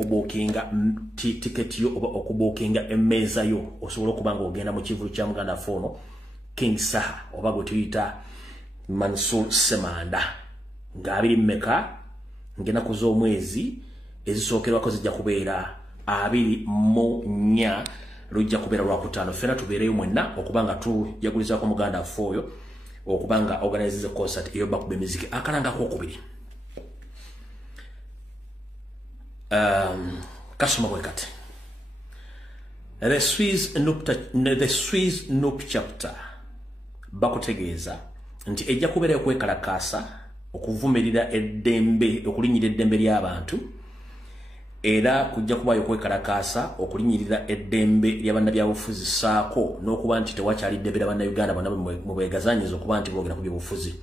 kubukinga tiketi yo oba okubukinga emmeeza yo osobola okubanga ogenda mu kivulu kya Muganda Fono King Saha oba gwe tuyita Mansour Semanda nga 2 mmeka ngena kuzo omwezi ezisookerwako zijja kubeera 24 lujja kubeera lwakutaano fena tubeereyo mwenna okubanga tujagulizaako Muganda Foyo okubanga organize concert eyo bakube muziki akalanga kokubiri kasoma bwekati the Swiss Noop chapter bakutegeeza nti ejja kubeera okwekalakaasa okuvumirira eddembe okulinyira eddembe ly'abantu era kujja kubayo okwekalakaasa okulinyirira eddembe ly'abannabyabufuzi saako n'okuba nti tewakyali ddembe ly'abannayuganda bonna mu beegazanyiza okuba nti boogera ku byobufuzi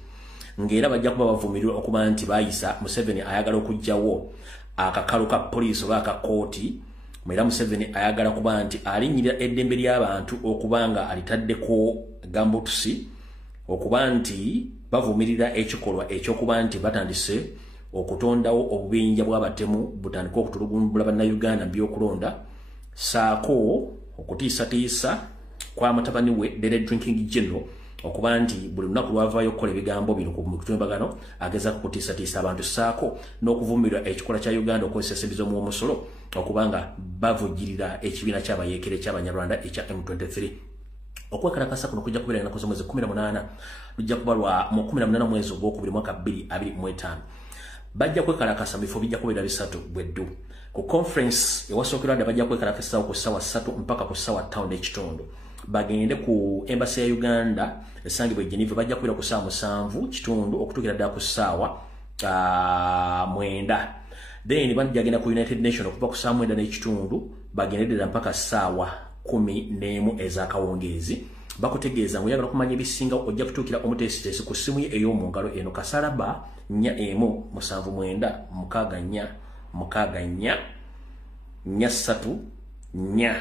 ng'era bajja kuba bavumirirwa okuba nti baayisa Museveni ayagala okugjawo akakalu ka poliisi oba akakooti era Museveni ayagala kuba nti alinyirira eddembe ly'abantu okuba nga alitaddeko gambutusi okuba nti bavumirira ekikolwa ekyokuba nti batandise okutondawo obubinja bw'abatemu butandika okutulugumbula bannayuganda mu byokulonda saako okutiisatiisa kwa mutabani we Dere Drinking General okuba nti buli lunaku lwavaayo okukola ebigambo bino ku mutimbagano agezaako kutiisatiisa abantu saako n'okuvumirira ekikola kya Uganda okukozesa ensimbi z'omuwomusolo okuba nga bavujjirira ekibiina ky'abayeekere ky'Abanyarwanda ekya M23 okwekalakasa kuno kujja kubeera ennaku z'omwezi 18 lujja kuba lwa mu 18 mwezi ogwokubiri mwaka 2025 bajja kwekalakasa bifo bijja kubeera 3 bweddu ku conference ewasookerwadde bajja kwekalakasa ku ssaawa 3 mpaka ku ssaawa 5 n'ekitundu bagende ku embassy ya Uganda esangibwa e Geneva bajja kubeera ku ssaawa 7 kitundu okutuukira ddala ku ssaawa 9 then bajja genda ku United Nations okuva ku ssaawa 9 n'ekitundu bagende ddala mpaka ssaawa 11 ez'akawungeezi bakutegeeza ng'oyagala kumanya ebisinga ojja kutuukira omuteesiteesi ku ssimu ye ey'omungalo eno kasalaba 47964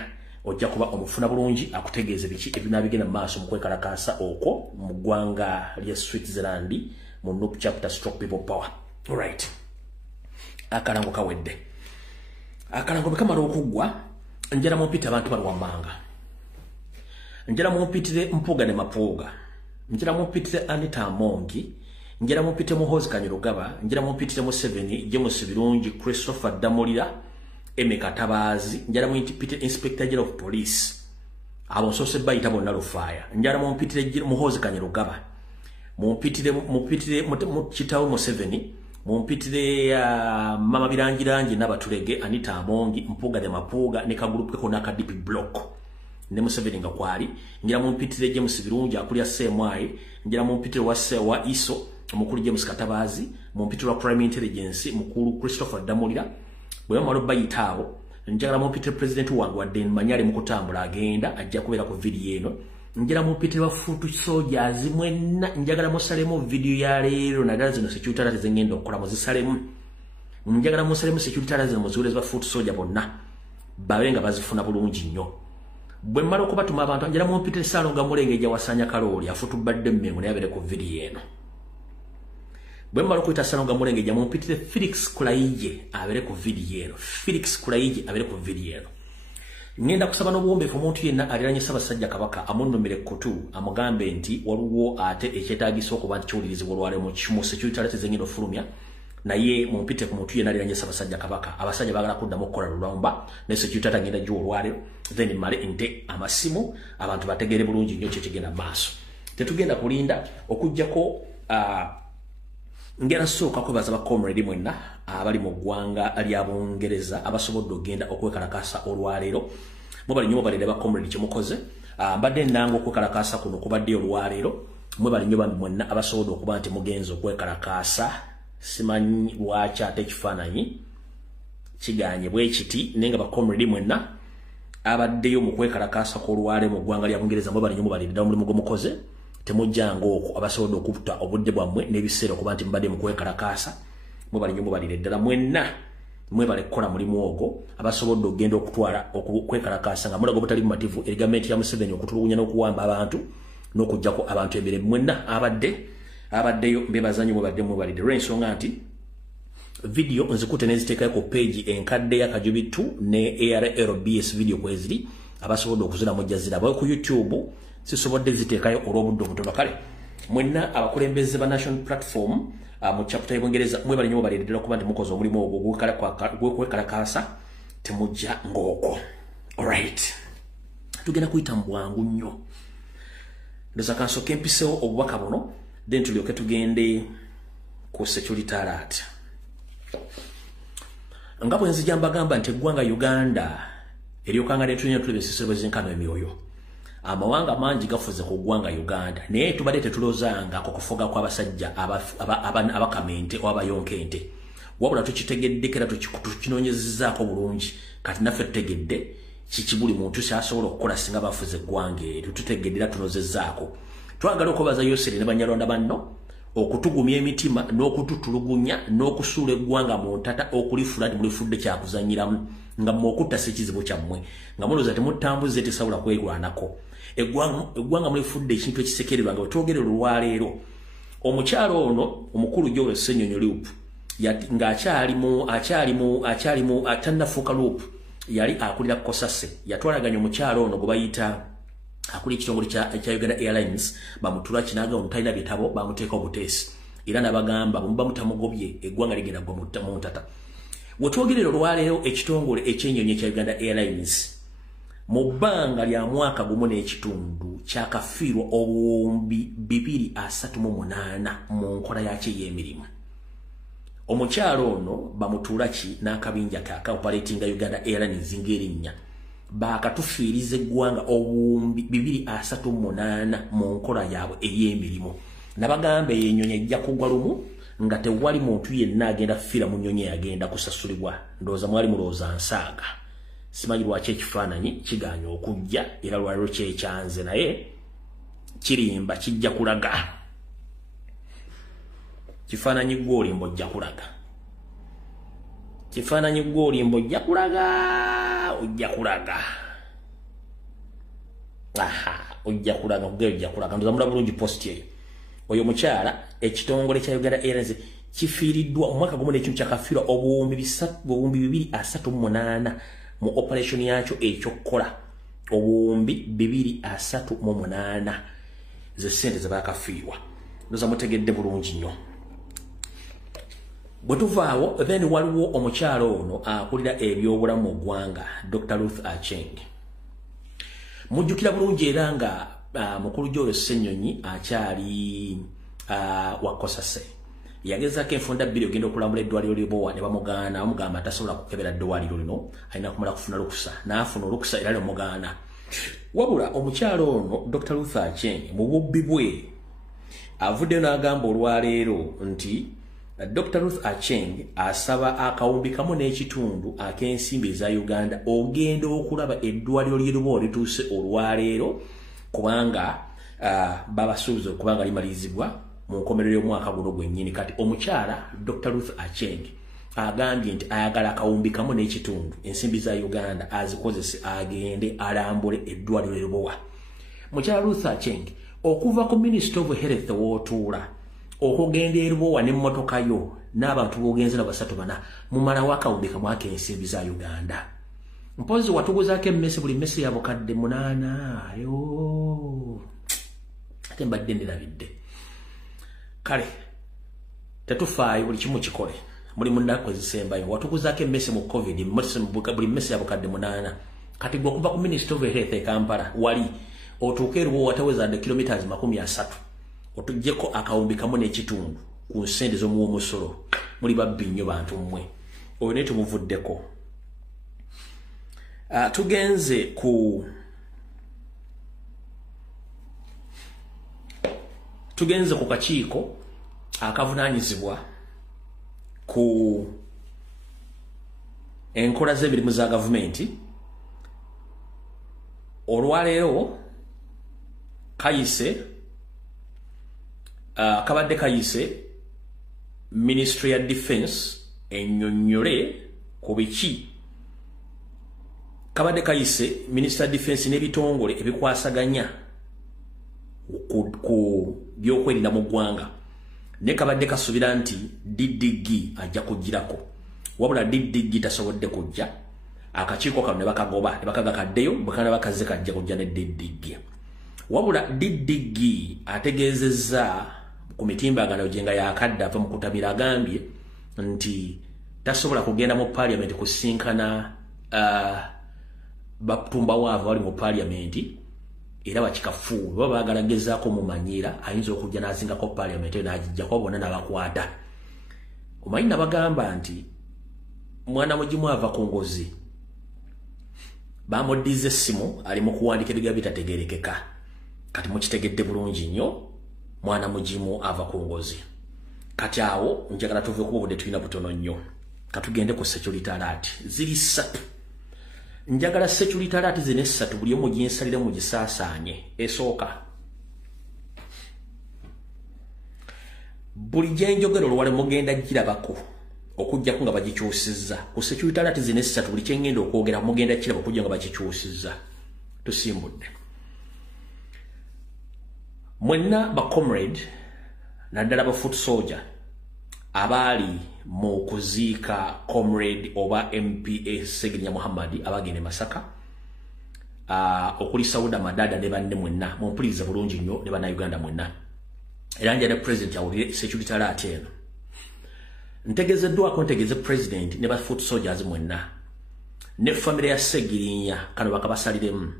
ojja kuba omufuna bulungi akutegeeze biki ebinaabigenda mu maaso mu kwekalakaasa okwo mu ggwanga lya Switzerland mu Noop chapter stroke people power. Alright, akalango kawedde akalango bwe kamala okuggwa njala mumpita abantu balwammanga njala mumpitire Mpuuga ne Mapuuga njala mumpitire Anita Amongi njala mumpitire Muhoozi Kanyarugaba njala mumpitire Museveni James Birungi Christopher Damulira Emeka Tabaazi njala mumpitire Inspector General of Police abo nsose bayita bonna lufaya njala mumpitire Muhoozi Kanyarugaba mumpitire Kitawo Museveni mumpitire Mama Birangirangi n'abatulege Anita Amongi Mpuuga ne Mapuuga ne kagulupu ko naka DP block ne Museveni nga kwali njira mumpitire James Birungi akulya Semwai njira mumpitire wa ISO mukulu James Katabaazi mumpitire wa Prime Intelligence mukulu Christopher Damulira bwe bamalo bayitawo njagala mumpitire President wangu wa Den Manyale mukutambula agenda ajja kubeera ku video eno njira mumpitire wa Foot Soldiers mwenna njagala musalemu video ya leero naddala zino security alert zengenda okukola muzisalemu njagala musalemu security alert zino muziwulire za Foot Soldier bonna babe nga bazifuna bulungi nnyo bwe mmala okubatuma abantu njala mumpitire Saalonga Mulenge gya Wasanya Kalooli afutubadde mmengo naye abeere ku video eno bwe mmala okuyita Saalonga Mulenge gya mumpitire Felix Kulaije abeere ku video eno Felix Kulaije abeere ku video eno ngenda kusaba n'obuwombeefu omuntu yenna aliranye Ssaabasajja Kabaka amunnomere kutu amugambe nti waliwo ate ekyetaagisa okuba nti kiwulirizibwa olwaleero mu security alert zengenda ofulumya naye mumpite ku muntu yenna aliranye Ssaabasajja Kabaka abasajja baagala kuddamu okukola lulamba ne security alert agenda jjo olwaleero then male nte amasimu abantu bategeere bulungi nnyo kyekigenda maaso tetugenda kulinda okujjako ngera sooka kwebaza bakomredi mwenna abali mu ggwanga lya Bungereza abasobodde okugenda okwekalakaasa olwaleero mubali nnyo balinde bakomredi kyemukoze mbadde nange okwekalakaasa kuno kubadde olwaleero mwebali nnyo bambi mwenna abasobodde okuba nti mugenza okwekalakaasa simanyi lwaki ate ekifaananyi kiganye bwe kiti naye nga bakomredi mwenna abaddeyo mu kwekalakaasa kw'olwaleero mu ggwanga lya Bungereza mwebali nnyo mubalinde ddala omulimu gwemukoze temujjanga okwo abasobodde okutta obudde bwammwe n'ebiseera okuba nti mubadde mu kwekalakaasa mwebali nnyo mubalire ddala mwenna mwebale kukola mulimu ogwo abasobodde okugenda okutwala okwekalakaasa nga mulaga obutali bumativu eri gavumenti ya Museveni okutulugunya n'okuwamba abantu n'okuggyako abantu embere mwenna abaddeyo mbebaza nnyo mwebadde mwebalidde olw'ensonga nti video nzikute neziteekayo ku page enkadde ya Kajubitu ne ARLBS video kweziri abasobodde okuzira mujja ziraba ku YouTube sisobodde ziteekayo olw'obudde obutono kale mwenna abakulembeze ba national platform mu chapter y'Ebungereza mwe bali nyo baleddera kuba mukoze omulimu ogwo gwekalakasa temujja ngoko. Alright, tugenda kuyita mbwangu nnyo ndoza kansoke mpisewo obubaka buno then tulyoke tugende ku security alert. Nga bwe nzija mbagamba nti eggwanga Uganda eryokanga netunya tulebe sisebwe zinkano emyoyo amawanga mangi gafuze ku ggwanga Uganda naye tubadde tetulozanga okufuga kw'abasajja abakamente oba abayonkente wabula tukitegeddekera tukinonyezezzaako bulungi kati naffe tutegedde kiki buli muntu kyasobola okukola singa bafuze eggwanga eryo tutegeddera tunozezzaako twagala okubaza Yoseri ne Banyarwanda banno okutugumya emitima n'okututulugunya n'okusuula eggwanga mu ntata okulifula mulifudde kyakuzanyiramu nga mwokutta si kizibu kyammwe nga mulowooza temutambuze tesobola kwerwanako eggwanga mulifudde ekintu ekisekererwa nga wetwogerera olwaleero omukyalo ono omukulu Joel Ssenyonyi Loop ng'akyalimu atannafuuka Loop yali akulira Kosase yatwalaganya omukyalo ono gwe bayita akuli ekitongole kya Uganda Airlines bamutula kinaga omutalina bitabo bamuteeka obuteesi era nabagamba bwe muba mutamugobye eggwanga ligenda gwa mu ntata. Wetwogerera olwaleero ekitongole ekyennyonyi ekya Uganda Airlines mu bbanga lya mwaka gumu n'ekitundu kyakafiirwa obuwumbi 238 mu nkola yakyo ey'emirimu. Omukyalo ono bamutuula ki n'akabinja ka operating Uganda Airlines ng'erinnya bakatufiiriza eggwanga obuwumbi 238 mu nkola yaabwe ey'emirimu. Nabagamba ennyonyi ejja kugwa lumu nga tewali muntu yenna agenda kufiira mu nnyonyi agenda kusasulibwa. Ndowooza mwali mulowooza nsaaga. Simanyi lwaki ekifaananyi kiganya okujja era lwaliro kyekyanze naye kirimba kijja kulaga. Kifaananyi gw'olimba ojja kulaga. Kifaananyi gw'olimba ojja kulaga. Ojja kulaga ojja kulaga ndoza mula bulungi post eyo. Oyo mukyala ekitongole kya Uganda Airlines kifiiriddwa omwaka gumu n'ekintu kyakafiirwa obuwumbi 238 mu operation yakyo ekyokukola obuwumbi 238 ze ssente ze bakafiirwa. Ndoza mutegedde bulungi nnyo. Bwe tuvaawo then waliwo omukyalo ono akulira ebyobulamu mu ggwanga Dr. Ruth Acheng. Mujjukira bulungi era nga mukulu Joel Ssenyonyi akyali wa Kosase yagezaako enfunda bbiri ogenda okulambula eddwaliro ly'Obowa ne bamugaana bamugamba tasobola kukebera eddwaliro lino alina kumala kufuna lukusa n'afuna olukusa era lyomugaana. Wabula omukyalo ono Dr. Ruth Acheng mu bubbi bwe avuddeyo n'agamba olwaleero nti Dr. Ruth Acheng asaba akawumbi kamu n'ekitundu ak'ensimbi eza Uganda ogenda okulaba eddwaliro ly'Obowa lituuse olwaleero kubanga babasuubiza okubanga limalizibwa mu nkomerero y'omwaka guno gwennyini. Kati omukyala Dr. Ruth Acheng agambye nti ayagala akawumbi kamu n'ekitundu ensimbi za Uganda azikozese agende alambule eddwaliro ly'Obowa. Mukyala Ruth Acheng okuva ku Minister of Health w'otuula okugenda erubowa n'emmotoka yo n'abantu b'ogenze na 3 mumalawo akawumbi kamu ak'ensimbi za Uganda. Mpozi watuguzaako emmese buli mmese ya bukadde 8 yo ate mbadde ndirabidde. Kale tetufaayo buli kimu kikole muli mu nnaku ezisembayo watuguzaako emmese mu COVID buli mmese ya bukadde 8 kati gwe okuva ku Minister of Health e Kampala wali otuuke erubowa wataweza kilometers 30 otuggyeko akawumbi kamu n'ekitundu ku nsente z'omuwa omusolo muli babbi nnyo bantu mmwe oyo naye tumuvuddeko. Tugenze ku kakiiko akavunaanyizibwa ku enkola z'emirimu za gavumenti. Olwaleero kabadde kayise Ministry ya Defense ennyonnyole ku biki kabadde kayise Minister Defense n'ebitongole ebikwasaganya ku byokwerinda mu ggwanga ne kabadde kasubira nti DDG ajja kujirako wabula DDG tasobodde kujja akakiiko kano ne bakagoba ne bakagakaddeyo bukana bakaze kajja kujja ne DDG wabula DDG ategeezezza ku mitimbagano jenga yakadda ava mu kutabira agambye nti tasobola kugenda mu parliament kusinkana batumba wava wali mu parliament era bakikafu baba bagalagezaako mumanyira ayinza okujja n'azingako parliament n'ajijjako bonna n'abakwata omanyi nabagamba nti mwana mugimu ava ku ngozi bamuddiza essimu ali mu kuwandika ebiga bitategerekeka kati mukitegedde bulungi nnyo mwana mugimu ava ku ngozi kati awo njagala tuve ku budde tulina butono nnyo katugende ku security alert ziri 3 njagala security alert zine 3 buli omu ginsalire mu gisaasaanye esooka buli gyenjogero lwale mugenda girabako okujjako nga bagikyusizza ku security alert zine 3 buli kyengenda okwogera mugenda kiraba okujja nga bakikyusizza tusimbudde mwenna ba comrade naddala ba foot soldier abali mu kuziika comrade oba MPA Segirinya Muhammad abagende Masaka okuli Sauda Madada ne banne mwenna mumpuliriza bulungi nnyo ne bana Uganda mwenna era njagala president yawulire security alert eno ntegezeddwako ntegeze president ne ba foot soldiers mwenna ne family ya Segirinya kano bakabasaliremu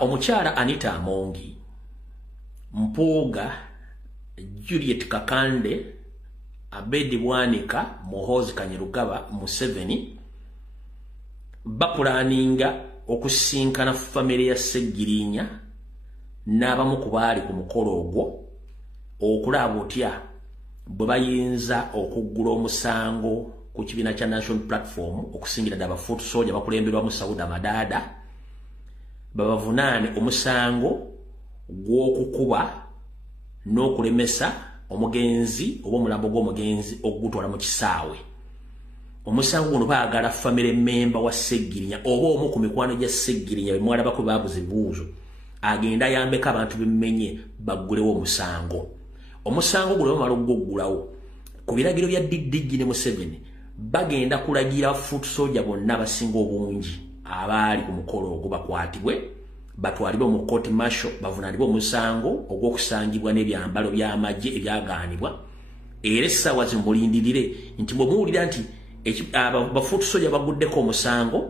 omukyala Anita Amongi Mpuga Juliet Kakande Abedi Bwanika Muhozi Kanyerugaba Museveni bapulaninga okusinkana family ya Segirinya n'abamu ku baali ku mukolo ogwo okulaba otya bwe bayinza okuggula omusango ku kibiina kya National Platform okusingira ddala foot soldier bakulemberwa mu Sauda Madada babavunaane omusango gw'okukuba n'okulemesa omugenzi oba omulambo gw'omugenzi okugutwala mu kisaawe omusango guno baagala family member wa Segirinya oba omu ku mikwano gya Segirinya bemwalabako baabuze ebibuuzo agenda ayambeko abantu bemmenye baggulewo omusango guno bamala okuguggulawo ku biragiro bya DDG ne Museveni bagenda kulagira foot soldier bonna abasinga obungi abaali ku mukolo ogwo bakwatibwe batwalibwa mu court martial bavunaanibwa omusango ogw'okusangibwa n'ebyambalo by'amagye ebyagaanibwa era essaawa zimulindirire nti bwe muwulira nti bafoot soldier baguddeko omusango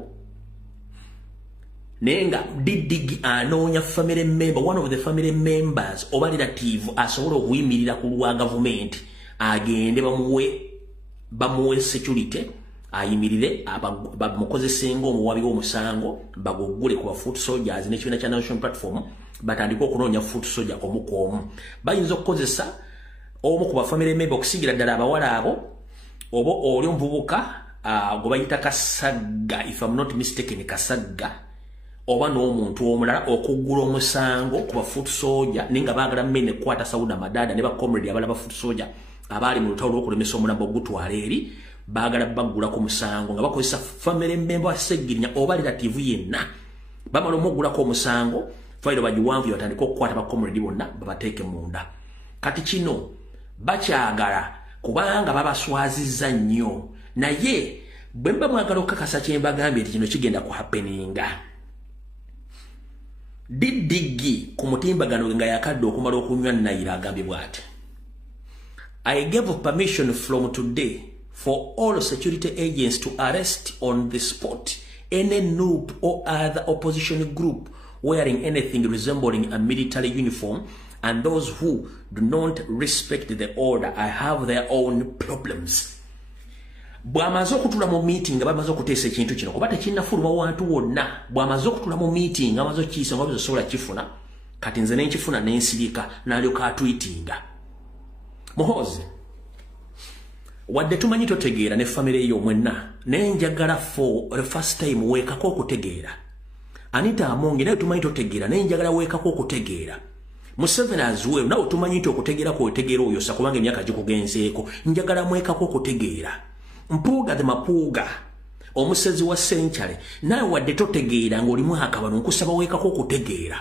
naye nga DDG anoonya family member one of the family members oba relative asobola okuyimirira ku lwa gavumenti agende bamuwe security ayimirire bamukozesenga omuwabi w'omusango baguggule ku ba foot soldiers n'ekibiina kya National Platform batandika okunoonya foot soldier omu ku omu bayinza okukozesa omu ku ba family member okusingira ddala abawala abo oba oli omuvubuka gwe bayita Kasagga if I'm not mistaken Kasagga oba n'omuntu omulala okuggula omusango ku ba foot soldier ninga baagala mmene kwata Sauda Madada ne ba comrade abala ba foot soldier abaali mu lutalo lw'okulemesa omulambo ogutwala eri baagala baggula ku musango nga bakozesa family member wa Segirinya oba relative yenna bamala omuggulako omusango fayiro bagiwanvu batandika okukwata ba comrade bonna babateeke munda kati kino bakyagala kubanga babaswazizza nnyo naye bwe mba mwagala okukakasa kye mbagambye nti kino kigenda ku happeninga DDG ku mutimbagano nga yakadde okumala okunywa Naira agambye bw'ati I gave permission from today for all security agents to arrest on the spot any noob or other opposition group wearing anything resembling a military uniform, and those who do not respect the order I have their own problems. Bwamaze okutula mu meeting bamaze okuteesa ekintu kino kuba tekinnafuluma wantu wonna bwamaze okutula mu meeting amaze okiyisa nga bisobola kifuna kati nze n'enkifuna n'ensirika n'alyoka atwitinga Muhozi wadde tumanyi totegeera ne family yo mwenna naye njagala for the first time weekako okutegeera Anita Amongi naye tumanyi totegeera naye njagala weekako okutegeera Museveni azuwe nawe tumanyi nti okutegeera kwetegeera oyo sa kubanga emyaka gikugenzeeko njagala mwekako okutegeera Mpuga de Mapuga omusezi wa Century naye wadde totegeera ng'olimu akabano nkusaba weekako okutegeera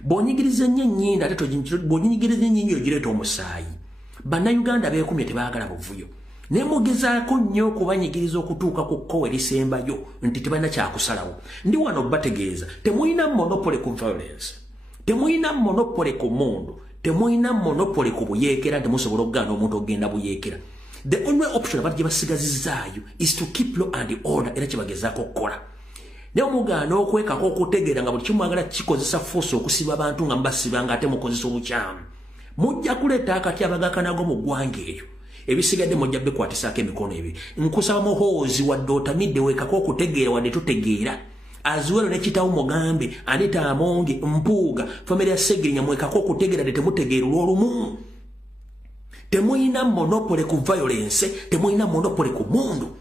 bw'onyigiriza nnyo ennyinda ate bw'onyigiriza ennyo ogireeta omusaayi Bannayuganda beekumye tebaagala buvuyo. Ne mugezaako nnyo okubanyigiriza okutuuka ku kkowe lisembayo nti tebalina kyakusalawo. Ndi wano bategeeza temulina monopole ku violence, temulina monopole ku mundu, temulina monopole ku buyeekera, temusobola okugaana omuntu okugenda buyeekera. The only option abadde basigazizaayo is to keep law and order, era kyebagezaako okukola. Ne omugaana okwekako okutegeera nga buli kimwagala kikozesa force okusiba abantu nga mbasiba nga ate mukozesa obukyamu. Mujja kuleeta akatyabagakanago mu ggwanga eyo. Ebisigadde mujja bikwatisaako emikono ebiri. Nkusaba muhoozi wadde otamidde weekako okutegeera wadde tutegeera. Azuwero ne kitawo mugambe Anita Amongi Mpuuga family ya Segirinya mwekako okutegeera de temutegeera olw'olumu. Temulina monopole ku violence, temulina monopole ku mundu.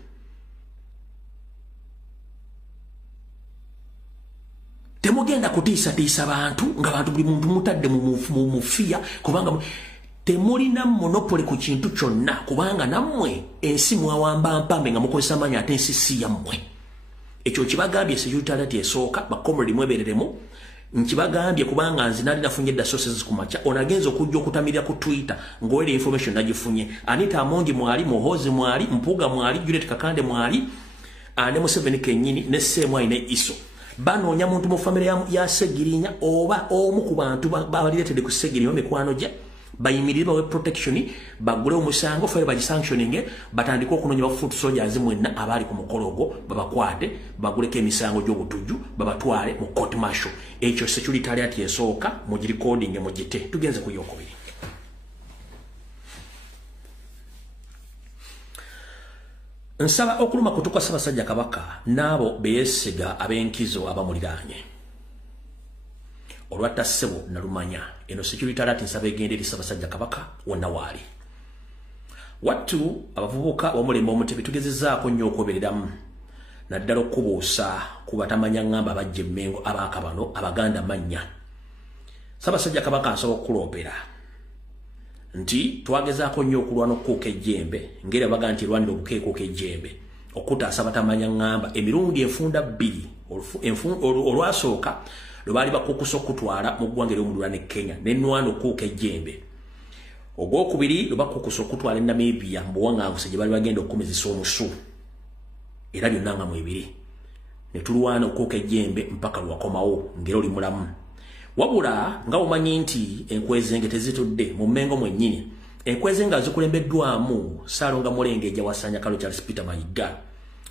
Temugenda kutiisa bantu nga bantu buli muntu mutadde mu mufiya kubanga temulina monopole ku kintu kyonna kubanga nammwe ensi mwawamba mpambe nga mukozesa amaanyi ate ensi si yammwe. Ekyo kibagambye security esooka bakomredi mwebereremu nkibagambye kubanga nzi nali nafunye dda sources ku macha onagenza okujja okutamirira ku Twitter ng'oera information nagifunye. Anita Amongi mwali, Muhoozi mwali, Mpuuga mwali, Juliet Kakande mwali, ne Museveni kennyini ne Ssemwai ne Iso. Banoonya muntu mu family ya Segirinya oba omu ku bantu babaliretedde ku Segirinya mikwano gye bayimirire bawe protection bagule omusango fere bagisanctioning batandika okunoonya ba foot soldiers mwenna abali ku mukolo ogwo babakwate baguleko emisango gy'obutujju babatwale mu court martial. Ekyo security alert esooka mu recording mu gite tugenze ku yokubiri. Nsaba okuluma kutuka Ssaabasajja Kabaka n'abo beesiga ab'enkizo abamuliraanye. Olwatta ssebo nalumanya eno security alert nsaba egende eri Ssaabasajja Kabaka wonna waali. Wattu abavubuka b'omulembe Omutebi tugezezzaako nnyo okwobereramu naddala okubuusa ku batamanya ngamba abajja Emmengo abaakabano Abaganda mannya. Ssaabasajja Kabaka asobola okuloopera nti twagezaako nnyo okulwana okukuuka ejjembe ngeri abaga nti lwanira obukeekuuka ejjembe okutaasa batamanya ngamba emirundi enfunda bbiri olwasooka lwe baali bakukusa okutwala mu ggwanga ery'omulula ne Kenya n'ennwana okukuuka ejjembe. Ogwokubiri lwe bakukusa okutwala Namibia mu buwaŋŋanguse gye baali bagenda okukumizisa omusu era byonna nga mwebiri ne tulwana okukuuka ejjembe mpaka lwakomawo ngeri oli mulamu. Wabula nga omanyi nti enkwezenge tezitudde mu Mmengo mwennyini. Enkwezenge zikulembeddwamu Ssaalonga Mulenge ejja wasanya Kalo Charles Peter Mayiga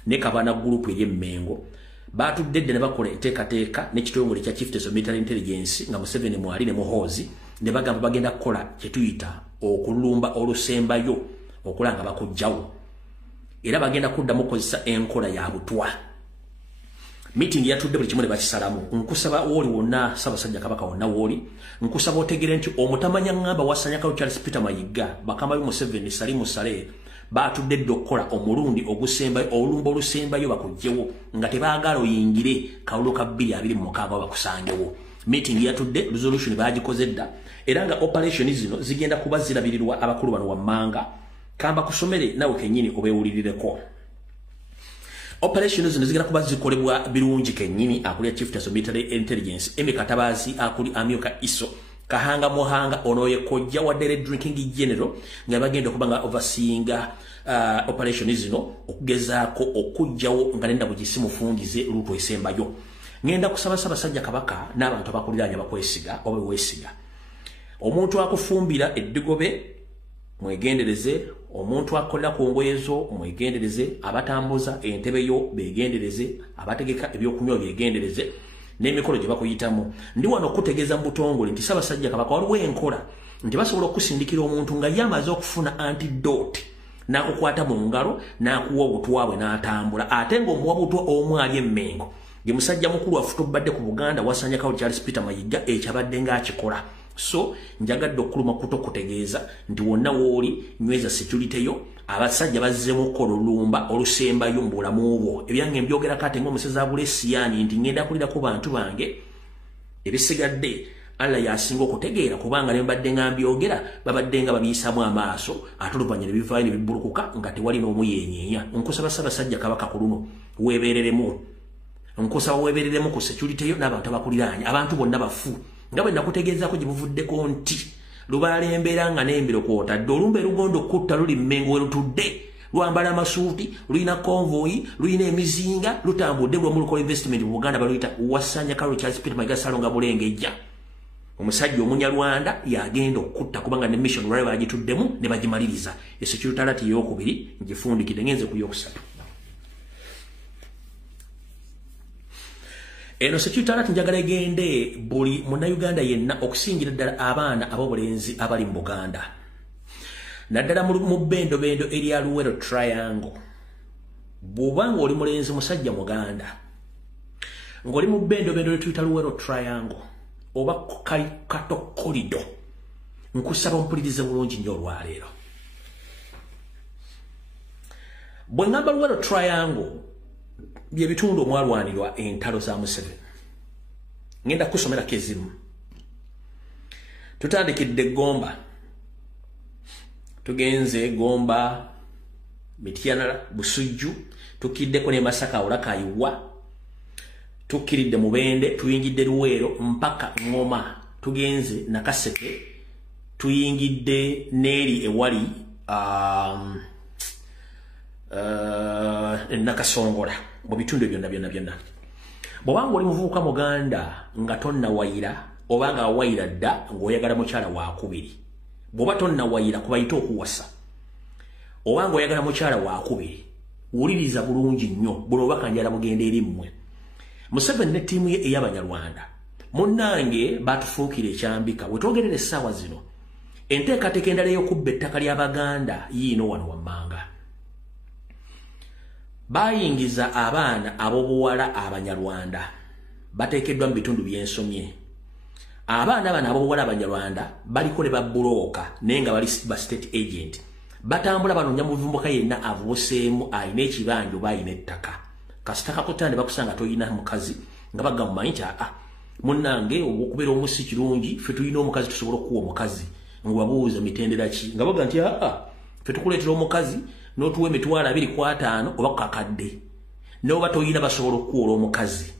ne Kabana group ery'Emmengo batudde ne bakola enteekateeka n'ekitongole kya Chieftains of Military Intelligence nga Museveni mwali ne Muhoozi ne bagamba bagenda kukola kye tuyita okulumba olusembayo okulanga bakujjawo era bagenda kuddamu okukozesa enkola ya butwa. Meeting yatudde buli kimu ne bakisalamu. Nkusaba woli wonna Ssaabasajja Kabaka wonna woli nkusaba otegere nti omutamanya ngamba wasanya Kalo Charles Peter Mayiga bakamba Museveni Salimu Saleh batudde okukola omulundi ogusembayo olumba olusembayo bakujjewo nga tebaagala oyingire kawulo ka 2026 bakusangewo. Meeting yatudde resolution bagikozedda era nga operation zino zigenda kuba zirabirirwa abakulu bano wammanga kamba kusomere nawe kennyini obeewulirireko. Operation zino zigenda kuba zikolebwa birungi kennyini akuli Chieftains of Military Intelligence Katabazi akuli Amyoka Iso Kahanga Muhanga Onoye Kojja wadde Drinking General nga bagenda okubanga overseeing operation zino okugezaako okujjawo nga nenda bugisimu fungize luto esembayo. Ngenda kusaba Ssaabasajja Kabaka n'abantu abakuliraanya bakwesiga oba wesiga. Omuntu akufumbira eddigobe mwegendereze, omuntu akolera ku ngoye zo mwegendereze, abatambuza entebe yo begendereze, abategeka ebyokunywa begendereze n'emikolo gye bakuyitamu. Ndi wano okutegeeza mu butongole nti Ssaabasajja Kabaka waliwo enkola nti basobola okusindikira omuntu nga yamaze okufuna antidote n'akukwata mu ngalo n'akuwa obutwabwe n'atambula ate ng'omuwa butwa omu ali Emmengo ye musajja mukulu afutobadde ku Buganda wasanya Kalo Charles Peter Mayiga ekyabadde ng'akikola. So njagadde okuluma kuto kutegeeza nti wonna wooli nyweza security yo abasajja bazzemu kola olumba olusembayo mu bulamu bwo. Ebyange mbyogera kate ng'omusezi abula Siyani nti ngenda kulira ku bantu bange ebisigadde Allah yasinga okutegeera kubanga ne mbadde nga mbyogera babadde nga babiyisamu amaaso ate oluvannyuma ne bivaayo ne bibbulukuka nga tewali n'omu yenyeenya. Nkusaba Ssaabasajja Kabaka ku luno weebereremu, nkusaba weebereremu ku security yo n'abantu abakuliraanya abantu bonna bafu nga bwe nakutegeezaako gye buvuddeko nti lubaale embeera nga n'embiro kwotadde olumbe lugondo kutta luli mmengo we lutudde lwambala amasuuti lulina konvoyi lulina emizinga lutambudde bwe mulukola investment mu Buganda baluyita Wasanya Karo Charles Peter Mayiga Salonga Bulengejja omusajja Omunyarwanda yagenda okutta kubanga ne mission lwali bagituddemu ne bagimaliriza security alert y'okubiri ngifundikidde ngenze ku yokusatu eno security alert njagala egende buli Munnayuganda yenna okusingira ddala abaana ab'obulenzi abali mu Buganda naddala mu bendo erya Luwero Triangle bw'obanga oli mulenzi musajja Muganda ng'oli mu bendo lye Luwero Triangle oba kato kolido nkusaba ompulirize bulungi nnyo olwaleero bwe ngamba Luwero Triangle bye bitundu omwalwanirwa entalo za Museveni ngenda kusomerako ezimu tutandikidde Gomba tugenze Gomba Mityana Busujju tukiddeko ne Masaka olakayiwa tukiridde Mubende tuyingidde Luwero mpaka Ngoma tugenze Nakaseke tuyingidde Neri ewali Nakasongola mu bitundu byonna bw'obanga oli muvubuka Muganda nga tonna wayira obanga wayira dda ng'oyagala mukyala wakubiri bw'oba tonna wayira kubayita okuwasa obanga oyagala mukyala wakubiri wuliriza bulungi nnyo buloba kanjala mugenda eri mmwe Museveni ne ttiimu ye ey'Abanyarwanda munnange batufuukira ekyambika bwe twogerera essaawa zino enteekateeka endala ey'okubba ettaka ly'Abaganda yiino wano wammanga bayingiza abaana ab'obuwala Abanyarwanda bateekeddwa mu bitundu by'ensomye abaana bano ab'obuwala Abanyarwanda baliko ne babulooka naye nga bali ba state agent batambula banoonya muvubuka yenna avubuseemu alina ekibanja oba alina ettaka kasita kakutande bakusanga toyina mukazi nga bagga mumanyi nti munnange okubeera omusi kirungi ffe tulina omukazi tusobola okuwa omukazi ngababuuza mitendera ki nga baga nti ffe tukuleetera omukazi n'otuwa emitwalo 25 oba kakadde n'oba toyina basobola okuwola omukazi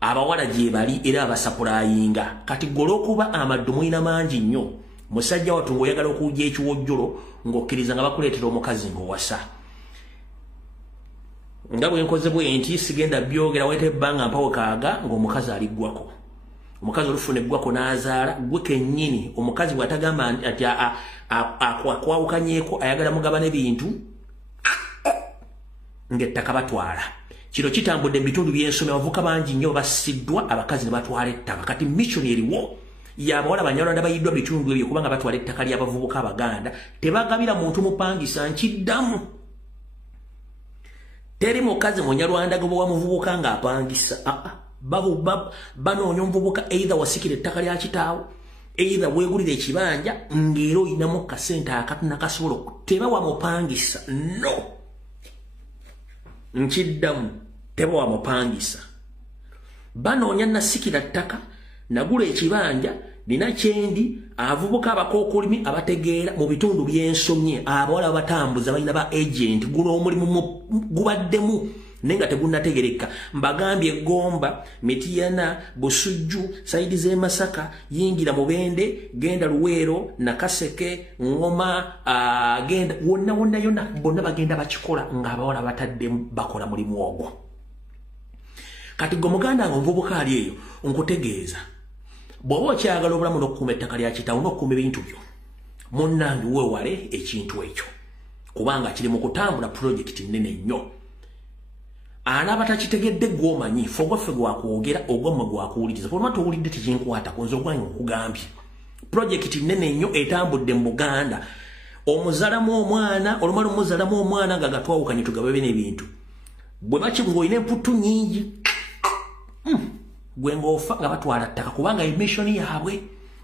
abawala gye bali era abasapulaayinga kati gole okuba amaddu muyina mangi nnyo musajja wattu ng'oyagala okujja ekiwojjolo ng'okkiriza nga bakuleetera omukazi ng'owasa nga bwe nkoze bwe nti sigenda byogera wete ebbanga mpawo kaaga ng'omukazi aliggwako omukazi olufuna eggwako n'azaala gwe kennyini omukazi bw'atagamba ati akwawukanyeeko ayagala mugaba n'ebintu ng'ettaka batwala kino kitambudde mu bitundu by'ensomero abavubuka bangi nnyo bassiddwa abakazi ne batwala ettaka kati mission eriwo y'abawala Abanyarwanda bayiddwa bitundu ebyo kubanga batwala ettaka ly'abavubuka Abaganda tebagabira muntu mupangisa nkiddamu teri mukazi Munyarwanda gwe muvubuka ng'apangisa banoonya omuvubuka either wasikira ettaka lya kitaawo either weegulira ekibanja ng'era oyinamu kasente akatuna kasobola teba wamupangisa no nkiddamu teba wamupangisa banoonya nasikira ttaka nagula ekibanja nina kyendi avubuka abakookolimi abategeera mu bitundu by'ensomye abawala batambuza balina ba agent guno omulimu gubaddemu nenga tegunnategereka mbagambye Gomba Mityana Busujju saidi z'e Masaka yingira Mubende genda Luwero Nakaseke Ngoma genda wonna yonna bonna bagenda bakikola ng'abawala bataddemu bakola mulimu ogwo kati gwe muganda ng'omuvubuka ali eyo nkutegeeza bw'oba okyagala obulamu n'okukuuma ettaka lya kitaawo n'okukuuma ebintu byo munnange weewale ekintu ekyo kubanga kiri mu kutambula pulojekiti nnene nnyo anaaba takitegedde gw'omanyi fogwaffe gwakwogera ogwammwe gwakuwuliriza bw'olaba towulidde tekinkwata kunze ogwange okugambye pulojekiti nnene nnyo etambudde mu Buganda omuzalamu omwana olumala omuzalamu omwana nga gatwawukanye tugababe n'ebintu bwe baking'olina emputtu nnyingi gwe ng'ofa nga batwala ttaka kubanga emishoni yaabwe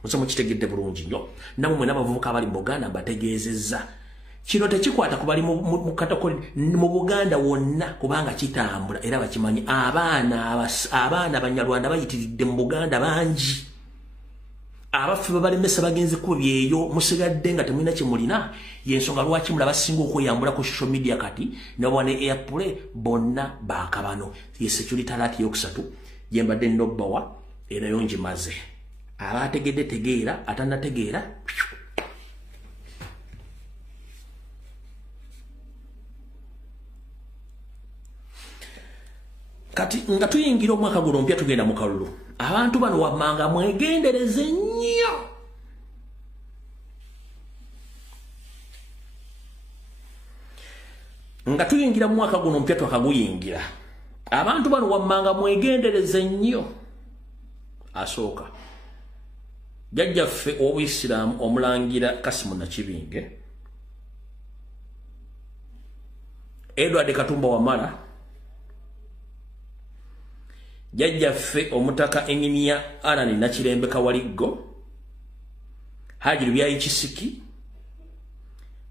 nze mukitegedde bulungi nnyo nammwe n'abavubuka abali mu Buganda mbategeezezza kino tekikwata ku bali mu katokoli mu Buganda wonna kubanga kitambula era bakimanyi abaana Abanyarwanda bayitiridde mu Buganda bangi abaffe babalemesa bagenze kubyeyo musigadde nga temulina kyemulina yensonga lwaki mulaba singa okweyambula ku social media kati nabone airplay bonna baakabano ye security alert yokusatu yembadde nobbawa era yongimaze abategedde tegeera atanategeera kati nga tuyingira omwaka guno mpya tugenda mu kalulu abantu bano wammanga mwegendereze nnyo nga tuyingira mu mwaka guno mpya twakaguyingira abantu bano wammanga mwegendereze nnyo asooka jjajjaffe ow'Isiraamu omulangira Kasimu Nakibinge Edward Katumba Wamala jjajjaffe omutaka Engineer Alan Nakirembe Kawaliggo Haji Lubyayi Kisiki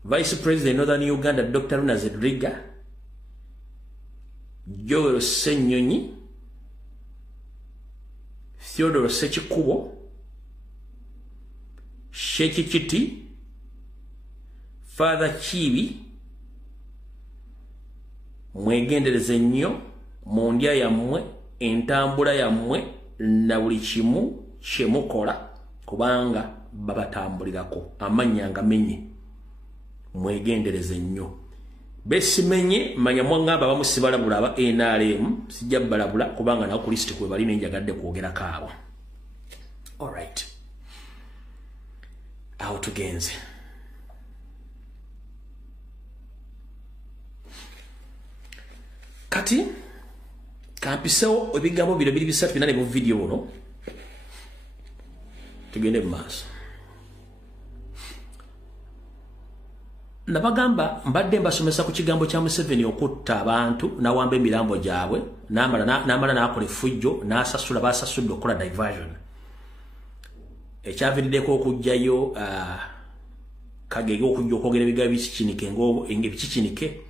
Vice President Northern Uganda Dr. Runa Zedriga Joel Senyonyi Theodore Sechikubo Sheikh Kiti Father Chibi mwegendereze nnyo mu ndya yammwe entambula yammwe na buli kimu kyemukola kubanga babatambulirako amannya ngamenye mwegendereze nnyo besimenye manya mwangamba bamusibalabula aba NRM sijja balabula kubanga na Kristo kwe bali nenjagadde kwogera kaabo. All right, aho tugenze kati kampisewo ebigambo bino biri bisatu binane mu video buno tugende mu maaso. Nabagamba mbadde mbasomesa ku kigambo kya Museveni okutta abantu nawamba emirambo gyabwe namala nakola effujjo nasasula basasudde okukola diversion ekyaviiriddeko okujjayo kagege okujja okwogera ebigambo bikikinike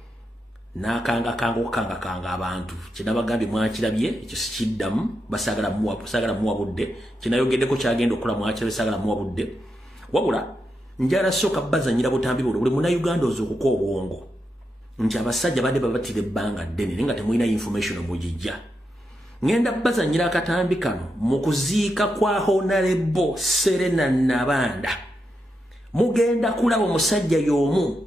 nakanga abantu kinabagambye mwakirabye ekyo sikiddamu basagala muwabudde kinayogeddeko kyagenda okukola mwakirabye sagala muwabudde wabula njala soka bazanyira butambi buli muna Uganda ozukuko obwongo nti abasajja badde babatire ebbanga ddene nga temulina information omujijja ngenda bazanyira akatambi kano mu kuziika kwa Honorable Serena Nabanda mugenda kulaba omusajja y'omu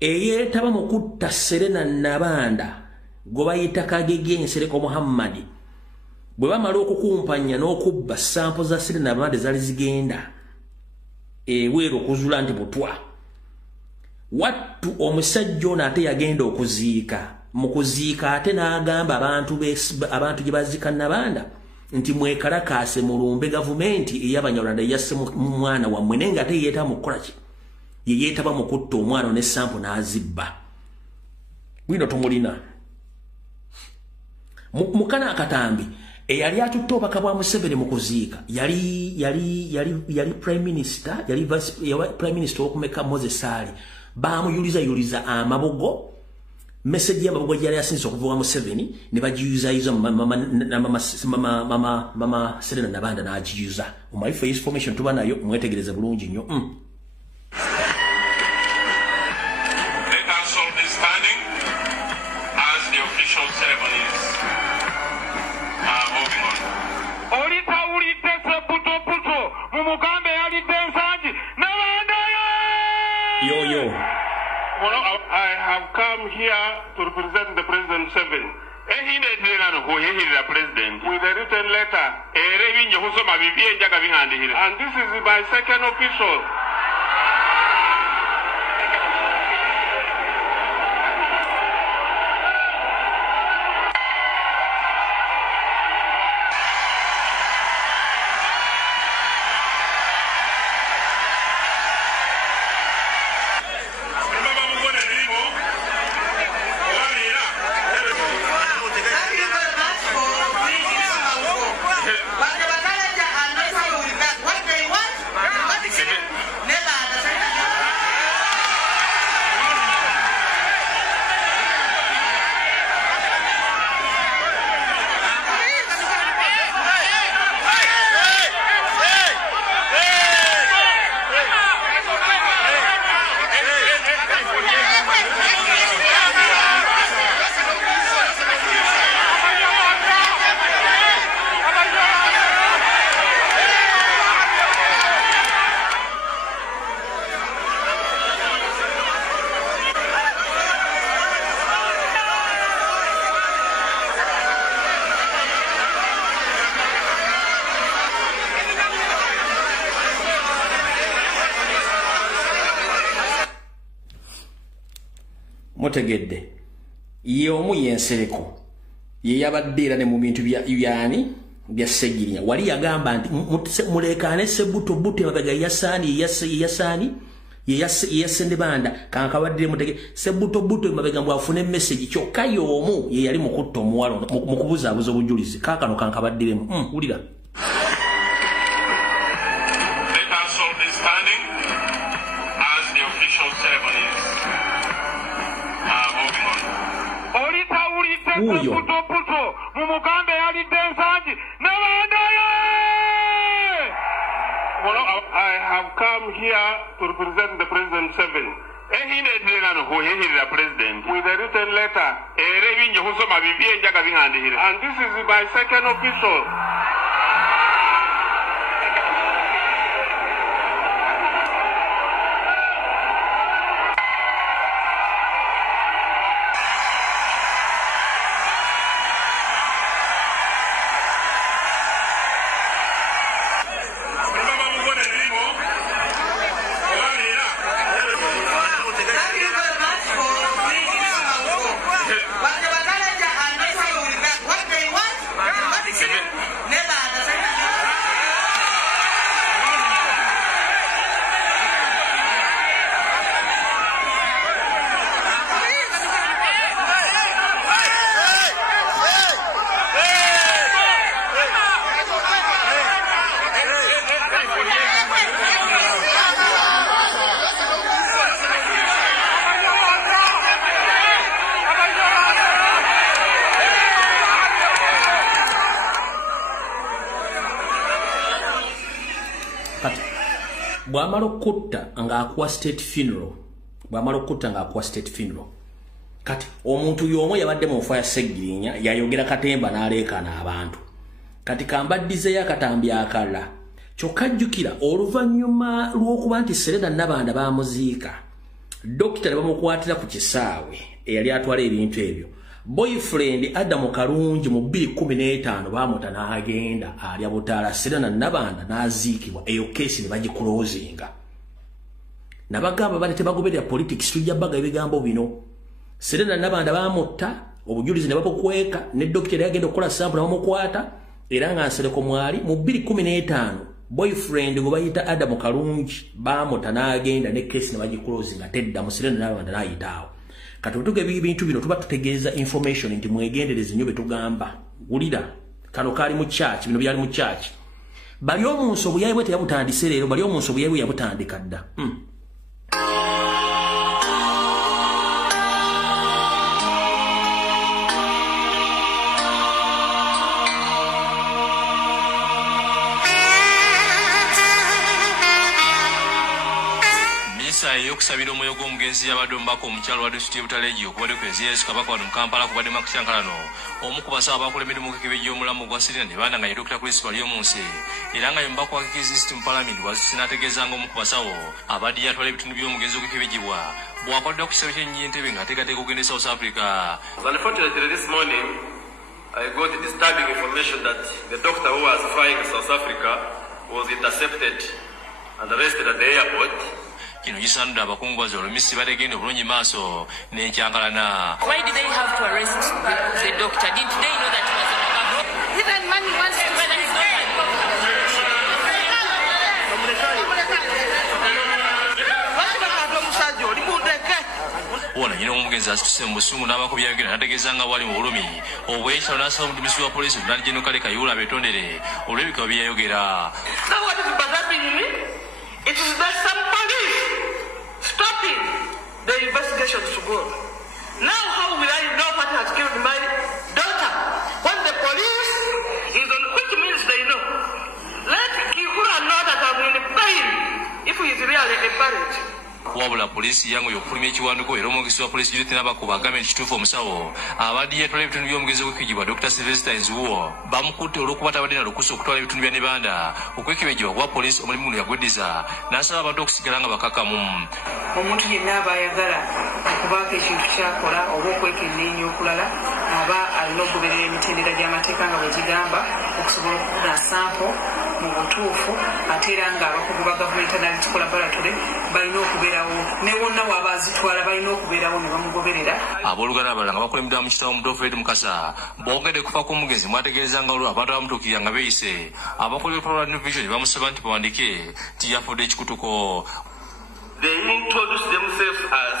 eyeetaba mu kutta Serena Nabanda gwe bayita Kagege Nsereko Muhammad bwe bamala okukumpanya n'okubba sampo za Serena Nabanda zali zigenda wero kuzula nti butwa wattu omusajja ono ate yagenda okuziika mu kuziika ate n'agamba abantu gye baziika Nabanda nti mwekalakaase mulumbe gavumenti ey'Abanyarwanda yasse mu mwana wammwe naye nga ate yeetaba mu kukola ki yeetaba mu kutta omwana ne sampo n'azibba bwino tumulina mukana akatambi eyali atutte obubaka bwa Museveni mu kuziika yali prime minister yali prime minister okumeka Moses Ali bamuyuliza amabogo message y'amabogo yali asinze okuvuga Museveni ne bagiyuza mama Serena Nabanda n'agiyuza my face information tuba nayo mwetegereze bulungi nnyo I have come here to represent the President Museveni. With a written letter. And this is my second official. Motegedde. Ye omu yensereko. Ye yabadde era ne mu bintu byani bya Segirinya. Wali yagamba nti mulekane Sebuto Bute mabega yasani yasende banda kankabadde mutege Sebuto Bute mabega mbwafune message kyokka yomu ye yali mukutto muwalo mukubuza abuzo bujulizi kakano kankabadde ulira. Uyo. Mumugambe yali tensaji nabandaye. Well, I have come here to represent the President Seven. The president with a written letter. And this is my second official. Bwamalo kutta nga akuwa state funeral. Bwamalo kutta nga akuwa state funeral. Kati omuntu yomo yabadde mu fire Segirinya yayogera katemba n'aleekana abantu. Kati kambaddize yakatambi akala. Kyokajjukira oluvannyuma lw'okuba nti Serena Nabanda bamuziika. Dokita bamukwatira ku kisaawe eyali atwala ebintu ebyo. Boyfriend Adamu Karungi mu 2015 bamuta n'agenda alya butaala Serena Nabanda n'aziikibwa eyo kesi ne bagikulozinga. Nabagamba bali tebagoberera politics tujja baga ebigambo bino. Serena Nabanda bamutta obujulizi ne babukweka ne dokita yagenda okukola sample bamukwata era nga nsereko mwali mu 2015 boyfriend gwe bayita Adamu Karungi bamuta n'agenda ne kesi ne bagikulozinga tedda mu Serena Nabanda n'ayitaawo. Katutuge bintu bino tuba tutegeeza information nti mwegendereze nnyo betugamba. Ulira kano kali mu church bino byali mu church. Bali omunsi obuyayi bwe teyabutandise leero bali omunsi obuyayi bwe yabutandika dda. Yokusabira omwoyo gw'omugenzi yabadde omubaka omukyalo wa disitulikiti y'Obutaleegi okubadde kwezi Yesu Kabaka wano mu Kampala kubadde makusyankalano omu ku basawo abakulembera mu kikebe gy'omulamu gwa Serena ne banda nga ye Dr. Chris bali omunsi era nga ye mubaka wa Kikizisiti mu Palamenti wasisi n'ategeezanga omu ku basawo abadde yatwala ebitundu by'omugenzi okukebejjibwa bw'akwatira ku kisabo ky'ennyentebe ng'ateekateeka okugenda e South Africa. Unfortunately this morning I got disturbing information that the doctor who was flying to South Africa was intercepted and arrested at the airport. Kino kisanudde abakungubazi olumisi bategenda obulungi maaso n'enkyankalana. Why did they have to arrest the doctor? Didn't they know that he was on a government? Even money wants to whether he's not wona nyina omugenzi asituse mu busungu n'abakubi yagenda n'ategeeza nga wali mu bulumi obw'ekitalo n'asaba omuduumizi wa poliisi Omulangira General Kale Kayihura abetondere olw'ebikaba bye yayogera. It is that some police stopping the investigations to go. Now how will I know what has killed my daughter? When the police is on which means they know. Let Kihura know that I'm in pain if he is really a parent. Wabula poliisi yangu y'okufulumya ekiwanduko era omwogezi wa poliisi Judith Nabakuba agambye nti kituufu omusawo abadde yeetwala ebitundu by'omugenzi okukebejjibwa Dr. Sylvester Nzuwo bamukutte olw'okuba tabadde na lukusa okutwala ebitundu bya Nebanda okwekebejjibwa kwa poliisi omulimu guno yagweddiza n'asaba abantu okusigala nga bakakamu. Omuntu yenna aba ayagala okubaako ekintu kyakola oba okwekenneenya okulala aba alina okugoberera emitendera gy'amateeka nga bwe gigamba okusobola okufuna sampo mu butuufu ate era ng'abakugu ba Government Analytical Laboratory balina okubeerawo ne wonna w'abazitwala balina okubeerawo ne bamugoberera. Abooluganda abalala nga bakulembedwa mu kitabo Muto Fred Mukasa boogedde kufa kw'omugenzi mwategeeza nga olwo abantu abamutuukirira nga beeyise abakulira olutalo lwa New Vision bamusaba nti bawandike nti yafudde ekikutuko. They introduced themselves as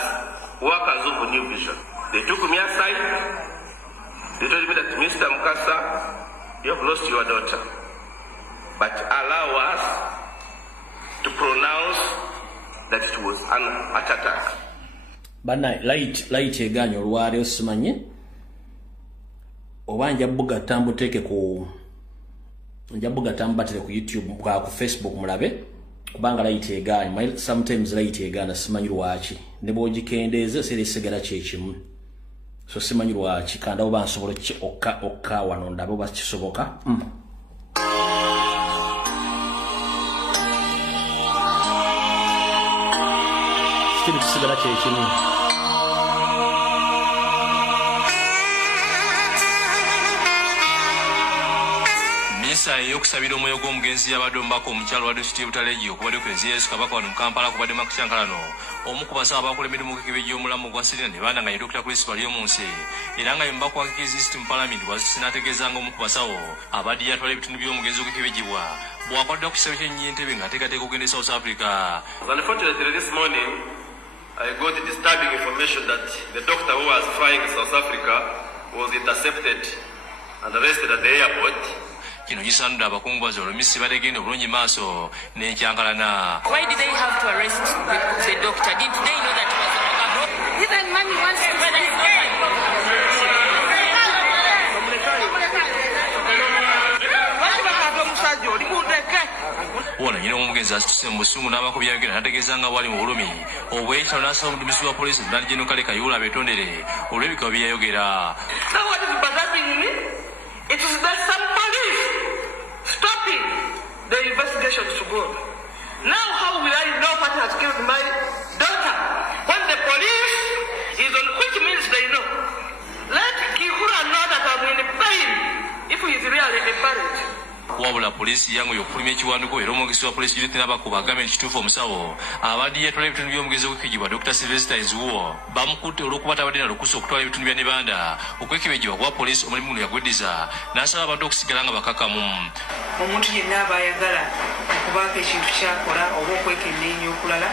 workers of New Vision. They took me aside. They told me that Mr. Mukasa, you have lost your daughter, but allow us to pronounce that it was an heart attack. Bana light eganyo olwali osimanye obanja buga tambu teke ku njabuga tambatire ku YouTube ku Facebook mulabe kubanga light eganyo sometimes light egana simanyi lwaki nebo gikendeze sere sigala kyekimu so simanyi lwaki kanda oba nsobola ki okka wano ndabo bakisoboka Still sigala kyekimu Misa y'okusabira omwoyo gw'omugenzi yabadde omubaka omukyalo wa disitulikiti y'Obutaleji okubadde Pulezidenti Yesu Kabaka wano mu Kampala kubadde Makusyankalano omu ku basawo abakola emirimu gy'omulamu gwa Sirina ne baana nga Dr. Principal y'omu nsi era nga yemubaka wa Kizisiti mu Palamenti bw'asinaategeezanga omu ku basawo abadde yatwala ebitundu by'omugenzi okukibijibwa bw'akwadde ku kisabo ky'ennyentebe ng'ateekateeka okugenda e South Africa. Unfortunately, this morning I got disturbing information that the doctor who was flying to South Africa was intercepted and arrested at the airport. Kino kisaanudde abakungubazi olw'emisi bategenda obulungi maaso n'enkyankalana. Why did they have to arrest the doctor? Did they know that he was on abroad? Even money wants to Wona nyina omugenzi asituse mu busungu n'abako byayogera n'ategeeza nga wali mu bulumi obw'ekitalo n'asaba omuduumizi wa poliisi Mulangi General Kale Kayihura abeetondere olw'ebikaba bye yayogera. Now what is bothering me? It is that some police stopping the investigation to go. Now how will I know what has killed my daughter when the police is on which means they know? Let Kihura know that I'm in pain if he is really a parent. Wabula poliisi yangu okufulumya ekiwanduko era omwogezi wa poliisi Judith Nabakuba agambye nti kituufu omusawo abadde yeetwala ebitundu by'omugenzi okukijibwa Dr. Sylvester Nzuwo bamukutte olw'okuba tabadde na lukusa okutwala ebitundu bya Nebanda okwekebejjibwa kwa poliisi omulimu guno yagweddiza n'asaba abantu okusigala nga bakakamu. Omuntu yenna aba ayagala okubaako ekintu kyakola oba okwekenneenya okulala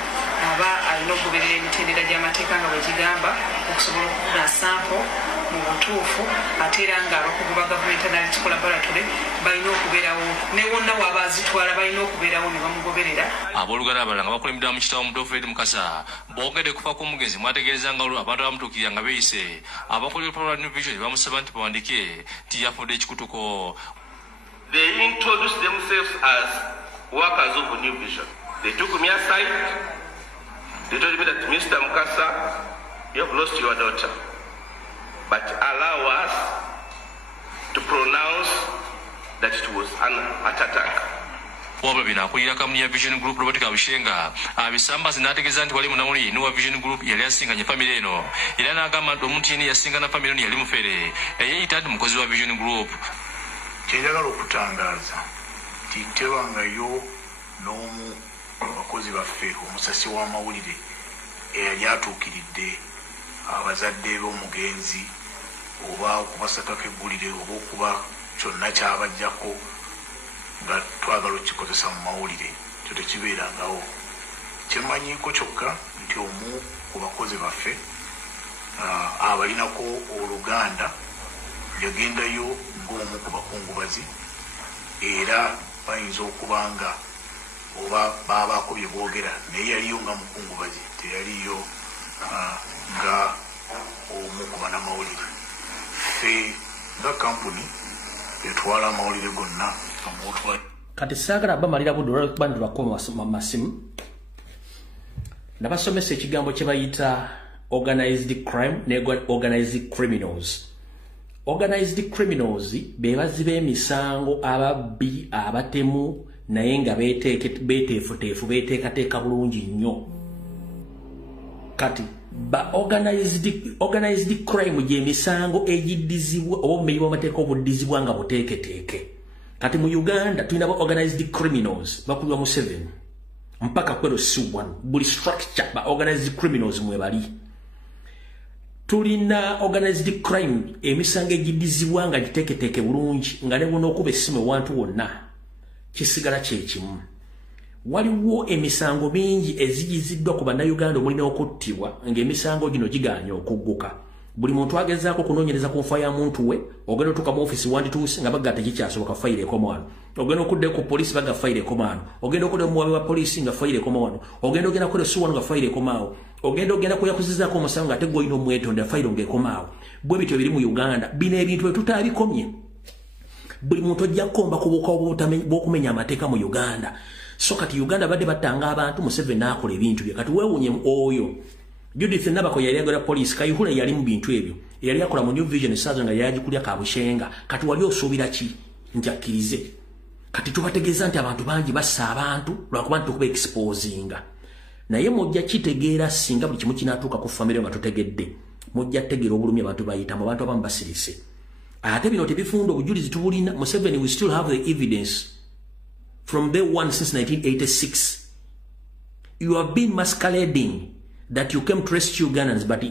aba alina okugoberera emitendera gy'amateeka nga bwe gigamba okusobola okufuna sampo mu butuufu ate era ng'abakugu ba Government Analytical Laboratory balina okubeerawo ne wonna w'abazitwala balina okubeerawo ne bamugoberera. Abooluganda abalala nga bakulembedwa mu kitabo Muto Fred Mukasa boogedde kufa kw'omugenzi mwategeeza nga olwo abantu abamutuukirira nga beeyise abakulira olutalo lwa New Vision bamusaba nti bawandike nti yafudde ekikutuko. They introduced themselves as workers of New Vision. They took me aside. They told me that Mr. Mukasa, you have lost your daughter, but allow us to pronounce that it was an heart attack. Wabula bino akulira kampuni ya Vision Group Robert Kabushenga abisambazi n'ategeeza nti wali munamuli wa Vision Group yali asinganye famire eno era n'agamba nti omuntu yenna yasingana famire eno yali mufere eyayita nti mukozi wa Vision Group. Kyenjagala okutangaaza nti tebangayo n'omu abakozi baffe omusasi w'amawulire eyali atuukiridde abazadde b'omugenzi oba okubasakako eggulire oba okuba kyonna kyabajjako nga twagala okukikozesa mu mawulire kyo tekibeerangawo. Kyemmanyiiko kyokka nti omu ku bakozi baffe abalinako oluganda yagendayo ng'omu ku bakungubazi era bayinza okuba nga oba baabaako bye boogera naye yaliyo nga mukungubazi teyaliyo nga omu ku bannamawulire. Ffe nga kampuni etwala amawulire gonna amuotwala. Kati saagala bamalira budde olw'okuba nti bakoma masimu nabasomesa ekigambo kye bayita organized crime ne organized criminals. Organized criminals bebazi b'emisango ababbi abatemu naye nga beteefuteefu beteekateeka bulungi nnyo. Kati ba organized crime gy'emisango egiddizibwa oba obumenyi bw'amateeka obuddizibwa nga buteeketeeke kati mu Uganda tulina organized criminals bakulwa mu 7 mpaka kwero C1 buli structure ba organized criminals mwe bali tulina organized crime emisango egidizibwa nga giteketeke bulungi nga ne buno okuba essimu wantu wonna kisigala kyekimu waliwo emisango mingi ezigiziddwa ku bannayuganda omulina okuttibwa ng'emisango gino giganya okugguka buli muntu agezaako kunoonyereza ku nfa ya muntu we ogenda otuuka mu ofisi wandituuse nga bagga tekikyasoboka fayire ekoma wano ogenda okudde ku polisi bagga fayire ekoma wano ogenda okudde mu muwabe wa polisi nga fayire ekoma wano ogenda kwera suwano nga fayire ekoma awo ogenda kuyakuzizaako omusango ate gw'olina omwetonda fayire ng'ekoma awo bwe bityo biri mu Uganda bino ebintu bwe tutaabikomye buli muntu ojja kukomba ku buka bw'okumenya amateeka mu Uganda so kati Uganda badde battanga abantu Museveni n'akola ebintu bye kati weewunye oyo Judith Nabako yali agala police Kayihura yali mu bintu ebyo yali akola mu New Vision Sazo nga yaji kulya kabushenga kati wali osubira ki njakirize kati tubategeeza nti abantu bangi bassa abantu lwakuba nti tukuba exposinga naye mujja kitegeera singa buli kimu kinatuuka ku family nga tutegedde mujja tegeera obulumi abantu bayitamu abantu abamu basirise ate bino tebifunda obujulizi tubulina Museveni we still have the evidence from day one since 1986 you have been masquerading that you came to rescue Ugandans, but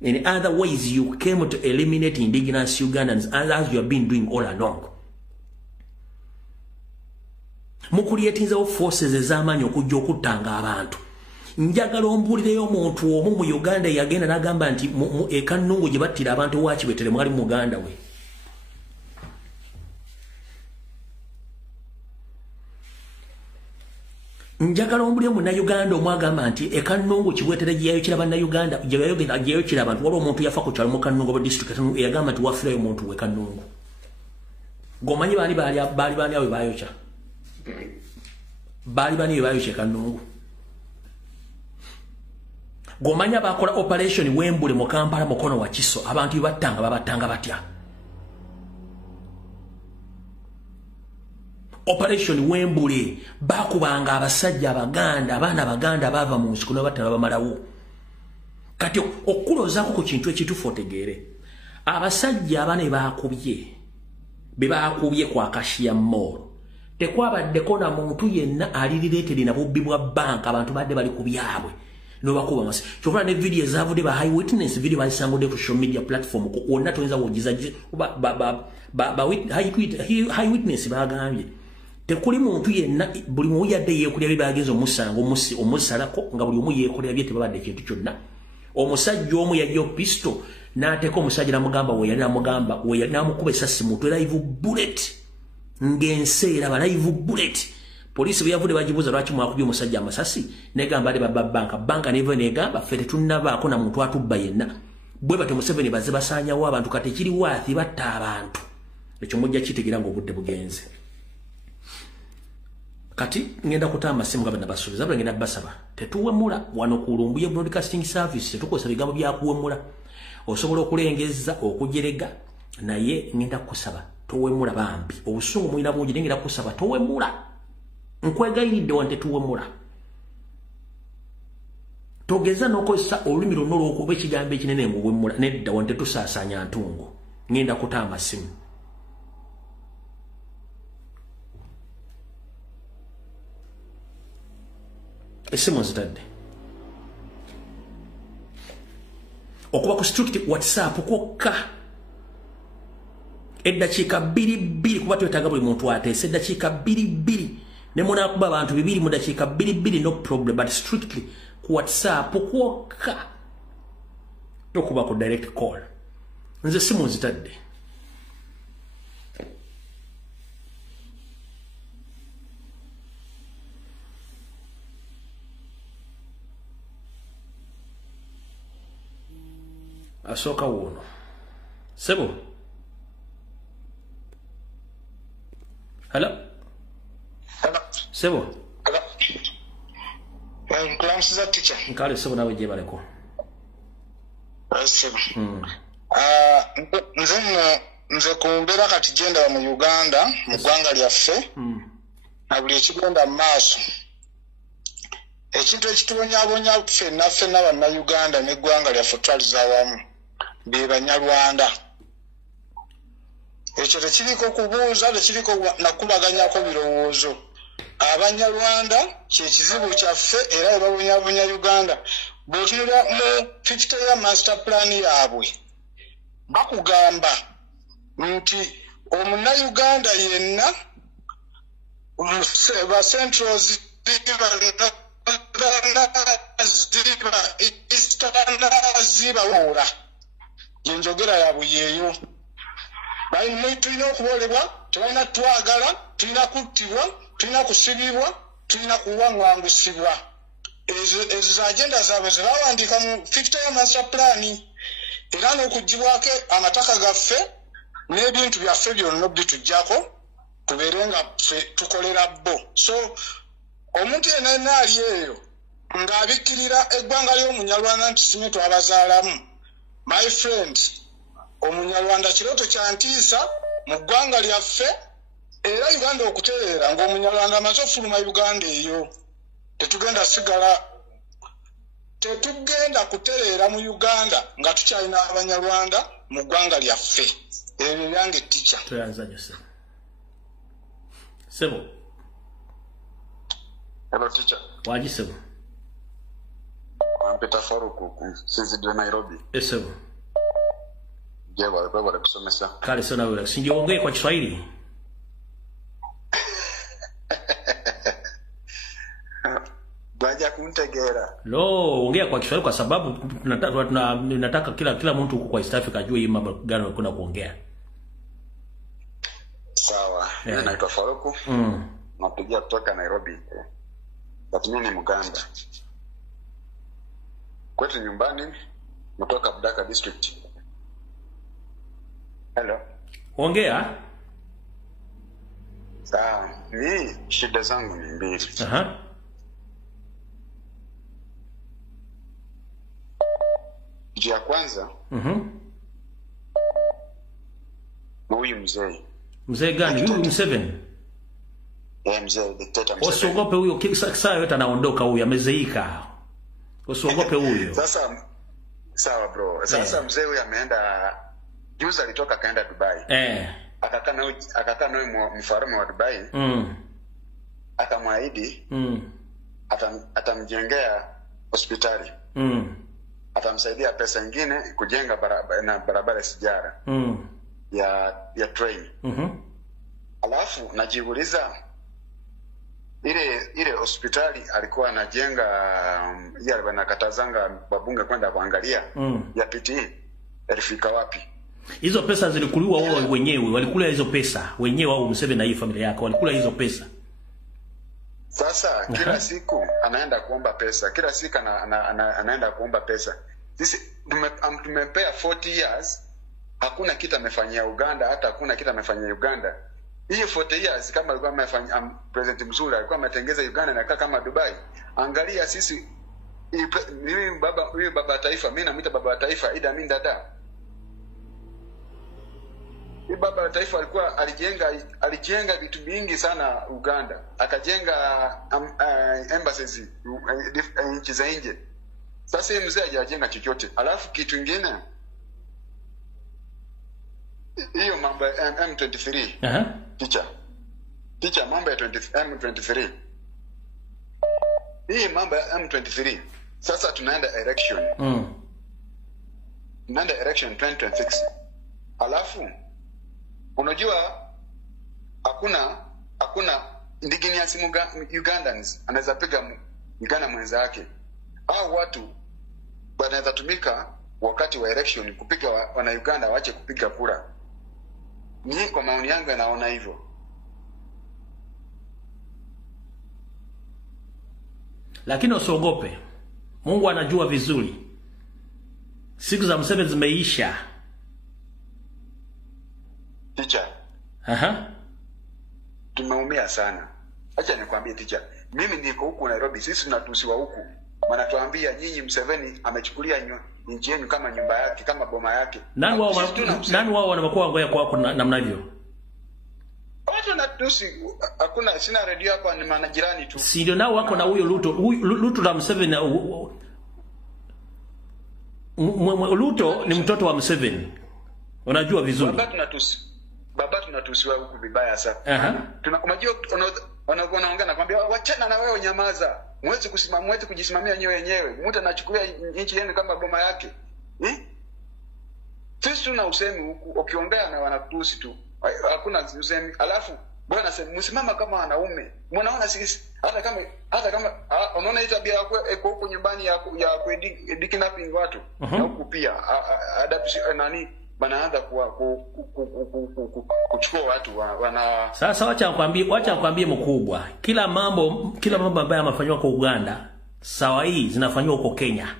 in other ways you came to eliminate indigenous Ugandans as you have been doing all along. Mukulietinza forces ez'amaanyi okujja okuttanga abantu. Njagala ombuulireyo omuntu omu mu Uganda yagenda n'agamba nti ekannungu gye battira abantu wakibetere mwali mu Uganda we. Njagala ombulye mu Uganda omwagamba nti ekannungu kibwetere gye yayokera bannayuganda gye yayokera abantu waliwo omuntu yafa ku kyalo mu kannungu oba district eyagamba nti wafiirayo omuntu we kannungu gomanyi baali awe bayokya baali bani bayokya ekannungu gomanyi abakola operation Wembule mu Kampala mukono wa Kiso abantu babattanga batya Operation Wembule bakubanga abasajja abaganda abaana abaganda bava mu nsiko n'abatala bamalawo kati okulozaako ku kintu ekitufu otegeere abasajja abane bakubye kwa Kashiya Mall tekwabaddeko na muntu yenna alirireeteri na bubbi bwa banka abantu badde bali ku byabwe n'obakuba amasi kyokula ne video ezavudde ba high witness video bazisangudde ku social media platform wonna toyinza wogiza high witness bagambye tekuli muntu yenna buli mu yadde yeekulya bibageza omusango omusalako nga buli omu yeekolera bye tebabadde kintu kyonna omusajja omu yajja pisto n'ateeka omusajja namugamba we yali namukuba essasi mutu live bullet ng'enseera ba live bullet polisi bwe yavudde bagibuuza lwaki mwakubye omusajja amasasi negamba ali banka neva negamba ffe tetunnabaako na muntu atubba yenna bwe batyo Museveni baze basaanyawo abantu kati ekiri waathi batta abantu ekyo mujja kitegeera ng'obudde bugenze kati ngenda kutama amasimu gaba nabasuubiza bwe ngenda basaba tetuwemula wano ku Lumbuye Broadcasting Service tetukosa bigambo bya kuwemula osobola okulengeza okujerega naye ngenda kusaba towemula bambi obusungu mwina bungi ngenda kusaba towemula nkwegayiridde wante tuwemula togeza n'okozesa olulimi lwonna olw'okuba ekigambo ekinene ng'owemula nedda wante tusaasaanya ntungo ngenda kutama amasimu esimu nzitadde okuba ku strict WhatsApp kwokka eddakiika 2 kuba twetaaga buli muntu ateesa eddakiika 2 ne munakuba abantu 2 mu dakiika 2 no problem but strictly ku WhatsApp kwokka tokuba ku direct call nze simu nzitadde asoka wono sebo hello sebo Nkulansiza teacher nkale sebo nawe je baleko sebo nze kumbera kati genda mu Uganda mu ggwanga lyaffe na buli ekigenda mu maaso ekintu ekitubonyabonya ffenna bannayuganda n'eggwanga lyaffe twaliza awamu be Banyarwanda ekyo tekiriko kubuuza tekiriko nakubaganyako birowoozo Abanyarwanda kyekizibu kyaffe era babunyabunya Uganda bw'otunula mu 50-year master plan yaabwe bakugamba nti omunnauganda yenna ba centrals ziba yenjogera yaabwe yeeyo tulina okubolebwa tulina twagala tulina kuttibwa tulina kusibibwa tulina kuwangangusibwa ezo za agenda zaabwe ze bawandiika mu 50-year master plan era n'okugibwako amataka gaffe n'ebintu byaffe byonna bitujjako tubeere nga tukolera bo so omuntu yenna ali eyo ng'abikkirira eggwanga ly'omunyarwanda nti sime twabazaalamu my friend omunyarwanda kirooto kya ntiisa mu ggwanga lyaffe era Uganda okutereera ng'omunyarwanda amaze ofuluma Uganda eyo tetugenda kutereera mu Uganda nga tukyalina abanyarwanda mu ggwanga lyaffe ebyo byange ttica Sebo hello teacher waji Sebo Peter Faruku sizidde Nairobi Sebo jewa baba kusomesa kale sana wewe sinjiongee kwa Kiswahili baja kuntegera lo ongea kwa Kiswahili kwa sababu tunataka kila mtu huko kwa East Africa ajue hii mambo gani kuna kuongea sawa mimi naitwa Faruku napigia kutoka Nairobi lakini ni Muganda kwetu nyumbani kutoka Budaka district hello ongea sawa ni shida zangu ni mbili ya kwanza huyu mzee gani huyu Museveni mzee dictator Museveni usiogope huyo saa yote anaondoka huyu amezeika usiogope huyo sasa sawa bro sasa mzee huyu ameenda juzi alitoka kaenda Dubai akakaa na mfalme wa Dubai akamwahidi atamjengea hospitali atamsaidia pesa nyingine kujenga barabara sijara ya train alafu najiuliza ile hospitali alikuwa anajenga yale wanakatazanga babunge kwenda kuangalia ya PTE ilifika wapi hizo pesa zilikuliwa wao wenyewe walikula hizo pesa wenyewe wao Museveni na hii familia yake walikula hizo pesa sasa kila siku anaenda kuomba pesa kila siku anaenda kuomba pesa sisi tumepea 40 years hakuna kitu amefanyia Uganda hata hakuna kitu amefanyia Uganda hiyo 40 years kama alikuwa amefanya president mzuri alikuwa ametengeza Uganda na kama Dubai angalia sisi huyu baba taifa mimi namuita baba taifa Idi Amin Dada huyu baba taifa alikuwa alijenga vitu vingi sana Uganda akajenga embassies nchi za nje sasa mzee hajajenga chochote alafu kitu kingine hiyo mambo ya M23 teacher mambo ya M23 hii mambo ya M23 sasa tunaenda election tunaenda election 2026 alafu unajua hakuna indigenous Ugandans anaweza piga Uganda mwenzake au watu wanaweza tumika wakati wa election kupiga wana Uganda waache kupiga kura ni kwa maoni yangu naona hivyo lakini usiogope Mungu anajua vizuri siku za Museveni zimeisha teacher tumeumia sana acha nikwambie teacher mimi niko huku Nairobi sisi tunatusiwa huku wanatuambia nyinyi Museveni amechukulia nchi yenu kama nyumba yake kama boma yake nani wao wanakuwa ngoja kwa namna hivyo watu natusi hakuna sina radio hapa ni manajirani tu si ndio nao wako na huyo Ruto la Museveni Ruto ni mtoto wa Museveni unajua vizuri wakati natusi baba tunatusiwa huku vibaya sana. Unajua unaongea na kwambia wachana na wewe, nyamaza. Mwezi kusimama, mwezi kujisimamia wenyewe. Mtu anachukulia nchi yenu kama boma yake. Sisi tuna usemi huku, ukiongea na wanatusi tu. Hakuna usemi. Alafu bwana sema msimama kama wanaume. Mnaona sisi hata kama unaona hii tabia yako huko nyumbani ya kidnapping watu na huku pia nani banaanza kuchukua watu wana. Sasa wacha nikwambie mkubwa, kila mambo ambayo yanafanywa kwa Uganda sawa hii zinafanywa huko Kenya.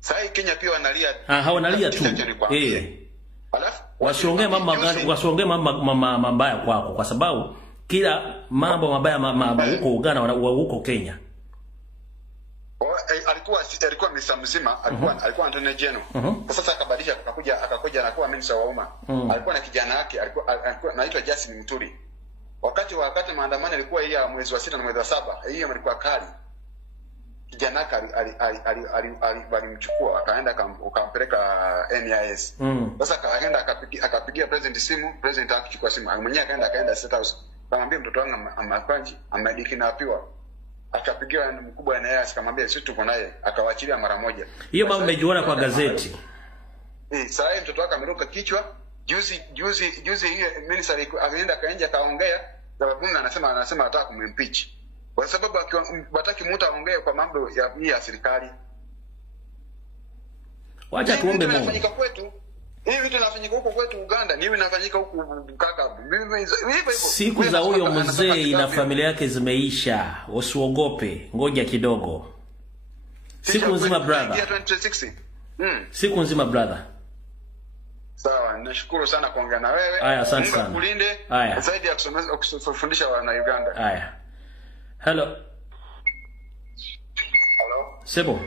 Sasa Kenya pia wanalia. Wanalia tu. Alafu wasiongee mambo mabaya kwako, kwa sababu kila mambo mabaya huko Uganda huko Kenya. Alikuwa minister mzima, alikuwa Anthony Jeno. Sasa akabadilisha akakuja anakuwa minister wa umma. Alikuwa na kijana yake, alikuwa anaitwa Justin Muturi. Wakati maandamano yalikuwa ya mwezi wa 6 na mwezi wa 7, hiyo ilikuwa kali. Kijana yake alimchukua akaenda akampeleka NIS. Sasa akaenda akapigia president simu, president akachukua simu. Mwenyewe akaenda State House. Akamwambia mtoto wangu amedikinapiwa. Akapigia mkubwa na yeye akamwambia sisi tuko naye, akawaachilia mara moja. Hiyo mambo umejiona kwa gazeti. Sasa mtoto wake ameruka kichwa. Juzi hiyo minister akaenda kaenja kaongea, sababu anasema anataka kumimpeach. Kwa sababu wataki mtu aongee kwa mambo ya serikali. Wacha tuombe Mungu. Hivi vitu vinafanyika huko kwetu Uganda, ni vinafanyika huko kaka. Siku za huyo mzee na familia yake zimeisha. Usiogope, ngoja kidogo. Siku nzima brother. Siku nzima brother. Sawa, nashukuru sana kuongea na wewe. Haya, asante sana. Mungu kulinde. Zaidi ya kufundisha wana Uganda. Haya. Hello. Sebo.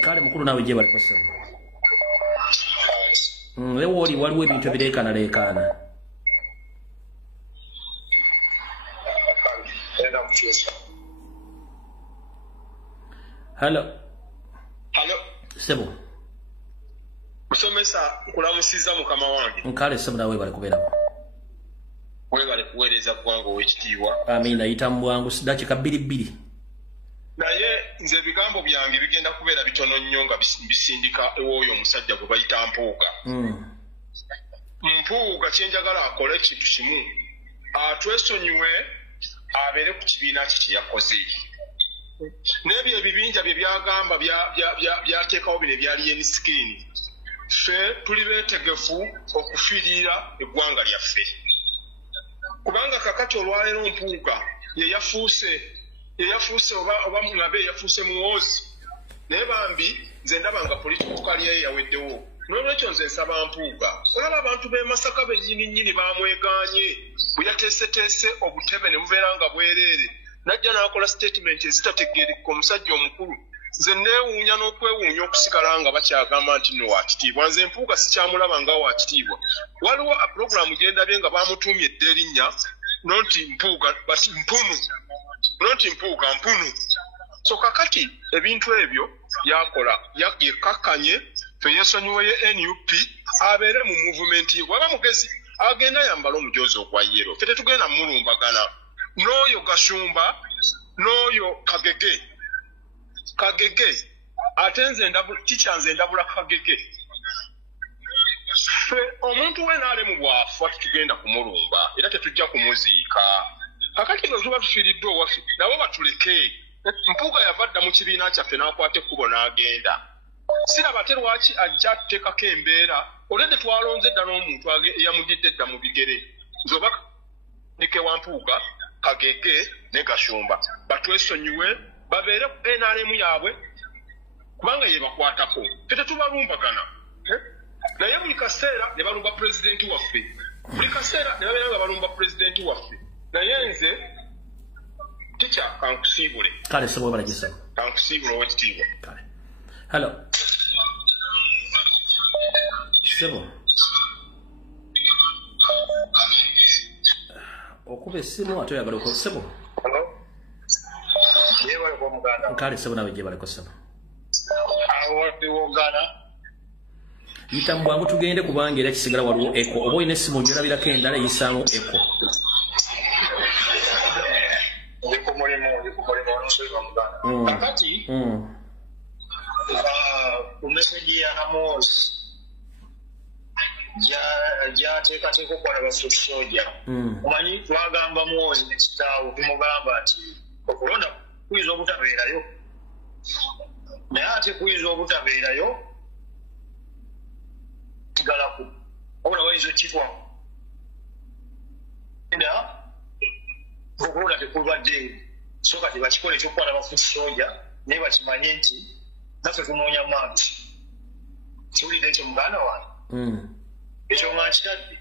Kale mukuru nawe je bali kosa. Lewo waliwo ebintu ebireekana. Hello. Sebo. Musomesa kulamusiza mukama wange. Nkale sebo nawe bali kubeerako. Webale kuweereza kuwanga ow'ekitiibwa. Amina, yitambwangu dakika 2. Naye nze ebigambo byange bigenda kubeera bitono nnyo nga bisindika ew'oyo omusajja gwe bayita Mpuuga. Mpuuga kyenjagala akole ekintu kimu, atwesonyiwe abeere ku kibiina kye yakoze. N'ebyo ebibinja bye byagamba byateekawo bino ebyali emisikini, ffe tuli beetegefu okufiirira eggwanga lyaffe. Kubanga kakati olwaleero Mpuuga ye yafuuse oba mungabe yafuuse muwozi. Naye bambi nze ndaba nga political career ye yaweddewo. N'olwekyo nze nsaba Mpuuga. Olaba abantu b'e Masaka bennyini bamwegaanye. Bwe yateeseteese obutebe ne bubeera nga bwereere. Najja n'akola statement ezitategeereka omusajja omukulu. Nze neewuunya n'okwewuunya okusigala nga bakyagamba nti no wakitiibwa. Nze Mpuuga sikyamulaba nga wakitiibwa. Waliwo puroguramu gye ndabye nga bamutuumye edda erinnya noti Mpuuga bati mpunu. Noti Mpuuga mpunu. So kakati ebintu ebyo yakola yekakanye feyesonyiwe ye NUP abeere mu movement ye. Waba mugezi agenda yambala omujozi ogwa yero. Fete tugenda mulumbagana. N'oyo Gashumba, n'oyo Kagege. Atenze nze ndabula Kagege. Omuntu we n'ale mu bwafu tugenda kumulumba era tetujja kumuziika. Kakati nga tuba tufiiriddwa owaffe nabo batuleke. Mpuuga yavadda mu kibiina kyaffe n'akwata ekkubo n'agenda. Siraba ate lwaki ajja atuteekako embeera olwedde twalonze edda n'omuntu eyamudidde edda mu bigere. Nze oba Ndike wa Mpuuga, Kagege ne Gashumba batwesonyiwe babeere ku NRM yaabwe kubanga ye bakwatako. Fete tubalumbagana. Naye buli kaseera ne balumba pulezidenti waffe. Buli kaseera ne babeera nga balumba pulezidenti waffe. Naye nze ticha kankusiibule. Kale sebo balagisa. Kankusiibule ow'ekitiibwa. Kale. Hello. Sebo. Okuba essimu ate oyagala okola sebo. Yeebale kwa Muganda. Kale sebo nawe gye baleko sebo. Awo waliwo Uganda. Yita mbwangu tugende kubanga era kisigala waliwo eko oba oyina essimu gyolabirako endala yisaamu eko. Kakati ku meseji ya Amos gyateekateeka okukola bafuuti soja omanyi twagamba Muhoozi ne kitaawo tumugamba nti okulonda kuyinza obutabeerayo naye ate kuyinza obutabeerayo tigalaku obula wayinza okitwa okulonda tekulwaddeeyo so kati bakikola ekyokukwata bafuuti soja naye bakimanye nti naffe tunoonya maati kiwulidde ekyo muganda wange ekyo nga nkitadde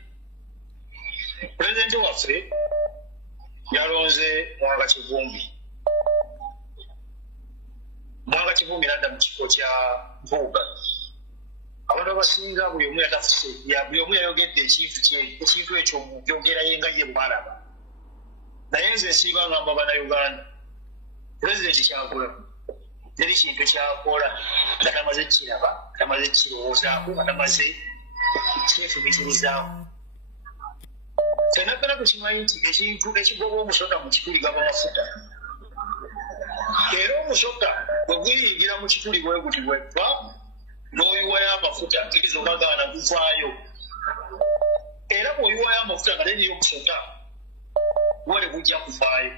pulezidenti waffe yalonze Mwanga Kivumbi nadda mu kifo kya Mpuuga. Abantu abasinga buli omu yatafuse buli omu yayogedde ekintu ekyo byogera yenga ye bwalaba naye nze nsiiba ngamba bannayuganda pulezidenti kyakola teri kintu kyakola nga tamaze kiraba tamaze kirowoozaako nga tamaze kyefumitirizaako fenna tukimanyi nti ekintu ekigoba omusota mu kituli gaba mafuta era omusota bwe guyingira mu kituli bwe guti bweva n'oyiwayo amafuta kkiriza obagaana guvaayo era bw'oyiwayo amafuta nga teniyo omusota wale gujja kuvaayo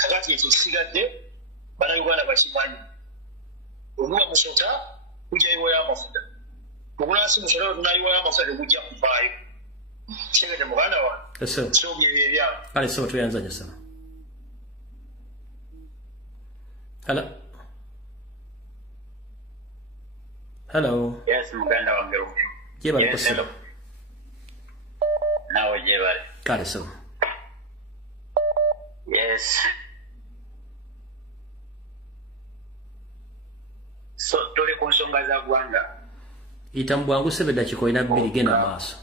kakati ekyo kisigadde bannayuganda bakimanyi oguba musota gujjayiwayo amafuta ogunansi musota we tunayiwayo amafuta tegujja kuvaayo kitegedde muganda wange soobye ebyo ebyalo kale sebo tweyanzanya sana hello hello yes muganda wange jebale kusebo nawe jebale kale sebo yes so tuli ku nsonga za ggwanga ita mbwangu sebe dakika ina bbiri genda maaso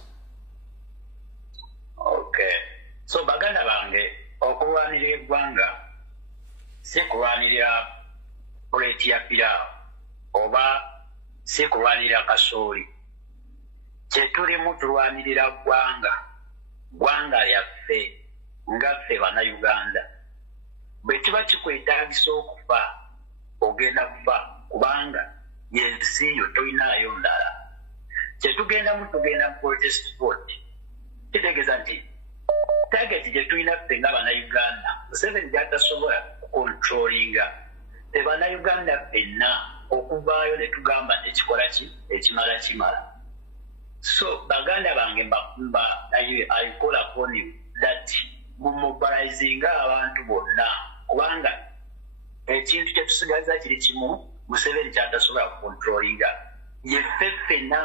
okay so baganda bange okulwanirira eggwanga si kulwanirira puleti ya piraawo oba si kulwanirira kasooli kyetulimu tulwanirira ggwanga lyaffe nga ffe bannayuganda bwe kiba kikwetaagisa okufa ogenda kufa kubanga yensi yo toyinaayo ndala kyetugendamu tugenda mu protest vote kitegeeza nti target gye tulina ffe nga bannayuganda Museveni gyatasobola kukontrolinga ffe bannayuganda ffenna okuvaayo ne tugamba nti ekikola ki ekimala so baganda bange ayikola koni that mumumobilizinga abantu bonna kubanga ekintu kyetusigaza kiri kimu Museveni kyatasobola kukontrolinga yeffe ffenna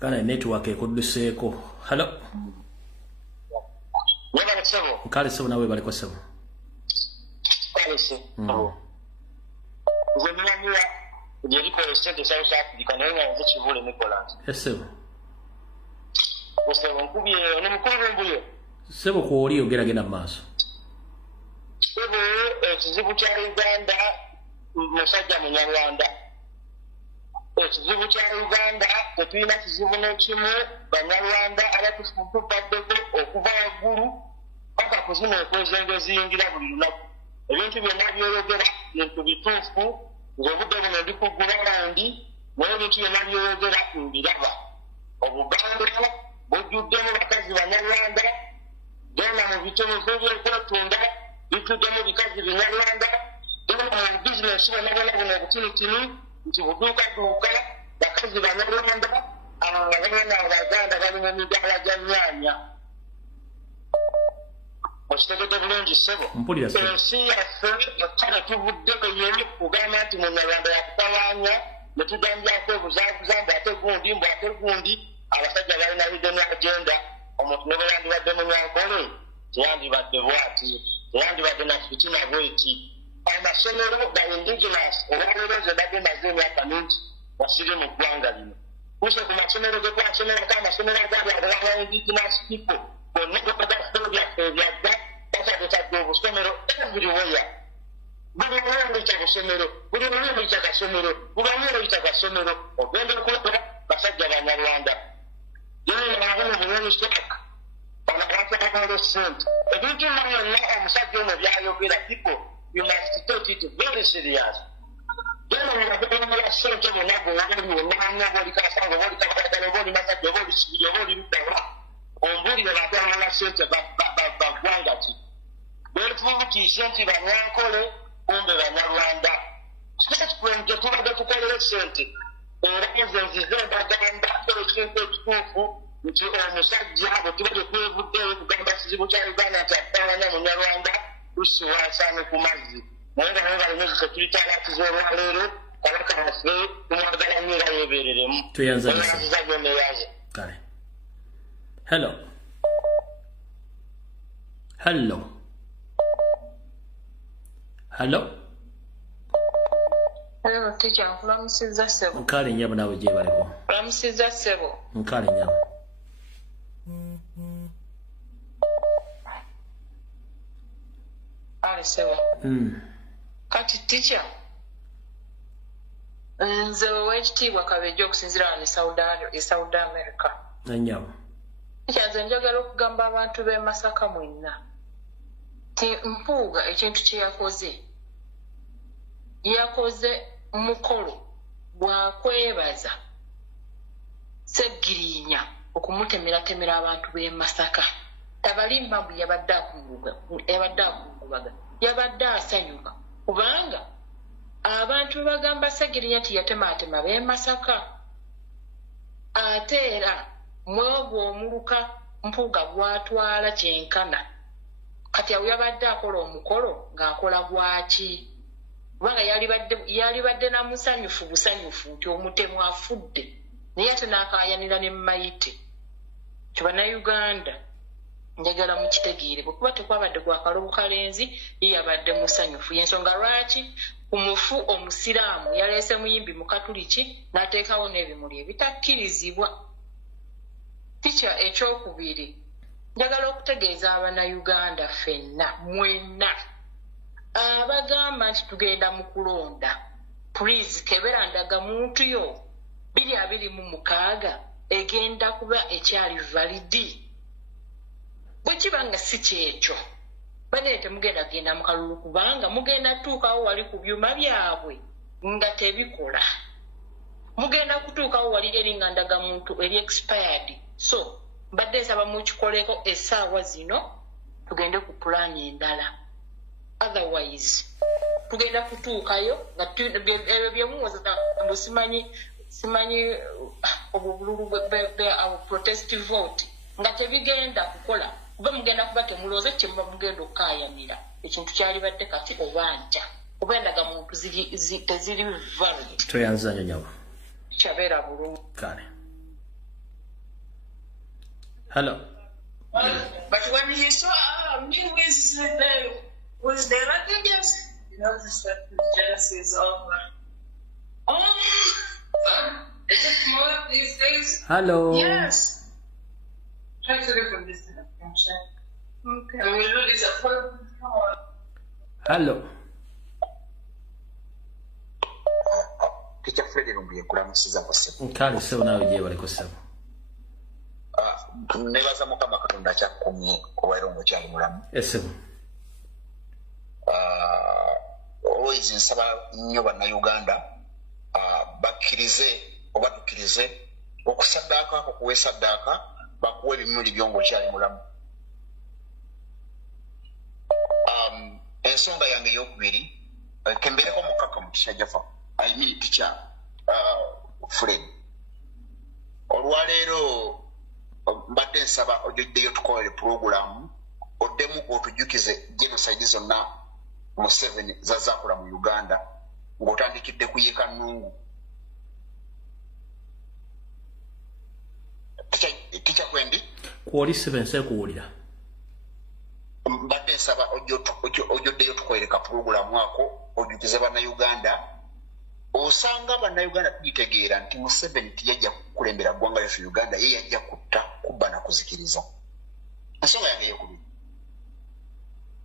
kana network ekudduseeko hello kale sebo nawe bali kwa sebo nze ninamira gyerikola sente South Africa naye nga nze kivule Nicolas sebo sebo nkubye nomukulu w'embuyo sebo kwoli ogeragenda mu maaso sebo ekizibu kya Uganda musajja munyarwanda ekizibu kya Uganda tetulina kizibu n'ekimu bannarwanda abatufutupaddeko okuva waggulu paka ku zino ekwezengo eziyingira buli lunaku ebintu byonna byeyogera bintu bituufu ng'obudde buno ndi ku gulawundi naye ebintu byonna byeyogera mbiraba obuganda bujjuddemu bakazi bannarwanda genda mu bitunufu byokwetunda bijjuddemu bikazi binnarwanda genda mu bizinesi bonnabona buno obutinitini nti buduukaduuka bakazi bannarwanda abana abaganda bali mu midaala gya nnyanya okitegedde bulungi ssebo ensi yaffe kale tuvuddeko yeri kugamba nti munnarwanda yakutawaanya ne tugambyako obuzaabuza mbu ate gundi abasajja balina hidden agenda omuntu ne bwe yandibadde munyankole teyandibadde bwati teyandibadde na fitina bweti amasomero ga indigenous olwaleero ze badde maze emyaka mingi wasiri mu ggwanga lino kuse ku masomero ge twasomerako amasomero agali agalawa indigenous people bonna byaffe ebyagga basadetadde obusomero everywhere buli mulungu kyakasomero buli mulungu kyakasomero bubanyero kyakasomero ogenda okulaba basajja banyarwanda yenabuno bunonisitaka banakakakalo sente ebintu byonna omusajja ono byayogera people you must take it very serious yenabuno sente bonago obulionanga bolikasanga bolikakadala bolimasajja bolikibiri bolirudawa ombulire batwala sente bagwanga ki betubukiise nti banyankole kumbe banyarwanda statement tubadde tukolera sente era ezenzize mbagamba ekintu ekituufu nti omusajja bwe tubadde twevuddeyo kugamba kizibu kya uganda nti atawanya munyarwanda tusiwasaane ku mazzi naye nga naye balina security alatiza olwaleero kabaka waffe tumwagala nnyo era yeebereremu tuyanziza gyoneyaze kale hello hello hello hello teacher nkulamusizza ssebo nkale nnyabo naawe gye baliko nkulamusizza ssebo nkale nnyabo ale ssebo kati teacher nze ow'ekitiibwa kabeja okusinziira wano e Saudi America nnyabo teacher nze njagala okugamba abantu b'e Masaka mwenna ti Mpuuga ekintu kye yakoze mukolo gwakwebaza Sseggirinya okumutemeratemera abantu b'e Masaka tabalimba mbu yabadde akungubaga yabadde asanyuka kubanga abantu bagamba Sseggirinya nti yatemaatema b'e Masaka ate era mwogwo omuluka Mpuuga gwatwala kyenkana kati awo yabadde akola omukolo ng'akola gwaki kubanga yalibadde namusanyufu busanyufu nti omutemu afudde naye ate n'akaayanira ne Mayite kibannayuganda njagala mukitegeere bwekuba tekwabadde gwakalobo kalenzi ye yabadde musanyufu yensonga lwaki ku mufu omusiraamu yaleese muyimbi mu katuliki n'ateekawo n'ebimuli ebitakkirizibwa ticha ekyokubiri njagala okutegeeza abannayuganda ffenna mwenna abagamba nti tugenda mu kulonda please kebera ndaga muntu yo 2026 egenda kuba ekyali validi bwe kiba nga si kyekyo banaye temugenda genda mu kalulu kubanga mugenda tuukawo wali ku byuma byabwe nga tebikola mugenda kutuukawo wali eri nga ndaga muntu eri expired so mbadde nsaba mukikoleko essaawa zino tugende ku pulaani endala otherwise tugenda kutuukayo nga ebyo byemuwoza mbu simanyi obululu bwe protest vote nga tebigenda kukola kuba mugenda kuba temulooze kyemuba mugenda okukaayanira ekintu kyalibadde kati obanja oba endaga muntu teziri valid toyanza nnyo nyawo kyabeera bulungi kale hello but when he saw me with the refugees, you notice that the jealousy is over. Is it more these days? Hello. Yes. Try to look from this side. Okay. And we know it's a problem. Hello. Teacher Fred Rumbi yakulamusiza kwa sebo. Nkale sebo nawe gye baliko sebo. Nebaza mukama Katonda kyakumye kubairo ngo kyali mulamu. Esebo. Always nsaba nnyo bannayuganda bakkirize oba tukkirize okusaddaaka okuwa esaddaaka bakuwa ebimuli byongo kyali mulamu. Ensonga yange ey'okubiri kembereko mukaka mu Tisha Jaffa I mean Teacher Fred olwaleero mbadde nsaba ojjoddeyo tukolere puroguramu oddemu otujjukize genocide zonna Museveni zazaakola mu Uganda ng'otandikidde kuyeeka Nnungu. Teacher Kwendi kwoli 7 sekuwulira mbadde nsaba ojjoddeyo tukolereka puroguramu ako ojjukize bannayuganda osanga bannayuganda tugitegeera nti Museveni tiyajja kukulembera ggwanga lyaffe Uganda ye yajja kutta kubba na kuzikiriza. Ensonga yange ey'okubiri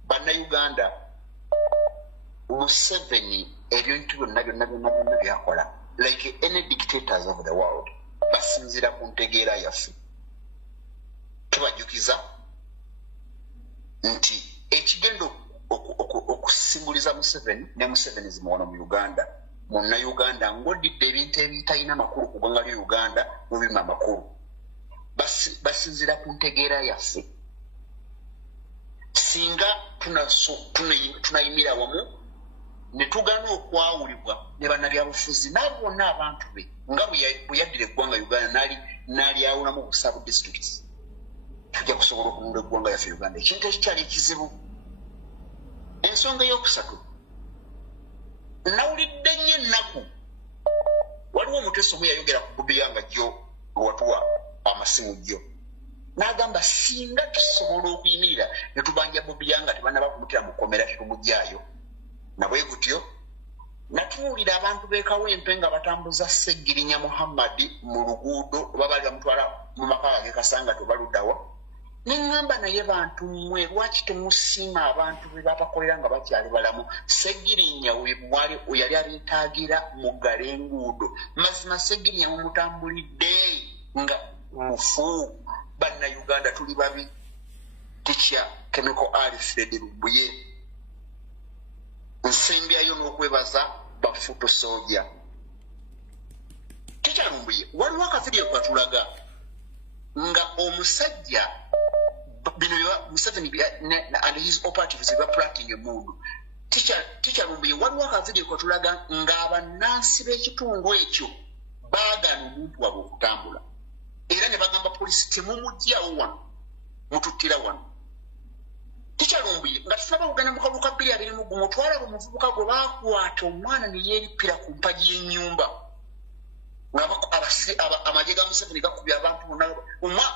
bannayuganda Museveni ebintu byonna byakola like any dictators of the world basinzira ku ntegeera yaffe. Tubajukiza nti ekigendo okusimbuliza Museveni ne Museveni zimuwono mu Uganda muna Uganda ngodidde ebintu ebitalina makulu ku ggwanga lya Uganda mubima makulu basinzira ku ntegeera yaffe. Singa tunayimira wamu ne tugaana okwawulibwa ne bannabyabufuzi n'abo bonna abantu be nga bwe yaddira eggwanga Uganda n'alyawulamu busabu disitulikiti, tujja kusobola okununula eggwanga yaffe Uganda. Ekintu ekikyali ekizibu. Ensonga ey'okusatu, nawulidde nnyo ennaku waliwo omuteesa omu yayogera ku Bobi Wine jjo lwatuwa amasimu jjo n'agamba singa tusobola okuyimirira ne tubanja Bobi Wine tebanaba kumutira mu kkomera tetumugyayo nabwe gutyo natuwulira abantu b'ekawempe nga batambuza Sseggirinya Muhammad mu luguudo oba bali bamutwala mu maka ge Kasanga tebaluddawa neŋŋamba naye bantu mmwe lwaki temusiima abantu be babakolera nga bakyali balamu. Sseggirinya we yali abeetaagira muggala enguudo mazima Sseggirinya mumutambulidde nga mufu. Bannayuganda tuli babi. Tikya Chemical Alfred Lubuye nsembyayo n'okwebaza bafuto soja. Tikya Lubuye waliwo akavidiyo katulaga nga omusajja bino Museveni and his operatives bapulatinga emundu. Tikya Lubuye waliwo akavidiyo katulaga ng'abannansi b'ekitundu ekyo baagaana omuntu wabwe okutambula era ne bagamba polisi temumugyawo wano mututtira wano. Tikya Lubuye nga tulaba kugenda mu kalulu ka 2021 twalaba omuvubuka gwe baakwata omwana ne yeeripira ku mpagi y'ennyumba amagye ga Museveni gakubya abantu bonna.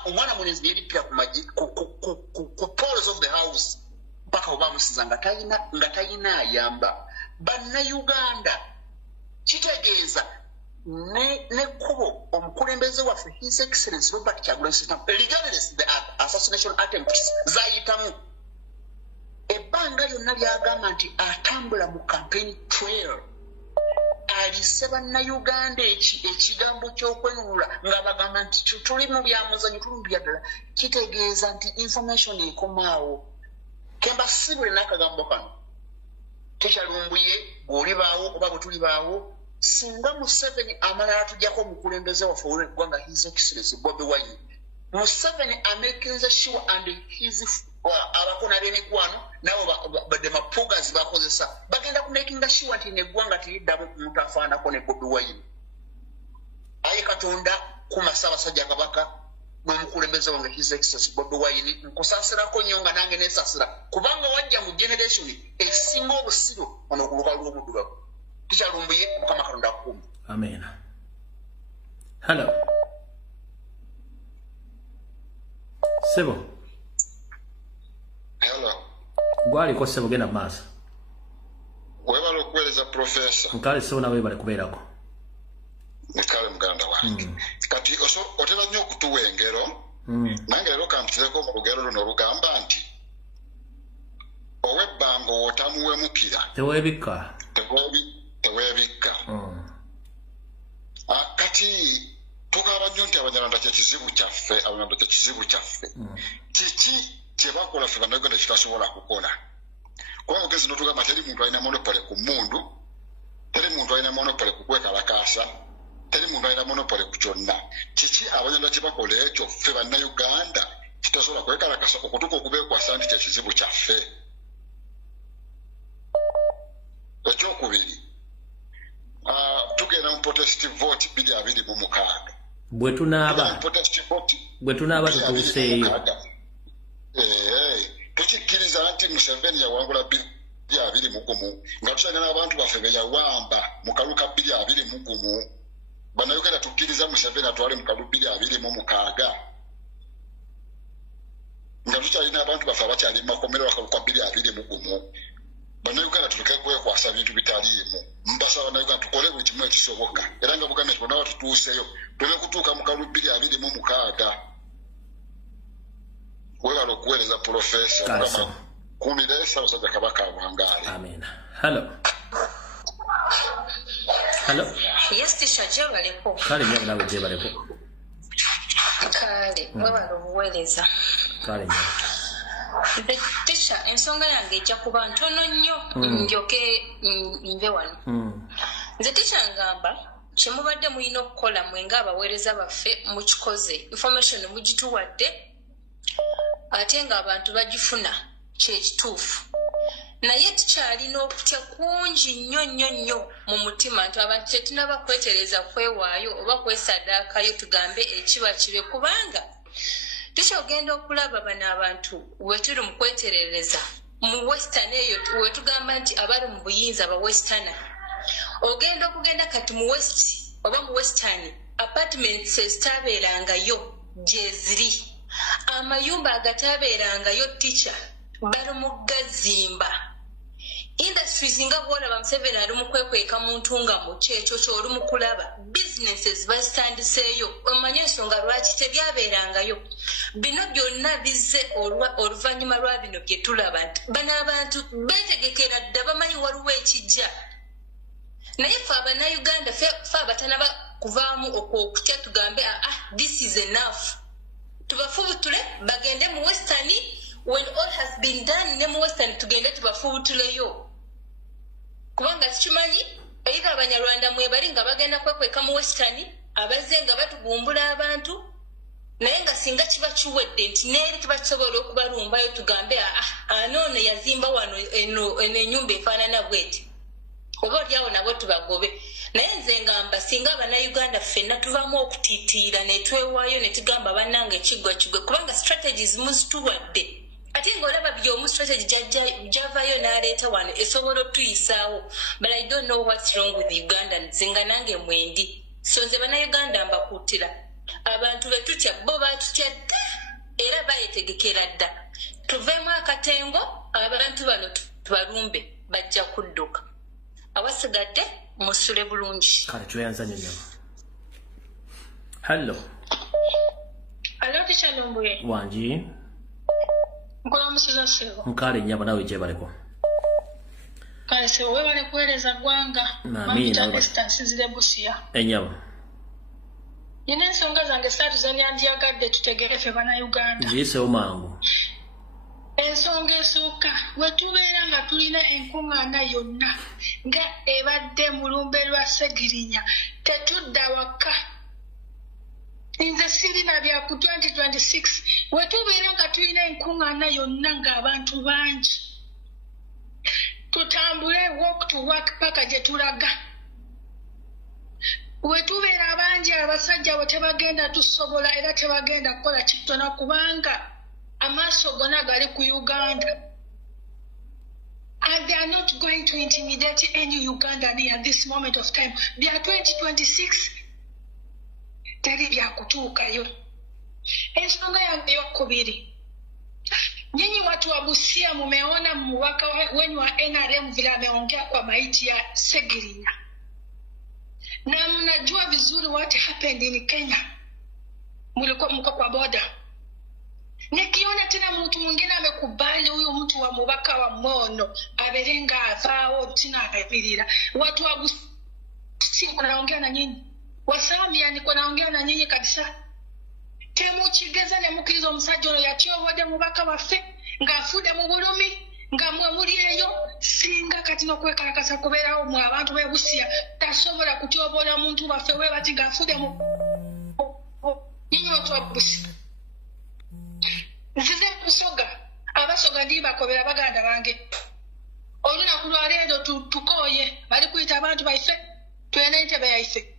Omwana munezi ne yeeripira ku poles of the house mpaka oba amusiza nga talina ayamba. Bannayuganda kitegeeza nekkubo omukulembeze waffe His Excellency Robert Kyagulanyi Ssentamu regardless the assassination attempts zayitamu ebbanga lyonna lyagamba nti atambula mu campaign trail alise bannayuganda ekigambo ky'okwenunula nga bagamba nti tuli mu byamuzanyo tuli mu byaddala. Kitegeeza nti information ekomaawo. Kemba sibule n'akagambo kano. Tikya Lubuye bw'oli baawo oba bwe tuli baawo singa Museveni amala atujjako omukulembeze waffe w'eggwanga His Excellency Bobi Wine, Museveni amekinze sure and his abakona b'emikwano nabo badde mapugazi bakozesa bagenda kumakinga sure nti neggwanga teriddamu omuntu afaanako ne Bobi Wine. Aye Katonda kuma Ssaabasajja Kabaka n'omukulembeze wange His Excellency Bobi Wine nkusaasirako nnyo nga nange neesaasira kubanga wajja mu generation esinga obusiru ono ku lukalu lw'omuddugavu. Tikya Lubuye Mukama Katonda akuuma. Amen. Hello. Sebo. Hello. Gwaliko Sebo genda maaso. Webale okuweereza Professor. Nkale Sebo nawe bale kubeerako. Nkale muganda wange. Kati otera nnyo okutuwa engero. Nange leero kantireko mu lugero luno olugamba nti owebbanga otamuwemukira. Teweebikka. Teweebikka. Kati tugamba nnyo nti Abanyarwanda kyekizibu kyaffe, Abanyarwanda kyekizibu kyaffe. Kiki kye bakola ffe Bannayuganda kitasobola kukola? Kuba mugezi n'otugamba teri muntu alina monopole ku mmundu, teri muntu alina monopole ku kwekalakaasa, teri muntu alina monopole ku kyonna. Kiki Abanyarwanda kye bakola ekyo ffe Bannayuganda kitasobola kwekalakaasa okutuuka okubeekwasa nti kyekizibu kyaffe? Ekyokubiri, tugenda mu protest vote 2026. Bwe tunaaba tutuuseeyo. Tukikkiriza nti Museveni yawangula 2021 nga tukyalina n'abantu baffe be yawamba mu kalulu ka 2021. Bannayuganda tukkiriza Museveni atwale mu kalulu 2026 nga tukyalina abantu baffe abakyali mu makomero akalulu ka 2021. Bannayuganda tuleke kwekwasa bintu bitaliimu. Mbasaba Bannayuganda tukole buli kimu ekisoboka era nga bugambye nti bonna batutuuseyo tuleme kutuuka mu kalulu 2026. Webale okuweereza Professor kumire Ssaabasajja Kabaka Wangaale. Amen. Hello. Hello. Yes, Tisha Jebaleko. Kale nyamu nawe Jebaleko. Kale, mwebala obuweereza. Kale nyamu. Tisha, ensonga yange ejja kuba ntono nnyo njoke nve wano. Nze Tisha ngamba kyemubadde mulina okukola mwe ng'abaweereza baffe mukikoze. Information mugituwadde ate ng'abantu bagifuna kyekituufu. Naye tukyalina okutya kungi nnyo mu mutima nti abantu tetunaba kwetereza kwewaayo oba kwesaddaakayo tugambe ekiba kibe kubanga tukyogenda okulaba bano abantu we tuli mu kweterereza mu western eyo we tugamba nti abali mu buyinza ba western ogenda okugenda kati mu west oba mu western apartments ezitabeerangayo gye ziri amayumba agatabeerangayo Teacher bali mu gazimba industries nga bwolaba Museveni ali mu kwekweka mu ntunga mu kyekyo ky'oli mu kulaba businesses bazitandiseeyo omanye ensonga lwaki tebyabeerangayo bino byonna bizze oluvannyuma lwa bino bye tulaba nti bano abantu beetegekera dda bamanyi waliwo ekijja naye ffe Abannayuganda ffe abatanaba kuvaamu okutya tugambe this is enough tubafubutule bagende mu western when all has been done ne mu western tugende tubafubutuleyo kubanga tukimanyi era Abanyarwanda mwe bali nga bagenda kwekweka mu western abazze nga batugumbula abantu naye nga singa kiba kiwedde nti neeri tuba tusobola okubalumbayo tugambe anoone yazimba wano eno ennyumba efaanana bweti oba olyawo nabo tubagobe naye nze ngamba singa Abannayuganda ffenna tuvaamu okutiitiira ne twewaayo ne tugamba bannange kiggwa kubanga strategies muzituwadde ate ng'olaba by'omu strategy gyavayo n'aleeta wano esobola otuyisaawo but I don't know what's wrong with Ugandans nga nange mwendi so nze Bannayuganda mbakuutira abantu be tutya bo batutya dda era bayetegekera dda tuveemu akatengo abantu bano tubalumbe bajja kudduka awasigadde musule bulungi kale tweyanza nnyo Hello. Hello Teacher Lumbuye. Wanji. Nkola musuza sebo. Nkale nyamba nawe Jebaleko. Kale sebo wewe bale kueleza gwanga. Mami na distance zile busia. Enyaba. Yine ensonga zange satu zanyandiyagadde tutegere ffe Bannayuganda. Jise omangu. Ensonga esooka wetubeera nga tulina enkuŋŋaana yonna nga ebadde mu lumbe lwa Segirinya tetudda waka nze sirina bya ku 2026 wetubeera nga tulina enkuŋŋaana yonna ng'abantu bangi tutambule walk to work paka gye tulaga wetubeera abangi abasajja bwe tebagenda tusobola era tebagenda kukola kitona kubanga amaaso gonna gali ku Uganda and they are not going to intimidate any Ugandan at this moment of time. Bya 2026 teri byakutuukayo. Ensonga yange eyokubiri, nyinyi watu wa Busia mumeona mwaka wenu wa NRM vile ameongea kwa maiti ya Segirinya na mnajua vizuri what happened in Kenya. Mlikuwa mko kwa boda. Nikiona tena mtu mwingine amekubali huyu mtu wa mubaka wa Mono aberenga avao tina akapirira watu wa Busia wanaongea na nyinyi Wasamia niko naongea na nyinyi kabisa temu kigeza ne mukirizo omusajja yakyo wode mubaka waffe ngaafude mu bulumi nga mwe muri eyo singa kati nokwekalakasa kubeerawo mu abantu b'e Busia tasobola kutyobola muntu waffe we bati ngaafude mu nyinyi watu wa Busia nzize kusoga abasoga ndi bakobera baganda bange olunaku lwa leero tukoye bali kuyita abantu baife tuyina entebe yaife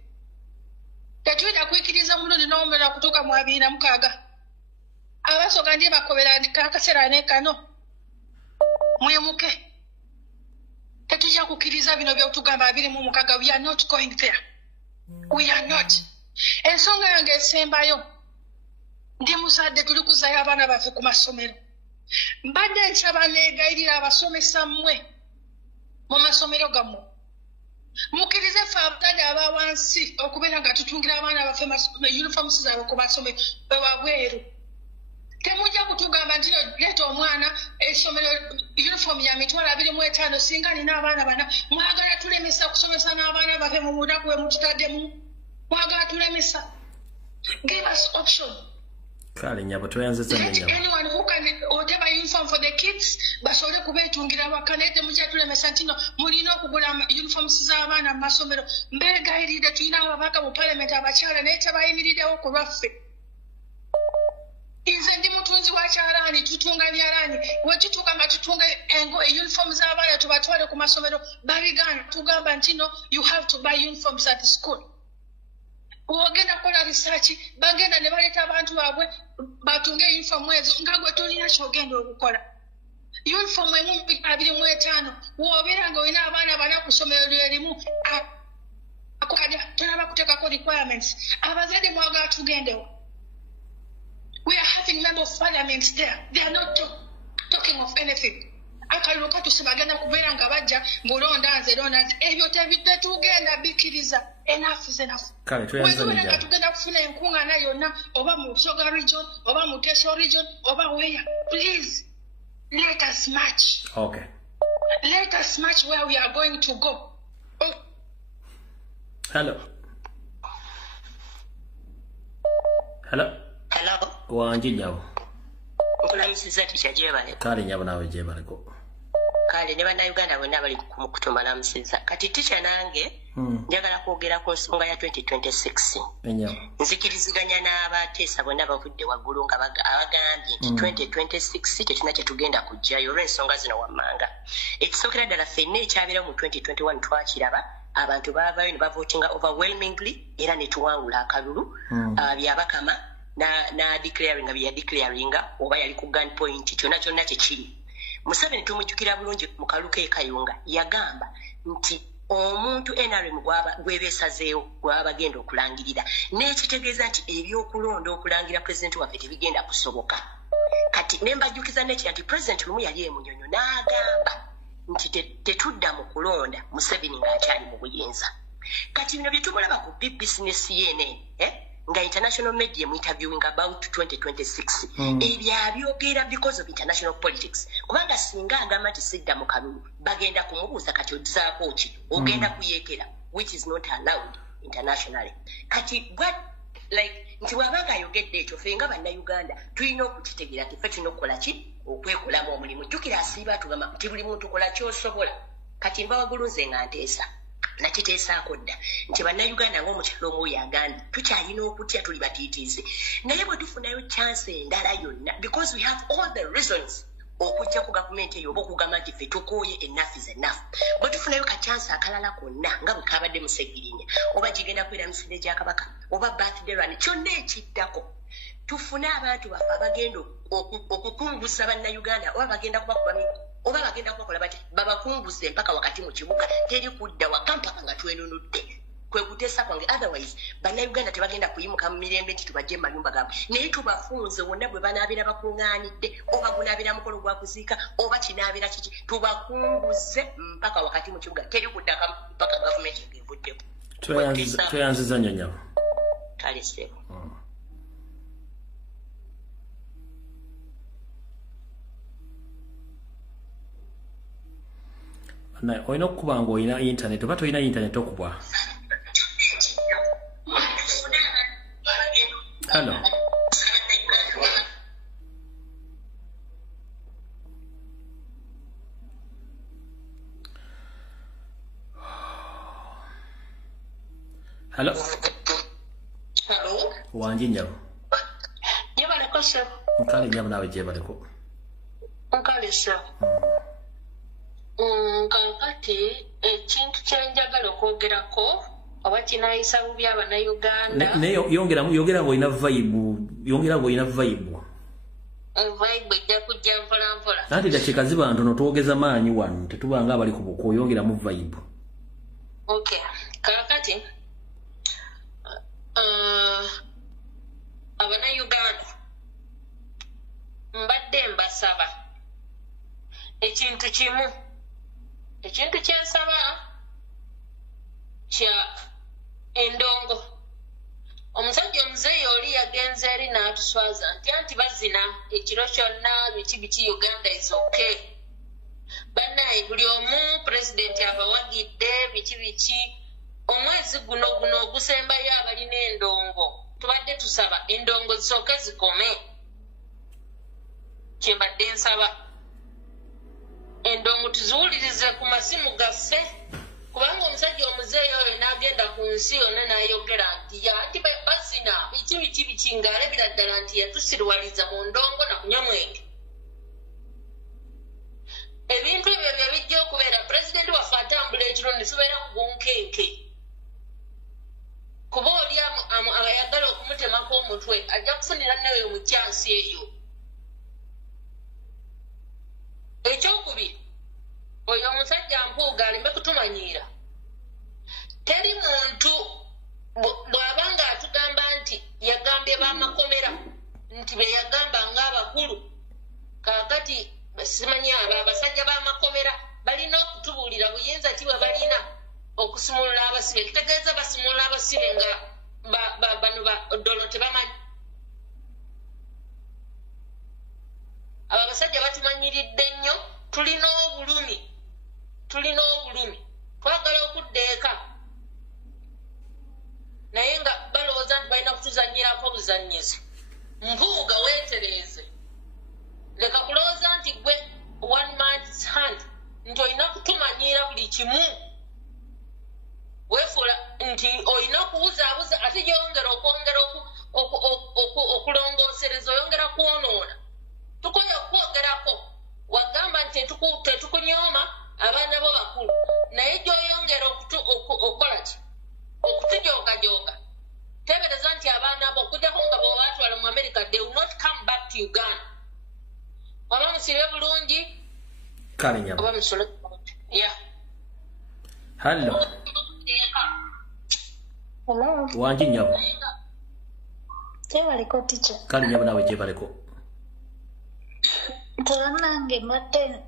tetuyita kuyikiriza mulundi n'omulala kutuuka mu 26 abasoga ndi bakobera akaseera nekano mwemuke tetujja kukkiriza bino byotugamba 26 we are not going there we are not ensonga yange esembayo ndi musadde tuli kuzayo abaana baffe ku masomero mbadde nsaba neegayirira abasomesa mmwe mu masomero gammwe mukkirize ffe abazadde aba wansi okubeera nga tutungira abaana baffe uniforms zaabwe ku masomero wabweru Temujja kutugamba nti leeta omwana essomero uniform ya mitwalo 25 singa nina abaana bana mwagala tulemesa kusomesa n'abaana bafe mu bunaku bwe mututaddemu mwagala tulemesa. Give us option. Kale nyabo toyanzeza nyabo. Anyone who can whatever uniform for the kids basole kubetungira bakanete mujja tulemesa ntino mulina okugula uniforms z'abaana mu masomero mbegayiride tulina ababaka mu parliament abakyala naye tebayimiriddewo ku lwaffe. Inze ndi mutunzi wa kyalaani tutunga byalaani wekituuka nga tutunga uniform z'abaana tubatwale ku masomero babigaana tugamba nti no you have to buy uniforms at school. Ogenda kola research bagenda ne baleeta abantu baabwe batunge uniform ezo nga gwe tolina kyogenda okukola. Uniform emu 25 wobeera nga olina abaana bana ku ssomero lyerimu akokadya tonaba kuteekako requirements abazadde mwagala tugendewo. We are having member of parliament there. They are not talking of anything. Akalulu katusi bagenda kubeera nga bajja ng'olonda nze ebyo tebitugenda bikiriza. Enough is enough. Wezubera tugenda kufuna enkungaana yonna oba mu Busoga region oba mu Teso region oba where. Please let us march. Okay. Let us march where we are going to go. Oh. Hello. Hello. Hello. Wanji nyabo. Nkulamusiza ticha jebale. Kale nyabo nawe jebale ko. Kale ne bannayuganda bonna bali kutumalamusiza. Kati ticha nange njagala kwogera ku nsonga ya 2026. Nzikiriziganya n'abateesa bonna bavudde waggulu nga abagambye nti 2026 tetuna kye tugenda kujjayo olw'ensonga zino wammanga. Ekisookera ddala ffenna ekyabeera mu 2021 twakiraba abantu baavaayo ne bavootinga overwhelmingly era ne tuwangula akalulu byabakama na declaring bya declaring oba yali ku gun point kyonna kye kiri. Museveni tumujjukira bulungi mu kaluka ekayunga yagamba nti omuntu NRM gwebeesazeewo gwabagenda okulangirira n'ekitegeeza nti ebyokulonda okulangira pulezidenti waffe tebigenda kusoboka. Kati ne mbajjukiza neki nti pulezidenti lumu yali emunyonyo n'agamba nti tetudda mu kulonda Museveni ng'akyali mu buyinza. Kati bino bye tumulaba ku BBC ne CNN nga international media mu interviewing about 2026 ebyabyogera because of international politics kubanga singa agamba nti sidda mu kalulu bagenda kumubuuza kati ogizaako ki ogenda kuyeekera which is not allowed internationally. Kati nti wabanga ayogedde ekyo ffe nga bannayuganda tulina okukitegeera nti ffe tulina okukola ki okwekolamu omulimu. Jjukira asiiba atugamba nti buli muntu kola ky'osobola. Kati mba wagulunze nga nteesa nakiteesaako dda nti bannayuganda ng'omukyalo omu yagambye tukyalina okutya tuli batiitiizi naye bwe tufunayo chance endala yonna because we have all the reasons okujja ku gavumenti eyo oba okugamba nti ffe tukooye enough is enough. Bwe tufunayo ka chance akalala konna nga bwe kabadde mu Ssegirinya oba gigenda kubeera misinde gya Kabaka oba birthday run kyonna ekiddako tufune abantu baffe abagenda okukungusa bannayuganda oba bagenda kubakuba oba bagenda kubakola bati babakunguze mpaka wakati mu kibuga teri kudda wakampaka nga twenunudde kwe kuteesa kwange. Otherwise bannayuganda tebagenda kuyimuka mu mirembe nti tubajje mu mayumba gaabwe naye tubafunze wonna bwe banaabira bakuŋŋaanidde oba gunaabira mukolo gwa kuziika oba kinaabira kiki tubakunguze mpaka wakati mu kibuga teri kuddaka mpaka gavumenti ng'evuddeko. Tweyanziza nnyo nyabo. Kale ssebo. Olina okuba nga olina internet oba tolina internet okubwa. Hello. Hello. Hello. Wanji nyabo. Jebaleko sebo. Nkale nyabo nawe jebaleko. Nkale sebo. Kankati ekintu kyenjagala okwogerako oba kinayisa bubi abannayuganda naye yongera ng'olina vibe vibe ejja kujja mpola mpola anti dakiika ziba ntono twogeza maanyi wano tetubanga abali ku buko oyongeramu vibe. Okay kankati abannayuganda mbadde mbasaba ekintu kimu. Ekintu kyensaba kya endongo omusajja omuzeeyi oli yagenze eri n'atuswaza nti anti bazina ekiro kyonna biki Uganda is okay. Bannaye buli omu pulezidenti abawagidde biki omwezi guno ogusembayo abalina endongo tubadde tusaba endongo zisooke zikome. Kyembadde nsaba endongo tuziwulirize ku masimu gaffe kubanga omusajja omuzeeyi oyo n'agenda ku nsi yonna n'ayogera nti anti bazina biki ng'alabira ddala nti yatusirwaliza mu ndongo na kunywa mwenge. Ebintu ebyo bye bijja okubeera pulezidenti waffe atambula ekiro ne tubeera ku bunkenke kuba oli ayagala okumutemako omutwe ajja kufunira nayo mu kyansi eyo. Ekyokubiri oyo omusajja Mpuuga aleme kutumanyiira. Teri muntu bw'abanga atugamba nti yagambye b'amakomera nti be yagamba ng'abakulu kaakati simanyi abo abasajja b'amakomera balina okutubuulira buyinza ki bwe balina okusumulula abasibe. Kitegeeza basumulula abasibe nga bano ddolo tebamanyi. Abo abasajja batumanyiridde nnyo. Tulina obulumi twagala okudda eka naye nga balowooza nti balina kutuzanyirako buzanyizi. Mpuuga weetereeze, leka kulowooza nti gwe one man's hand nti olina kutumanyiira buli kimu. Weefuula nti olina okubuzaabuza ate gyeyongera okulongoosereza oyongera kwonoona. Tukoya okwogerako wagamba nti tetukunyooma abaana bo bakulu naye gy'oyongera okukola ki okutujoogajoga. Tebereza nti abaana bo okujjako nga bwe baatwala mu America they will not come back to Uganda. Oba musirwe bulungi kale nyabo oba musole ya hallo wanji nyabo kyebaleko ticha kale nyabo nawe kyebaleko Tulanange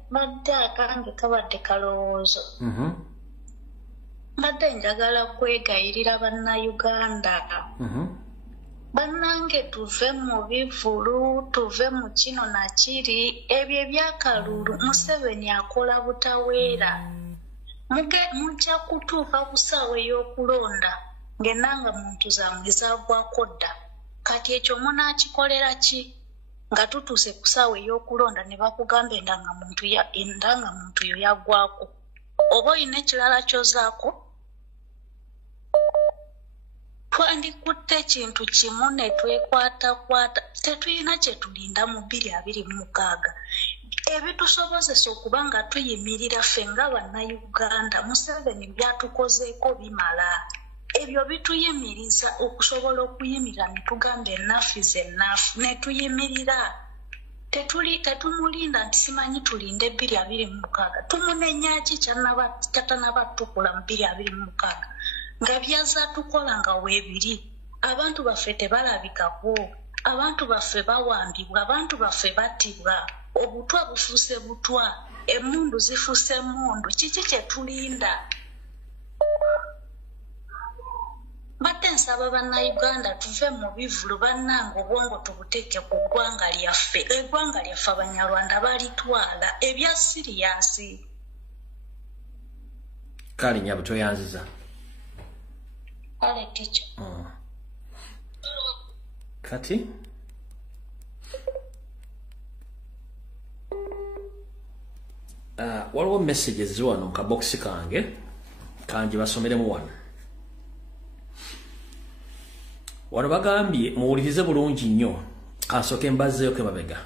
madde akange kabadde kalowoozo. Madde njagala kwegayirira bannayuganda. Bannange tuve mu bivulu, tuve mu kino na kiri, ebyo ebyakalulu Museveni akola butaweera. Mujja kutuuka ku ssaawa ey'okulonda ng'ennanga muntu zammwe zaagwako dda. Kati ekyo munaakikolera ki? Nga tutuuse ku ssaawa ey'okulonda ne bakugamba endanga muntu yo yaggwako. Oba olina ekirala ky'ozaako? Twandikutte ekintu kimu ne twekwatakwata. Tetulina kye tulinda mu 2026. Ebitusobozesa okuba nga tuyimirira ffe nga bannayuganda Museveni byatukozeeko bimala. Ebyo bituyimiriza okusobola okuyimirira ne tugamba enough is enough ne tuyimirira. Tetumulinda nti simanyi tulinde 2026. Tumunenya ki kyatanaba tukula mu 2026 nga byaza tukola nga weebiri. Abantu baffe tebalabikako, abantu baffe bawambibwa, abantu baffe battibwa, obutwa bufuuse butwa, emmundu zifuuse emmundu. Kiki kye tulinda? Mbadde nsaba bannayuganda tuve mu bivulu bannange obwongo tubuteeke ku ggwanga lyaffe. Eggwanga lyaffe Abanyarwanda balitwala ebya siriyasi. Kale nyabo toyanziza. Kale ticha. Kati? Waliwo messages wano mu kabokisi kange kangi basomeremu wano. Wano bagambye muwulirize bulungi nnyo kasooke mbazzeeyo ke mabega.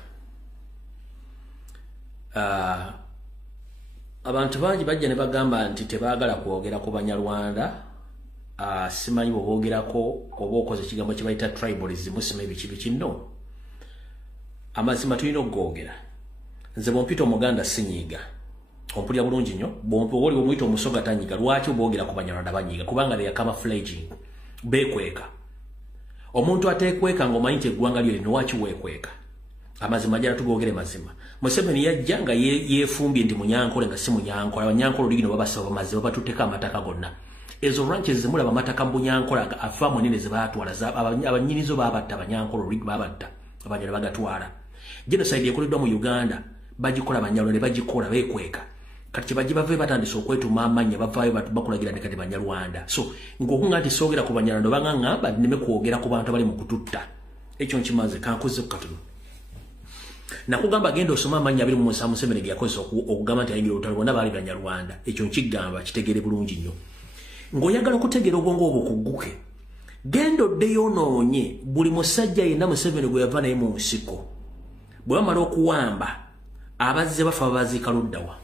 Abantu bangi bajja ne bagamba nti tebaagala kwogera ku Banyarwanda. Simanyi bw'oboogerako oba okoze ekigambo kye bayita tribalism musima ebiki nno. Amazima tulina okugogera. Nze bw'ompita Omuganda sinyiiga. Ompulira bulungi nnyo. Bw'oli omuyita Omusoga tanyiiga. Lwaki oboogera ku Banyarwanda banyiiga? Kubanga they are camouflaging. Beekweka. Omuntu ateekweka ng'omanyi nti eggwanga lyo lino lwaki weekweka? Amazima jala tugogere mazima. Museveni yajja nga yeefumbye ndi Munyankole nga si Munyankole. Abanyankole ligino babasaba mazima batutteko amataka gonna. ezo ranches zimula bamataka mbunyankola afamu nene zebatwala abanyinizo babatta abanyankolo rig babatta abanyala bagatwala genocide ekoleddwa mu Uganda bagikola banyalo ne bagikola bekweka kati baji bave batandise okwetuma amanya bavayo bakulagira kati banyarwanda so ngokungati sogera ku banyarwanda banganga nime kwogera ku bantu bali mu kututta ekyo nkimaze kankuze kukatulu nakugamba gendo osoma amanya abiri mu Musa Museveni yakozesa okugamba nti ayingira olutalo bonna baali banyarwanda ekyo nkigamba kitegere bulungi nnyo ng'oyagala okutegera obwongo obwo kugguke gendo ddeyonoonye buli musajja yenna Museveni gwe yava naye mu nsiko bwe bamala okuwamba abazze bafa babaziika luddawa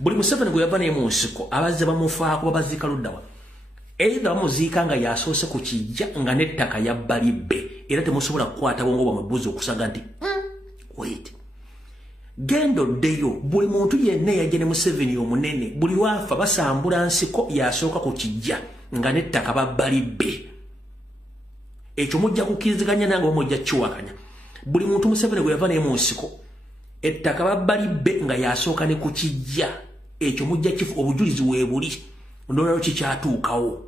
buli Museveni gwe yava naye mu nsiko abazze bamufaako babaziika luddawa either bamuziika nga yasoose ku kijja nga n'ettaka yabbalibbe era temusobola kukwata bwongo bwamwebuuza okusaga nti wait gendo ddeyo buli muntu yenna yajja ne Museveni omunene buli wafa basambula nsiko yasooka ku kijja nga n'ettaka babbalibbe ekyo mujja kukkiriziganya nange mujja kiwakanya buli muntu Museveni gwe yava naye mu nsiko ettaka babbalibbe nga yasooka ne ku kijja ekyo mujja kifu obujulizi weebuli ndolalo kikyatuukawo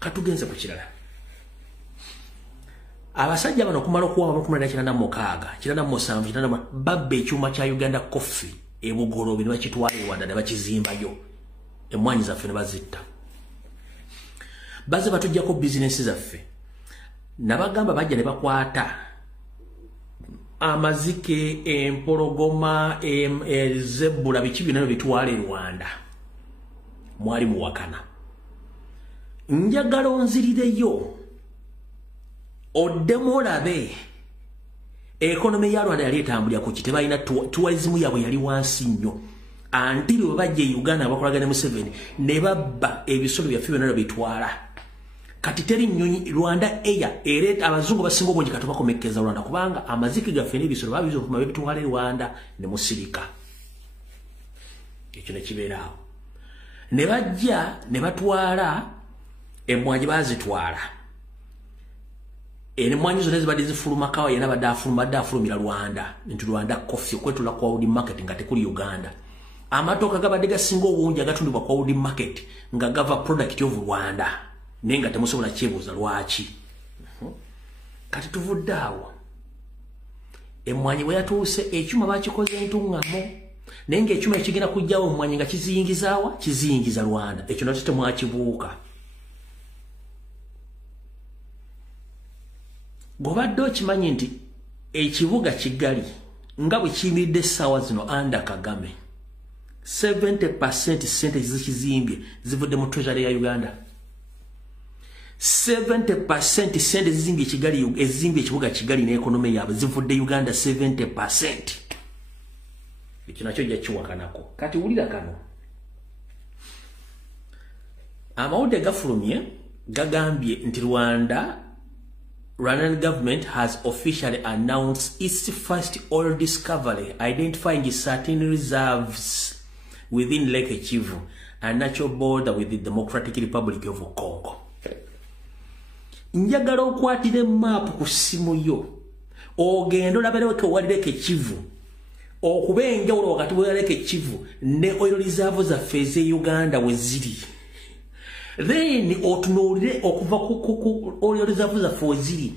katugenze ku kirala abasajja bano kumala okuwaba bakumala kirana mukaaga kirana musanvu kirana babbe ekyuma kya Uganda Coffee ebugolobi ne bakitwala ewanda ne bakizimbayo emwanyi zaffe ne bazitta baze batujjako bizinesi zaffe nabagamba bajja ne bakwata amazike empologoma ezebbula biki byonna bitwala Rwanda mwali muwakana njagala onzirireyo oddemu olabe ekonomi ya Rwanda yali etambulira ku kiti balina tourism yabwe yali wansi nnyo antiri bwe bajja e Uganda abakolagana ne Museveni ne babba ebisolo byaffe byonna bitwala kati teri nnyonyi Rwanda Air era abazungu basinga obungi kati bakomekkeza Rwanda kubanga amaziki gaffe n'ebisolo babizo okuma bebitwala Rwanda ne musirika ekyo ne kibeeraawo ne bajja ne batwala emwanyi bazitwala emwanyi zonna zibadde zifuluma kawa yena badde afulumira Rwanda nti Rwanda Coffee okwetula kwa World Market nga tekuli Uganda amatooka gabadde gasinga obungi agatundibwa kwa World Market nga gava product of Rwanda naye nga temusobola kyebuuza lwaki kati tuvudde awo emwanyi bwe yatuuse ekyuma bakikoze entuŋŋamo naye ng'ekyuma ekigenda kujjawo omwanyi nga kiziyingizaawa kiziyingiza Rwanda ekyo nakyo temwakibuuka gobadde okimanyi nti ekibuga Kigali nga bwe kiyimiridde essaawa zino anda Kagame 70% sente zikizimbye zivudde mu treasury ya Uganda 70% sente zizimbye Kigali ezizimbye ekibuga Kigali n'ekonomi yaabwe zivudde Uganda 70%. Ekyo nakyo jja kiwakanako kati wulira kano amawulire gafulumye gagambye nti Rwandan government has officially announced its first oil discovery identifying certain reserves within Lake Kivu, a natural border with the Democratic Republic of Congo. Njagala okwatire map ku simu yo ogendo labere ke wali Lake Kivu okubenga ulo wakati wa Lake Kivu ne oil reserve za feze Uganda weziri then otunulire okuva ku oil reserve za foziri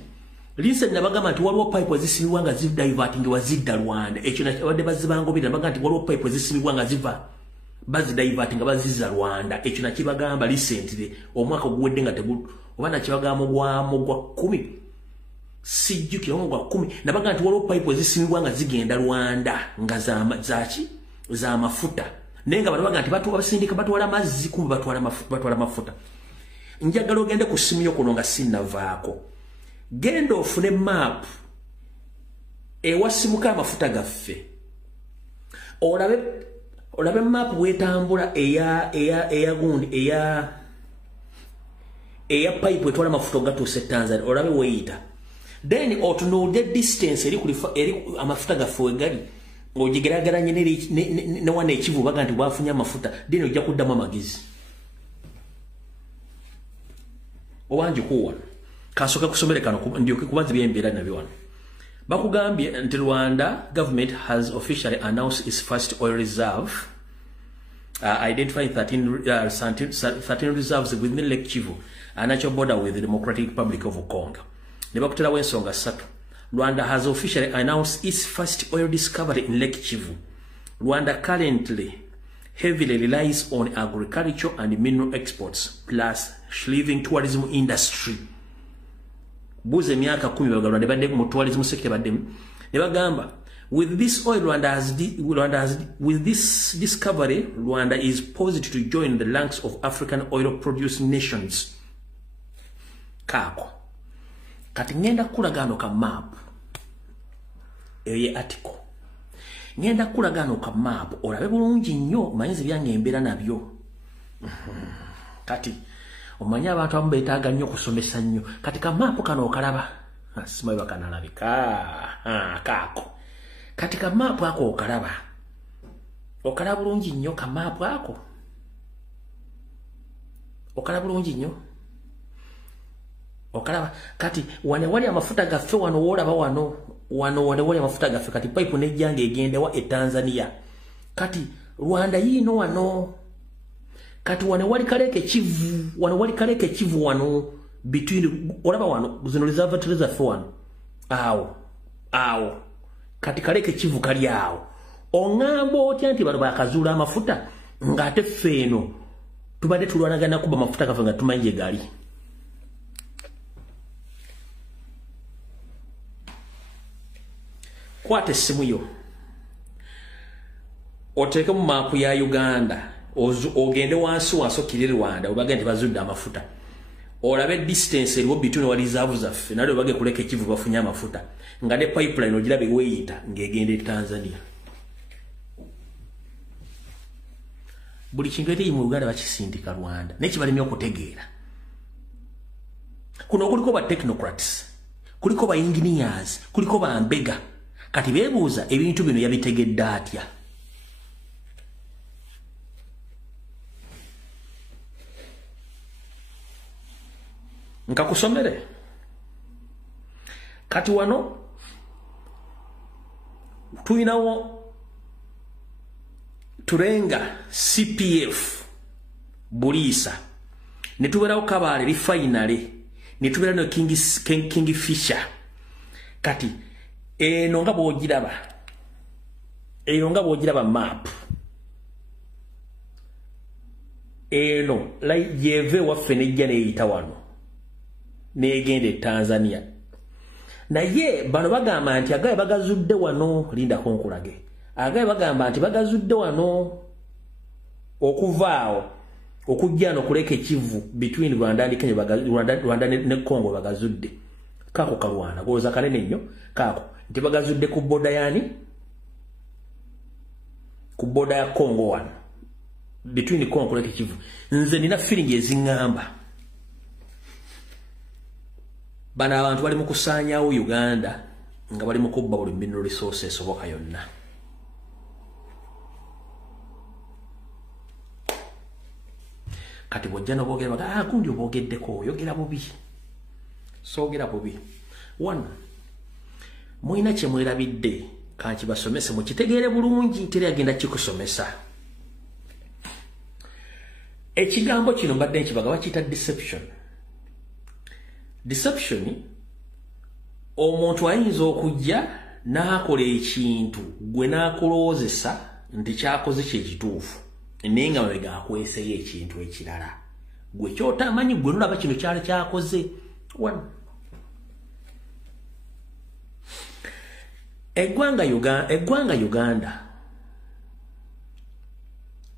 listen nabagamba nti waliwo pipe zisimiwanga diverting wazidda Rwanda ekyo nabadde bazibango bira nabagamba nti waliwo pipe zisimiwanga ziva diverting baziza Rwanda ekyo nakibagamba recently omwaka guwedde nga tegulu obana kibagamba gwa 10 sijjukira gwa 10 nabagamba nti waliwo pipe zisimiwanga zigenda Rwanda nga za mafuta nenga barabaga nti batu abasindika batwala mazzi kumbe batwala mafuta njagala ogende ku simu yo kuno nga sinnavaako genda ofune map ewasimuka amafuta gaffe olabe map wetambula eya gundi eya pipe etwala mafuta gatuuse Tanzania olabe weyita then otunuulire distance eri amafuta gaffe wegali ng'ogigerageranye ne wana ekivu baga nti bwafunye amafuta then ojja kuddamu amagezi owangi kuwa kasoka kusomere kano ndyoke kubanza byembeera nabyo wano bakugambye nti Rwanda government has officially announced its first oil reserve identifying 13 reserves within Lake Kivu, a natural border with the Democratic Republic of Congo. Nebakutera wensonga satu. Rwanda has officially announced its first oil discovery in Lake Kivu. Rwanda currently heavily relies on agriculture and mineral exports, plus thriving tourism industry. Buze miaka 10 bagamba nebadde mu tourism sector baddemu. Nebagamba with this oil, with this discovery, Rwanda is poised to join the ranks of African oil-producing nations. Kako. Kati ngenda kulagano ka map. Eye article. Ngenda kulagano ka map. Olabe bulungi nnyo mayinzi byange embeera nabyo. Kati omanya abantu abamu beetaaga nnyo kusomesa nnyo. Kati ka map kano okalaba. Simanyi bakanalabika. Kako. Katika mapu ako okalaba. Okalaba bulungi nnyo ka mapu ako. Okalaba bulungi nnyo. Okalaba kati wane wali amafuta gaffe wano wolaba wano wane wali amafuta gaffe kati pipe nejjange egendewa e Tanzania. Kati Rwanda yino wano. Kati wane wali kaleke Kivu wano between olaba wano zino reserve wano. Awo. Kati kaleke Kivu kali awo. Ongambo otya nti bano bakazuula amafuta ngate feno tubadde tulwanagana kuba amafuta kafa nga tumanje gali. Kwate simu yo. Oteke mu mapu ya Uganda. Ogende wansi wasokire Rwanda obage nti bazudde amafuta. Olabe distance eriwo between wa reserve zaffe nalyo bage kuleke Kivu bafunya amafuta. Ngade pipeline ogirabe weyita ngegende Tanzania. Buli kintu ete mu Uganda bakisindika Rwanda. Nekibalimye okutegeera. Kuno kuliko ba technocrats, kuliko ba engineers, kuliko ba mbega. Kati bebuuza ebintu bino yabitegedde atya. Nkakusomere. Kati wano tuinawo turenga CPF Bulisa netuberawo Kabale refinery netubera no King Fisher. Kati eno nga bwogiraba map eno like yeve waffe nejja neyita wano negende Tanzania. Naye bano bagamba nti agaye bagazudde wano linda konkulage. Agaye bagamba nti bagazudde wano okuvaawo okujja no kuleke Kivu between Rwanda and Kenya Rwanda ne Congo bagazudde. Kako kalwana goza kanene nnyo kako nti bagazudde ku boda yani ku boda ya Congo wano between Congo kuleke Kivu. Nze nina feeling ezingamba bana abantu bali mu kusaanyaawo Uganda nga bali mu kubba buli mineral resources soboka yonna. Kati bojja n'oboogera baga gundi oboogeddeko oyogera bubi. Soogera bubi. One, mulina kye mwerabidde kankibasomese mukitegeere bulungi teri agenda kikusomesa. Ekigambo kino mbadde nkibaga bakiyita deception. Deception, omuntu ayinza okujja n'akola ekintu gwe n'akolozesa nti kyakoze kyekituufu naye nga mabega akweseyo ekintu ekirala gwe kyotamanyi gwe nolaba kino kyali kyakoze. Eggwanga Uganda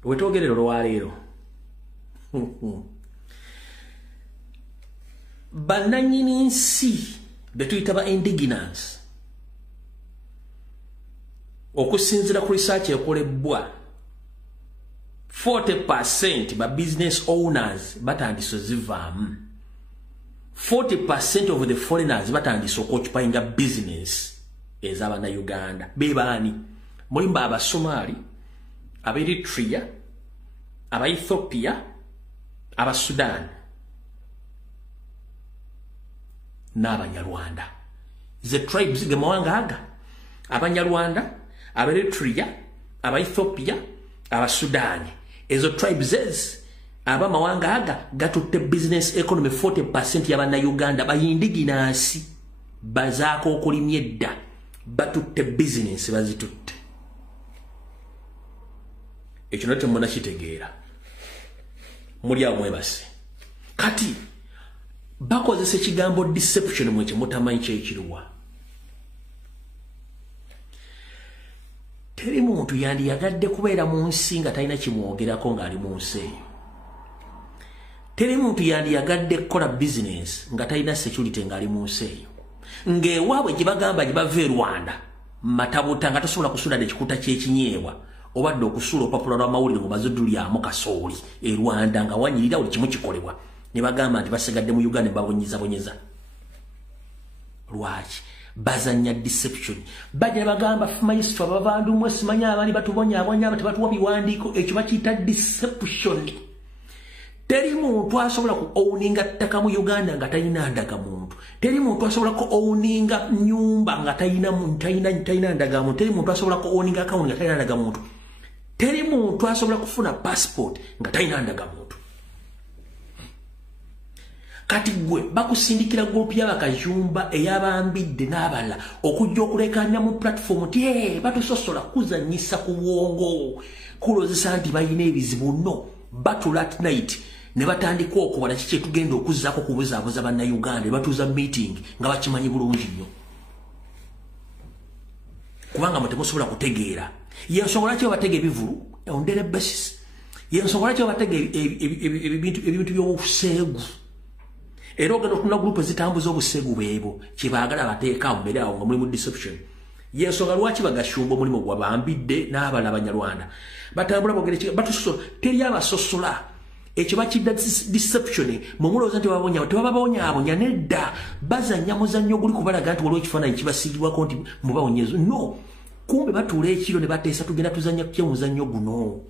wetwogerera olwaleero bananyini nsi betuyita ba indigenous okusinzira ku research ekolebwa 40% ba business owners batandise zivaamu. 40% of the foreigners batandise occupying a business ez'abana Uganda. Bebaani mulimba Abasomali, Aberitrea, Aba Ethiopia, Aba Sudan n'Abanyarwanda. The tribes gemawanga aga Abanyarwanda, Aberitrea, Aba Ethiopia, Aba Sudan ezo tribes aba mawanga aga gatutte business economy 40% y'abana Uganda bayindiginasi bazaako okulimya edda batutte business bazitutte ekyo nate muna kitegeera muli awo mwebase kati bakozesa ekigambo deception mwe kimutamanyi kyekiriwa teri muntu yandiyagadde kubeera mu nsi nga talina kimwogerako ng'ali mu nsi eyo teri muntu yandiyagadde kukola business nga talina security ng'ali mu nsi eyo ng'ewaabwe gye bagamba gye bava e Rwanda matabuta nga tosobola kusuulira ekikuta ky'ekinyeebwa obadde okusuula olupapula lw'amawulire ngo bazodulyamu kasooli e Rwanda nga wanyirira buli kimu kikolebwa ne bagamba nti basigadde mu Uganda babonyezabonyeza lwaki bazanya deception bajja bagamba fumayisitwa bavandumwe simanya abandi batubonyaabonya batebatuwa biwandiiko ekyo bakiyita deception teri muntu asobola ku owninga ttaka mu Uganda nga talina ndagamuntu teri muntu asobola ku owninga nyumba nga talina ndagamuntu teri muntu asobola ku owninga account nga talina ndagamuntu teri muntu asobola kufuna passport nga talina ndagamuntu kati gwe bakusindikira group y'abakajumba eyabambidde n'abala okujja okulekanya mu platform ti batusosola kuzanyisa ku bwongo kulozesa nti balina ebizibu no batula tonight ne batandika okuwala kiki tugenda okuzzaako kubuzaabuza bannayuganda batuuza meeting nga bakimanyi bulungi nnyo kubanga mutemusobola kutegeera yensonga lwaki babatega ebivulu on daily basis yensonga lwaki babatega ebintu by'obuseegu era ogenda okutuna gurupu ezitambuza obuseegu bwebo kyebaagala bateeka mumere awo nga mulimu deception yensonga lwaki bagashumba omulimu gwabambidde n'abala abanyarwanda batambula batusosola teri abasosola ekyo bakidda deception mumulowooza nti tebababonyabonya nedda bazanya muzannyo oguli kubalaga nti waliwo ekifaananyi kibasiigibwako nti mubawonyezo no kumbe batuula ekiro ne bateesa tugenda tuzanya kutya muzannyo guno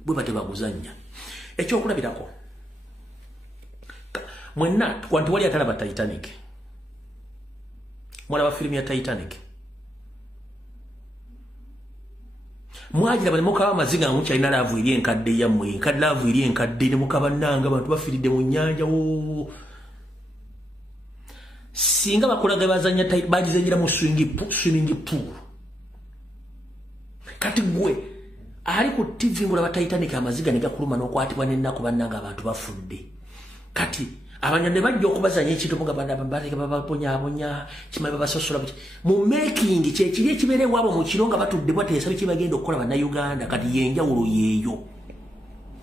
bwe batebaguzanya ekyokulabirako mwenna kwanti wali atalaba Titanic mwalaba firimu ya Titanic mwajira bali mukaba amaziga mukyalina laavu eri enkadde yammwe enkadde laavu eri enkadde ne mukaba nanga abantu bafiridde mu nnyanja singa bakulaga bazanya bagizanjira mu swimming pool kati gwe ali ku TV ngulaba Titanic amaziga ne gakuluma n'okwatibwa n'ennaku bannanga abantu bafudde kati abanyande bajja okubazanya ekintu muga babaponyabonya kimabe basosola mu making kyekiri ekibeere wabo mu kiro nga batudde bateesa biki bagenda okukola bannayuganda kati yenjawulo yeeyo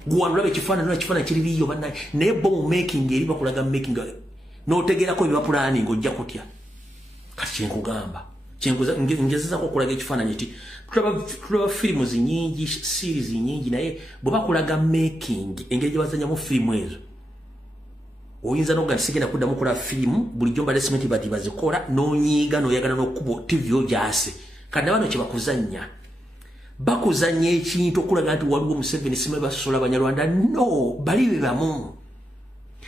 guwalulabe ekifaananyi kiririyo bannaye naye bo mu making eri bakulaga making n'otegeerako ebibapulaani ng'ojja kutya kati kyenkugamba ngezezako okulaga ekifaananyi ti tulaba firimu nyingi series nyingi naye bwe bakulaga making engeri gye bazanyamu firimu ezo oyinza noga sigenda kuddamu kola firimu bulijjo mbadde simenti bati bazikola n'onyiiga n'oyagala n'okkuba TV ojase kati bano kye bakuzanya ekintu okulaga nti waliwo Museveni simwe basosola Abanyarwanda no bali be bamu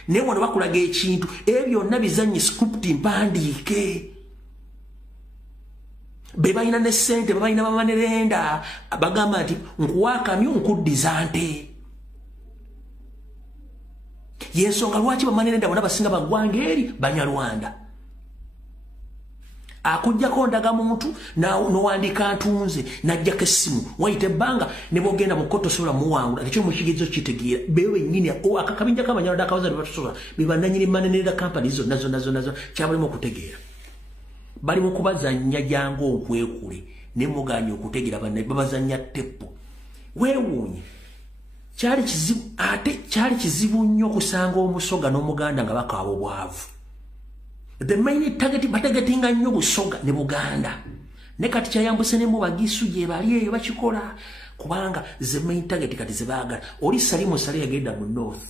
naye wano bakulaga ekintu ebyo byonna bizanyi script mpandiike be balina ne ssente be balina bamanerenda bagamba nti nkuwaakamyu nkuddiza nte yensonga lwaki bamanirenda bona basinga bagwanga eri Banyarwanda akujjako ndagamuntu n'owandika ntunze n'ajjako essimu wayita ebbanga ne bogenda mu kkoto osobola muwangula ekyo mukigezo kitegeera bewe nnyini akakabinja k'Abanyarwanda akawaza ne batusobola be bannannyini manerenda kampani zonna kyabalimu okutegeera bali mu kubazannya jangu okwekule ne muganya okutegeera bannaye babazannya teppo weewuunye kyali kizibu nnyo okusanga omusoga n'omuganda nga bakaaba obwavu the main target bategetinga nnyo busoga ne Buganda ne kati kyayambuse ne mu bagisu gye bali eyo bakikola kubanga the main target kati zebaagala oli Salimu Sale yagenda mu north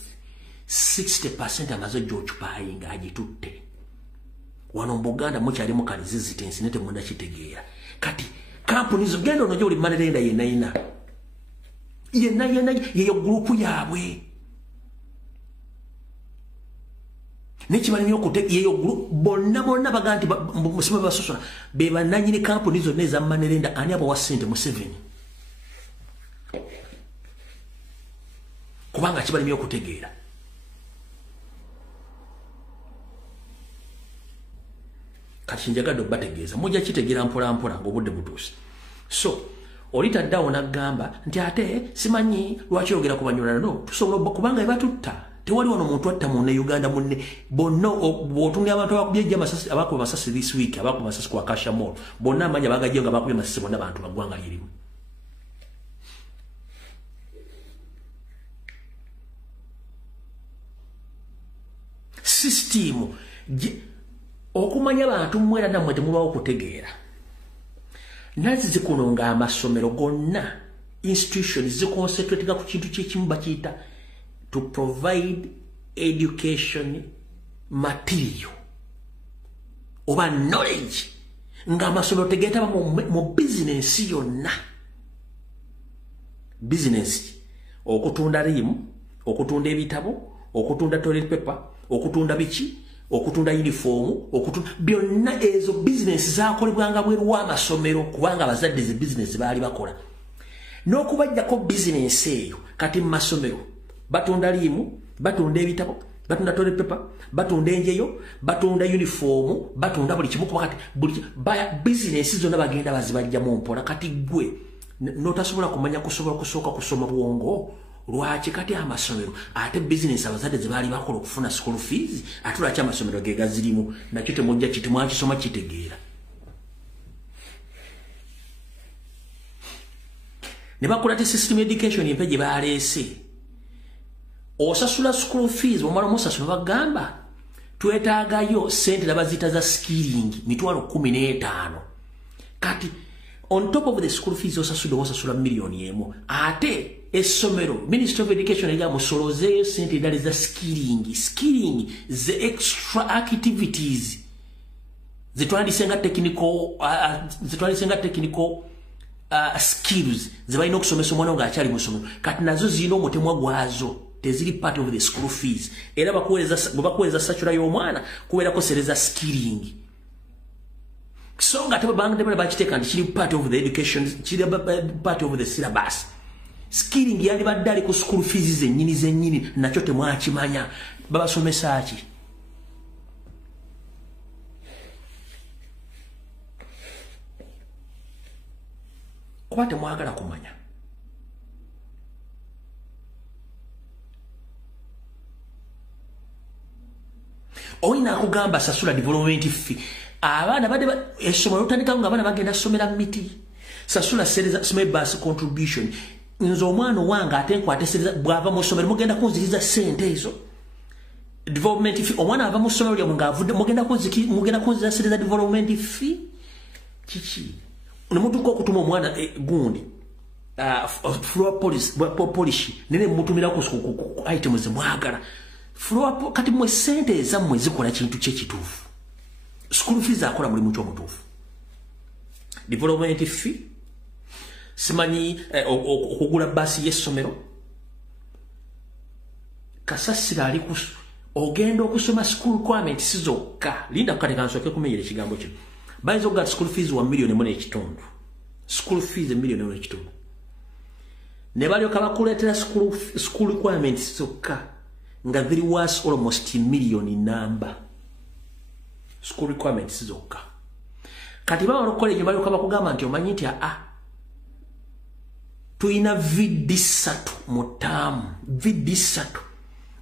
60% amaze George Pai nga agitutte wano mu Buganda mukyalimu kali resistance ne temunda kitegeera kati kampuni zo genda ono gy'oli manerenda yenayina yeyo gurupu yaabwe nekimala nnyo yeyo gurupu bonna baga nti Museveni basosola be bannannyini kampuni zonna ezammanerenda ani abo wa ssente Museveni kubanga kibalimye okutegeera. Kati njagadde okubategeeza mujja kitegeera mpola mpola ng'obudde butuuse. So olitaddawo n'aggamba nti ate simanyi lwaki oyogera ku Banyarwanda. No, tusobola kubanga ebatutta. Tewali wano muntu atta munne Uganda munne bonna bw'otunga abantu abakubye amasasi abakuba amasasi this week abakuba amasasi ku Akasha Mall bonna amanya bagajje nga bakubye amasasi bonna abantu baggwanga lyerimu. System okumanya abantu mwera namwe temubawo kutegeera. Nazi zikunonga amasomero gonna institutions ziconcentratinga ku kintu kyekimu bakiyita to provide education material oba knowledge nga amasomero tegeetaba mu business yonna. Business okutunda limu, okutunda ebitabo, okutunda toilet paper, okutunda biki, okutunda uniform, okutunda byonna ezo business zakolebwanga bweru w'amasomero kubanga abazadde ze business baali bakola. N'okubajjako business eyo kati mu masomero batunda limu, batunda ebitabo, batunda toilet paper, batunda enjeyo, batunda uniform, batunda buli kimu kubanga buli business zonna bagenda bazibajja mu mpola. Kati gwe notasobola kumanya kusobola kusooka kusoma bwongo. Lwaki kati amasomero ate business abazadde ze baali bakola okufuna school fees ate lwaki amasomero ge gazirimu nakyo temujja kiti mwakisoma kitegeera. Ne bakola ti system education empe gye baleese osasula school fees omala musasula bagamba twetaagayo sente labazita za skilling $15,000 kati on top of the school fees osasula millioni emu ate essomero Ministry of Education ega musolozeeyo sente endala za skilling the extra activities zetwandisenga technical skills zebalina okusomesa omwana ng'akyali musomero kati nazo zirina omutemwa gwazo teziri part of the school fees era bakuweereza sacula y'omwana kubeerako sereza skilling so nga tebabanga bakiteeka nti kiri part of the education kiri part of the syllabus. Skilling yali badali ku school fees zennyini nakyo temwakimanya babasomesa ki. Kuba temwagala kumanya. Oyina akugamba sasula development fee. Abaana badde essomero lutandikawo nga abaana bagenda somera miti. Sasula small bus contribution. Nzo omwana wange ate nkwate sereza bwava mu ssomero mugenda kunziriza sente ezo. Development fee omwana ava mu ssomero lyamwe ng'avudde mugenda kunziriza sereza development fee. Kiki? Nemutuuka okutuma omwana gundi floor polish nene mutumirako ku items mwagala. Floor kati mwe sente ezammwe zikola kintu kyekituufu. School fees akola mulimu ky'omutuufu. Development fee simanyi okugula basi y'essomero kasasira ali ogenda okusoma school requirements zokka linda kukatika nsooke kumenyera ekigambo kino bayinza okugaa school fees wa $1.5 million school fees $1 million ne balyoka bakuleetera school requirements zokka nga ziri was almost $1 million number school requirements zokka kati bawala college balyoka bakugamba nti omanyi nti tuina vidi 3 mu taamu vidi 3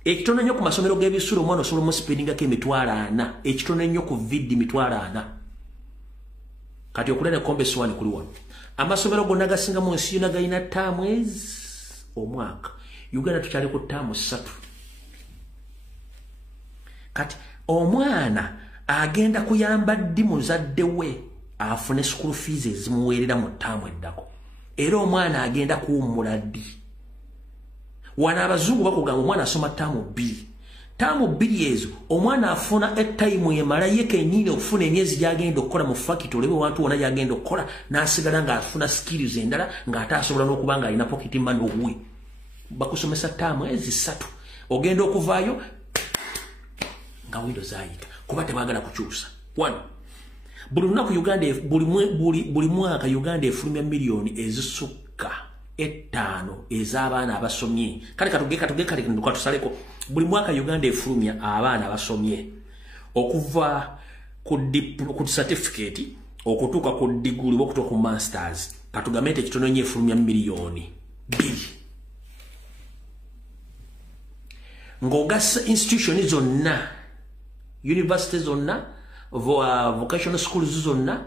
ekitono nnyo ku masomero g'ebisulo omwana osobola omusipendingako $40,000 ekitono nnyo ku vidi $40,000 kati okulana kombesi wani kuli wano amasomero gonna gasinga mu nsi yonna galina taamu omwaka Uganda tukyali ku taamu 3 kati omwana agenda kuyamba ddi muzadde we afune school fees ezimuweerera mu taamu eddako era omwana agenda kuwummula ddi wana abazungu bakugamba omwana asoma taamu 2 ezo omwana afuna etime emala ye kennyini okufuna emyezi gy'agenda okukola mu fakiti olebe wantu wona gy'agenda okukola n'asigala ng'afuna skills endala ng'ate asobola n'okuba ng'alina pocket money owuwe bakusomesa taamu ezi 3 ogenda okuvaayo nga windo zaayita kuba tebaagala kukyusa 1 buli lunaku Uganda buli mwaka Uganda efulumya miliyoni ezisukka 5 ez'abaana abasomye kale katuge kale nduka tusaleko buli mwaka Uganda efulumya abaana abasomye okuva ku certificate okutuuka ku degree okutuuka ku masters katugamente kitono nnyo efulumya miliyoni 2 ng'ogasa institution zonna universities zonna vocational schools zonna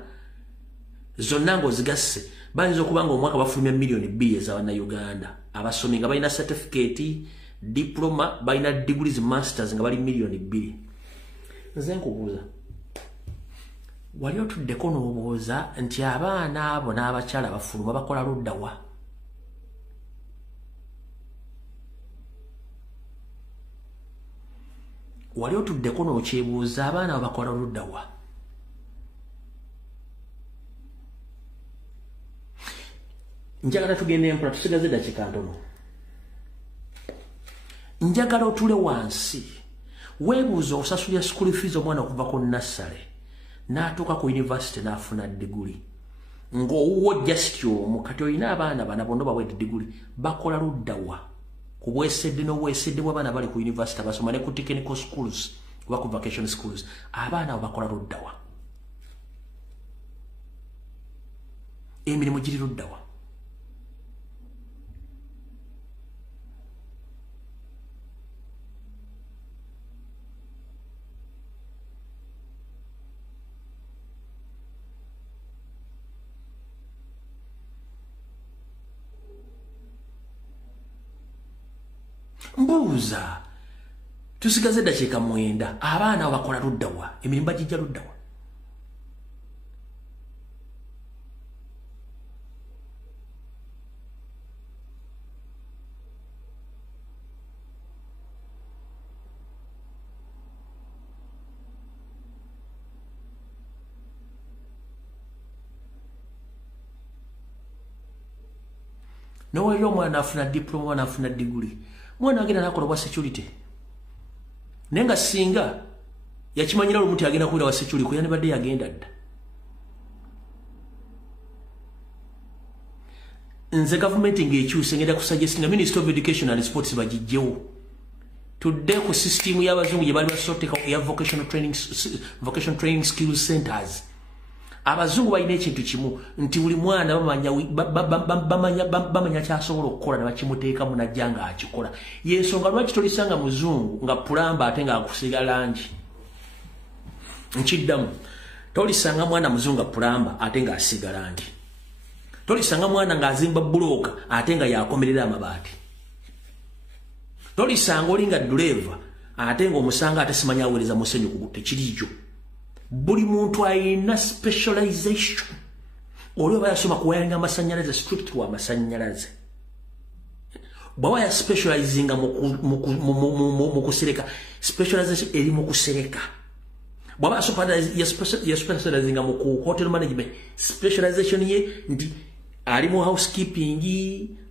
ng'ozigasse bayinza okuba nga omwaka bafulumya miliyoni 2 ez'Abannayuganda abasomi nga balina certificate diploma balina degrees masters nga bali miliyoni 2 nze nkubuuza wali otuddeko n'obuuza nti abaana abo n'abakyala bafuluma bakola ludda wa wali otuddeko n'okyebuuza abaana abo bakola ludda wa njagala tugende empula tusigaze dakiika ntono njagala otule wansi weebuuza osasulya school fees omwana okuva ku nassale n'atuuka ku university n'afuna diguli ng'owuwo just omu kati olina abaana bana bonna bawedde diguli bakola ludda wa ku bwesedde n'obwesedde bw'abaana bali ku university basoma ne ku technical schools oba ku vacation schools abaana abo bakola ludda wa emirimu giri ludda wa mbuuza tusigaze dakiika 9 abaana abo bakola ludda wa emirimu bagijja ludda wa nowalira omwana afuna diploma omwana afuna diguli mwana agenda nakola bwa security nenga singa yakimanyira lumuti agenda kuira wa security kuyani badde yagenda dda nze government ngekyuse ngenda kusuggestinga Ministry of Education and Sports bagijjewo tudde ku system y'abazungu gye bali basoteka ya vocational training skills centers abazungu balina ekintu kimu nti buli mwana bamanya kyasobola okukola ne bakimuteekamu najja nga akikola yensonga lwaki tolisanga muzungu nga pulamba ate nga akusiga langi nkiddamu tolisanga mwana muzungu nga pulamba ate nga asiga langi tolisanga mwana ng'azimba bulooka ate nga yakomerera amabaati tolisanga oli nga dureva ate ng'omusanga ate simanya aweereza musenyu kugutte kiriikyo buli muntu ayina specialization olwo bayasoma kuwayalinga amasanyalaze strict wa amasanyalaze bwawa ya specializinga mu kusereka specialization eri mu kusereka bwaba asopana ya specializinga mu hotel management specialization ye ndi ali mu housekeeping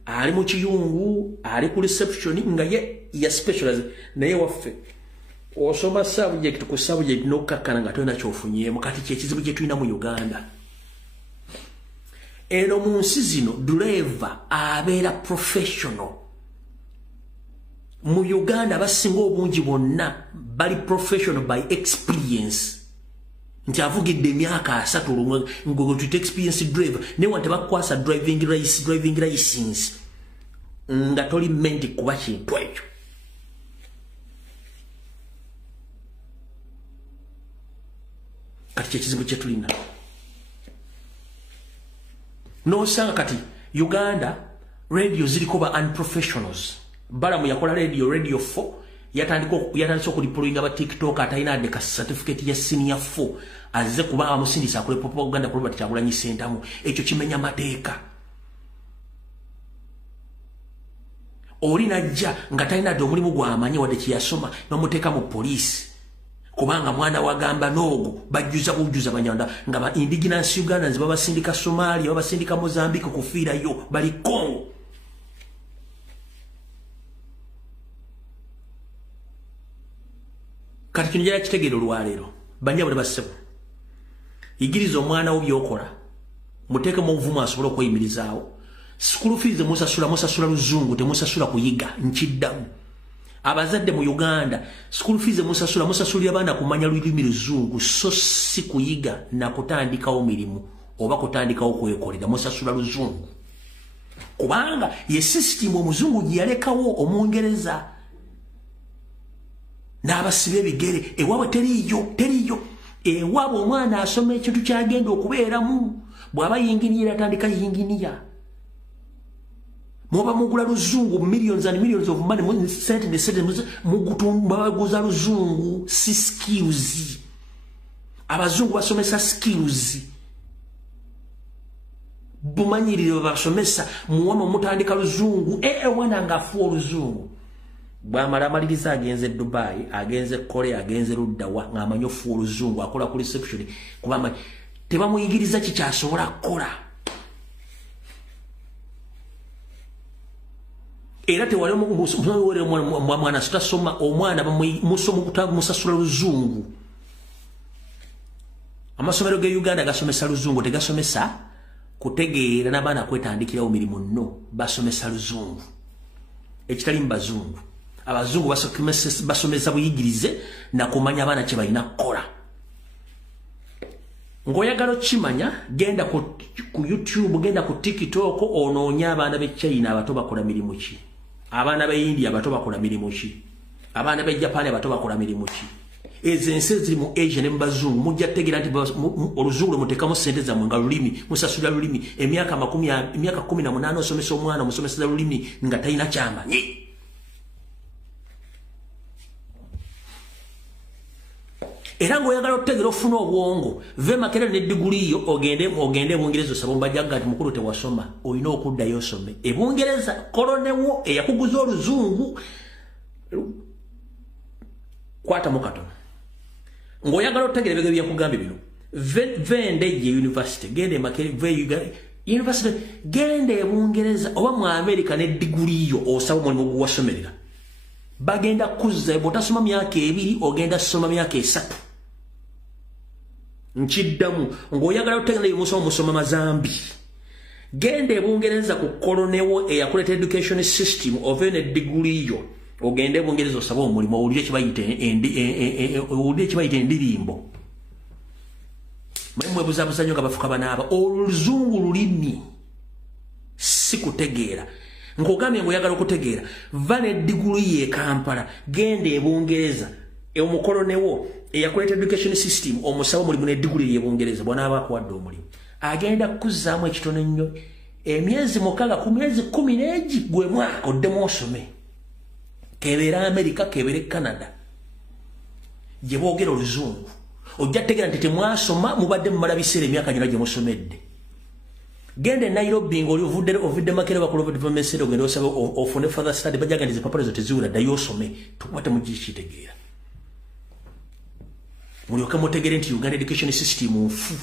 ali mu kiyungu ali ku reception nga ye ya specialize naye waffe osoma subject ku subject n'okukakkana nga tolina kyofunyeemu kati kyekizibu kye tulina mu Uganda eno mu nsi zino driver abeera professional mu Uganda abasinga obungi bonna bali professional by experience nti avugidde emyaka 3 olumwe ng'otuyita experience driver naye wante bakukwasa driving license nga toli menti kuba kintu ekyo kati kyekizibu kye tulina n'osanga kati Uganda radio ziriko ba unprofessionals balamu yakola radio 4 yatandise okulipoloinga ba TikTok atalina adde ka certificate ya senior 4 azze kuba amusindisa akole propaganda Robert Kyagulanyi Ssentamu ekyo kimenya mateeka oli najja nga talina adde omulimu gw'amanyi wadde kyeyasoma n'omuteeka mu poliisi kubanga mwana wagamba nogo bajuza bujuza banyanda nga ba indigenous Ugandans babasindika Somalia babasindika Mozambique kufiira yo bali Congo kati kino jala kitegeero olwaleero banyabule bassebo igiriza omwana wo byokola muteeke mu buvumu asobole okweyimirizaawo school fees musasula luzungu temusasula kuyiga nkiddamu abazadde mu Uganda school fees musasulira abaana kumanya lulimi luzungu so si kuyiga na kutandikawo mirimu oba kutandikawo kwekolera musasula luzungu kubanga ye system omuzungu gyeyalekawo omungereza n'abasibe bigere ewaabwe teriyo ewaabwe omwana asoma ekintu kyagenda okubeeramu bw'aba yinginiya atandika yinginiya muba mugula luzungu millions and millions of money muguza luzungu si skills abazungu basomesa skills bumanyiriro basomesa muwama mutandika luzungu wana ngafu oluzungu bwamala amaliriza agenze Dubai agenze Korea agenze Ruddawa ng'amanyofu oluzungu akola ku reception kubama tebamuyigiriza kikyasobola kukola era tewali mwana sitasoma omwana musomo kutaga musasula luzungu amasomero ge Uganda gasomesa luzungu tegasomesa kutegeera n'abaana kwetandikirawo mirimu nno basomesa luzungu ekitali mbazungu abazungu basomesa buyigirize na kumanya abaana kye balina kukola ng'oyagala okimanya genda ku YouTube genda ku TikTok onoonya abaana b'e China abato bakola mirimu ki abaana b'e India abato bakola mirimu ki abaana b'e Japan abato bakola mirimu ki ezo ensi ziri mu Asia ne mu bazungu mujja kutegeera nti oluzungu lwemuteekamu ssente zammwe nga lulimi musasula lulimi emyaka 18 osomesa omwana omusomeseza lulimi nga talina kyamanyi era ng'oyagala okutegeera ofuna obwongo ve Makerere ne diguli yo ogende Bungereza osaba ombajjaga nti mukulu tewasoma olina okuddayo osome Bungereza kolonewo eyakuguza oluzungu kwatamu katono ng'oyagala okutegeera ebyo byakugambye bino ve Ndejje University gende Makerere University gende Bungereza oba mu America ne diguli yo osaba omulimu guwasomerera bagenda kuzza bw'otasoma myaka 2 ogenda soma myaka 3 nkiddamu ng'oyagala okutegeera musoma mazambi gende Bungereza ku kolonewo eyakuleta education system ove ne diguli yo ogende Bungereza osaba omulimu owulire kibayita endirimbo mwebuzabuza nnyo nga bafuka banaaba oluzungu lulimi si kutegeera ng'ogambye ng'oyagala okutegeera va ne diguli ye Kampala gende Bungereza omukolonewo eyakuleta education system omusaba omulimu ne diguli ye Bungereza bw'anaaba akuwadde omulimu agenda kuzzaamu ekitono ennyo emyezi 6 ku myezi 11 gwe mwaka oddemu osome kebeera America kebeere Canada gye boogera oluzungu ojja kutegeera nti temwasoma mubadde mumala biseera emyaka gyonna gye musomedde gende Nairobi ng'oli ovudde Makerere bakola development center ogenda osaba ofune further study bajaga nti zipapula zo teziwula ddayo osome tukwate mugikitegeera mulyoke mutegeere nti Uganda education system nfu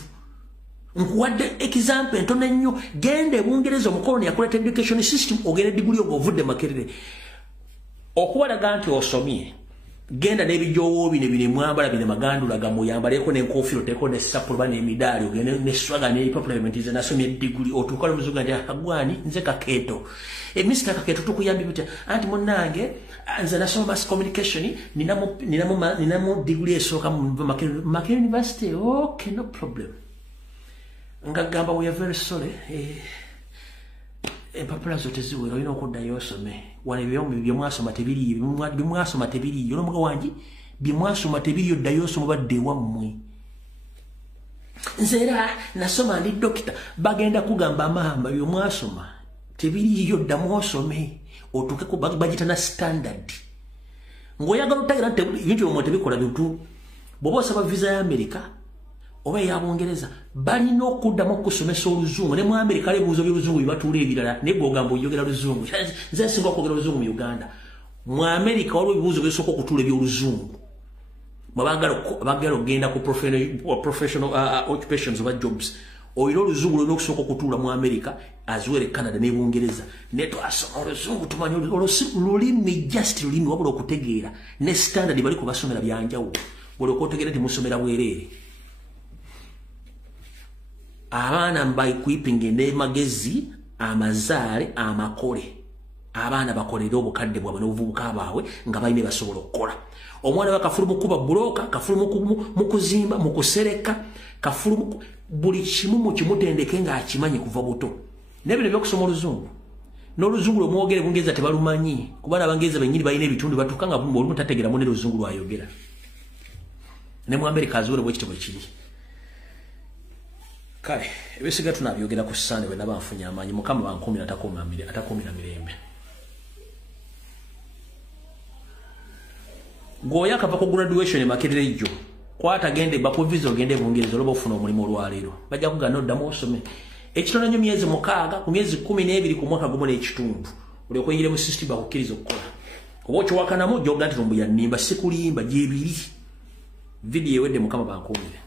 nkuwadde example entono ennyo gende Bungereza omukoloni yakuleta education system ogenda diguli ovudde Makerere okuwalaga nti osomye genda n'ebijoowo bine mwambala bine magandula gamuyambaleko n'enkofiiro teko ne sapulu bane emidaali ogende ne swaga ne supplement ze nasomye diguli otukola muzungu nti agwani nze Kakeeto Mr. Kakeeto tukuyambi bita anti munnange nze nasoma mass communication ninamu diguli esooka mu Makerere University okay no problem ngagamba we are very sorry empapula zo teziwera olina okuddayo osome wano ebyomu byemwasoma tebiriyo byemwasoma tebiriyo n'omuga wangi byemwasoma tebiriyo ddayo osoma badde wammwe nze era nasoma ndi dokita bagenda kugamba amahamba byemwasoma tebiriyo ddamu osome otuuke ku bagita na standard ng'oyagala otagira nti ebintu byomwe tebikola bintu bw'oba osaba visa ya America oba eya Bungereza balina okuddamu okusomesa oluzungu ne mu America ebibuuzo by'oluzungu bibatuula ebirala naye gw'ogamba oyogera luzungu nze nsinga okwogera oluzungu mu Uganda mu America waliwo ebibuuzo bisooka okutuula eby'oluzungu bagala okgenda ku professional occupations oba jobs olina oluzungu lulina okusooka okutuula mu America aziwere Canada ne Bungereza naye twasoma oluzungu tumanye lulimi just lulimi wabula okutegeera ne standard bali kubasomera byanjawulo buli okwotegeera nti musomera bwereere abaana by equipping ne magezi amazaale amakole abaana bakolera obukadde bwabwe n'obuvubuka bwabwe nga balina basobola okukola omwana we kafulu mukuba buloka kafulu mukuzimba mukusereka kafulu buli kimu mu kimutendeke nga akimanyi kuva buto nebino byokusoma oluzungu n'oluzungu lwomwogere bungereza tebalumanyi kuba n'abangereza bennyini balina ebitundu batuuka nga olumu tategeeramu ne luzungu lwayogera ne mu Amerika azuule bwekityo bwe kiri kale ebisiga tunabyogera ku Sande bwe naba nfunye amaanyi mukama bankumira atakumira mirembe goya kava ku graduation Makerere kwata gende bakuviza ogende bungereza lobo ofuna omulimu olwaleero bajja kugana oddamu osome ekitono nnyo myezi 6 ku myezi 12 ku mwaka gumu n'ekitundu oli okweyire mu system bakukkiriza okukola oba okiwakanamu gy'oga nti lumbu ya nnimba sikulimba gyebiri video ewedde mukama bankumire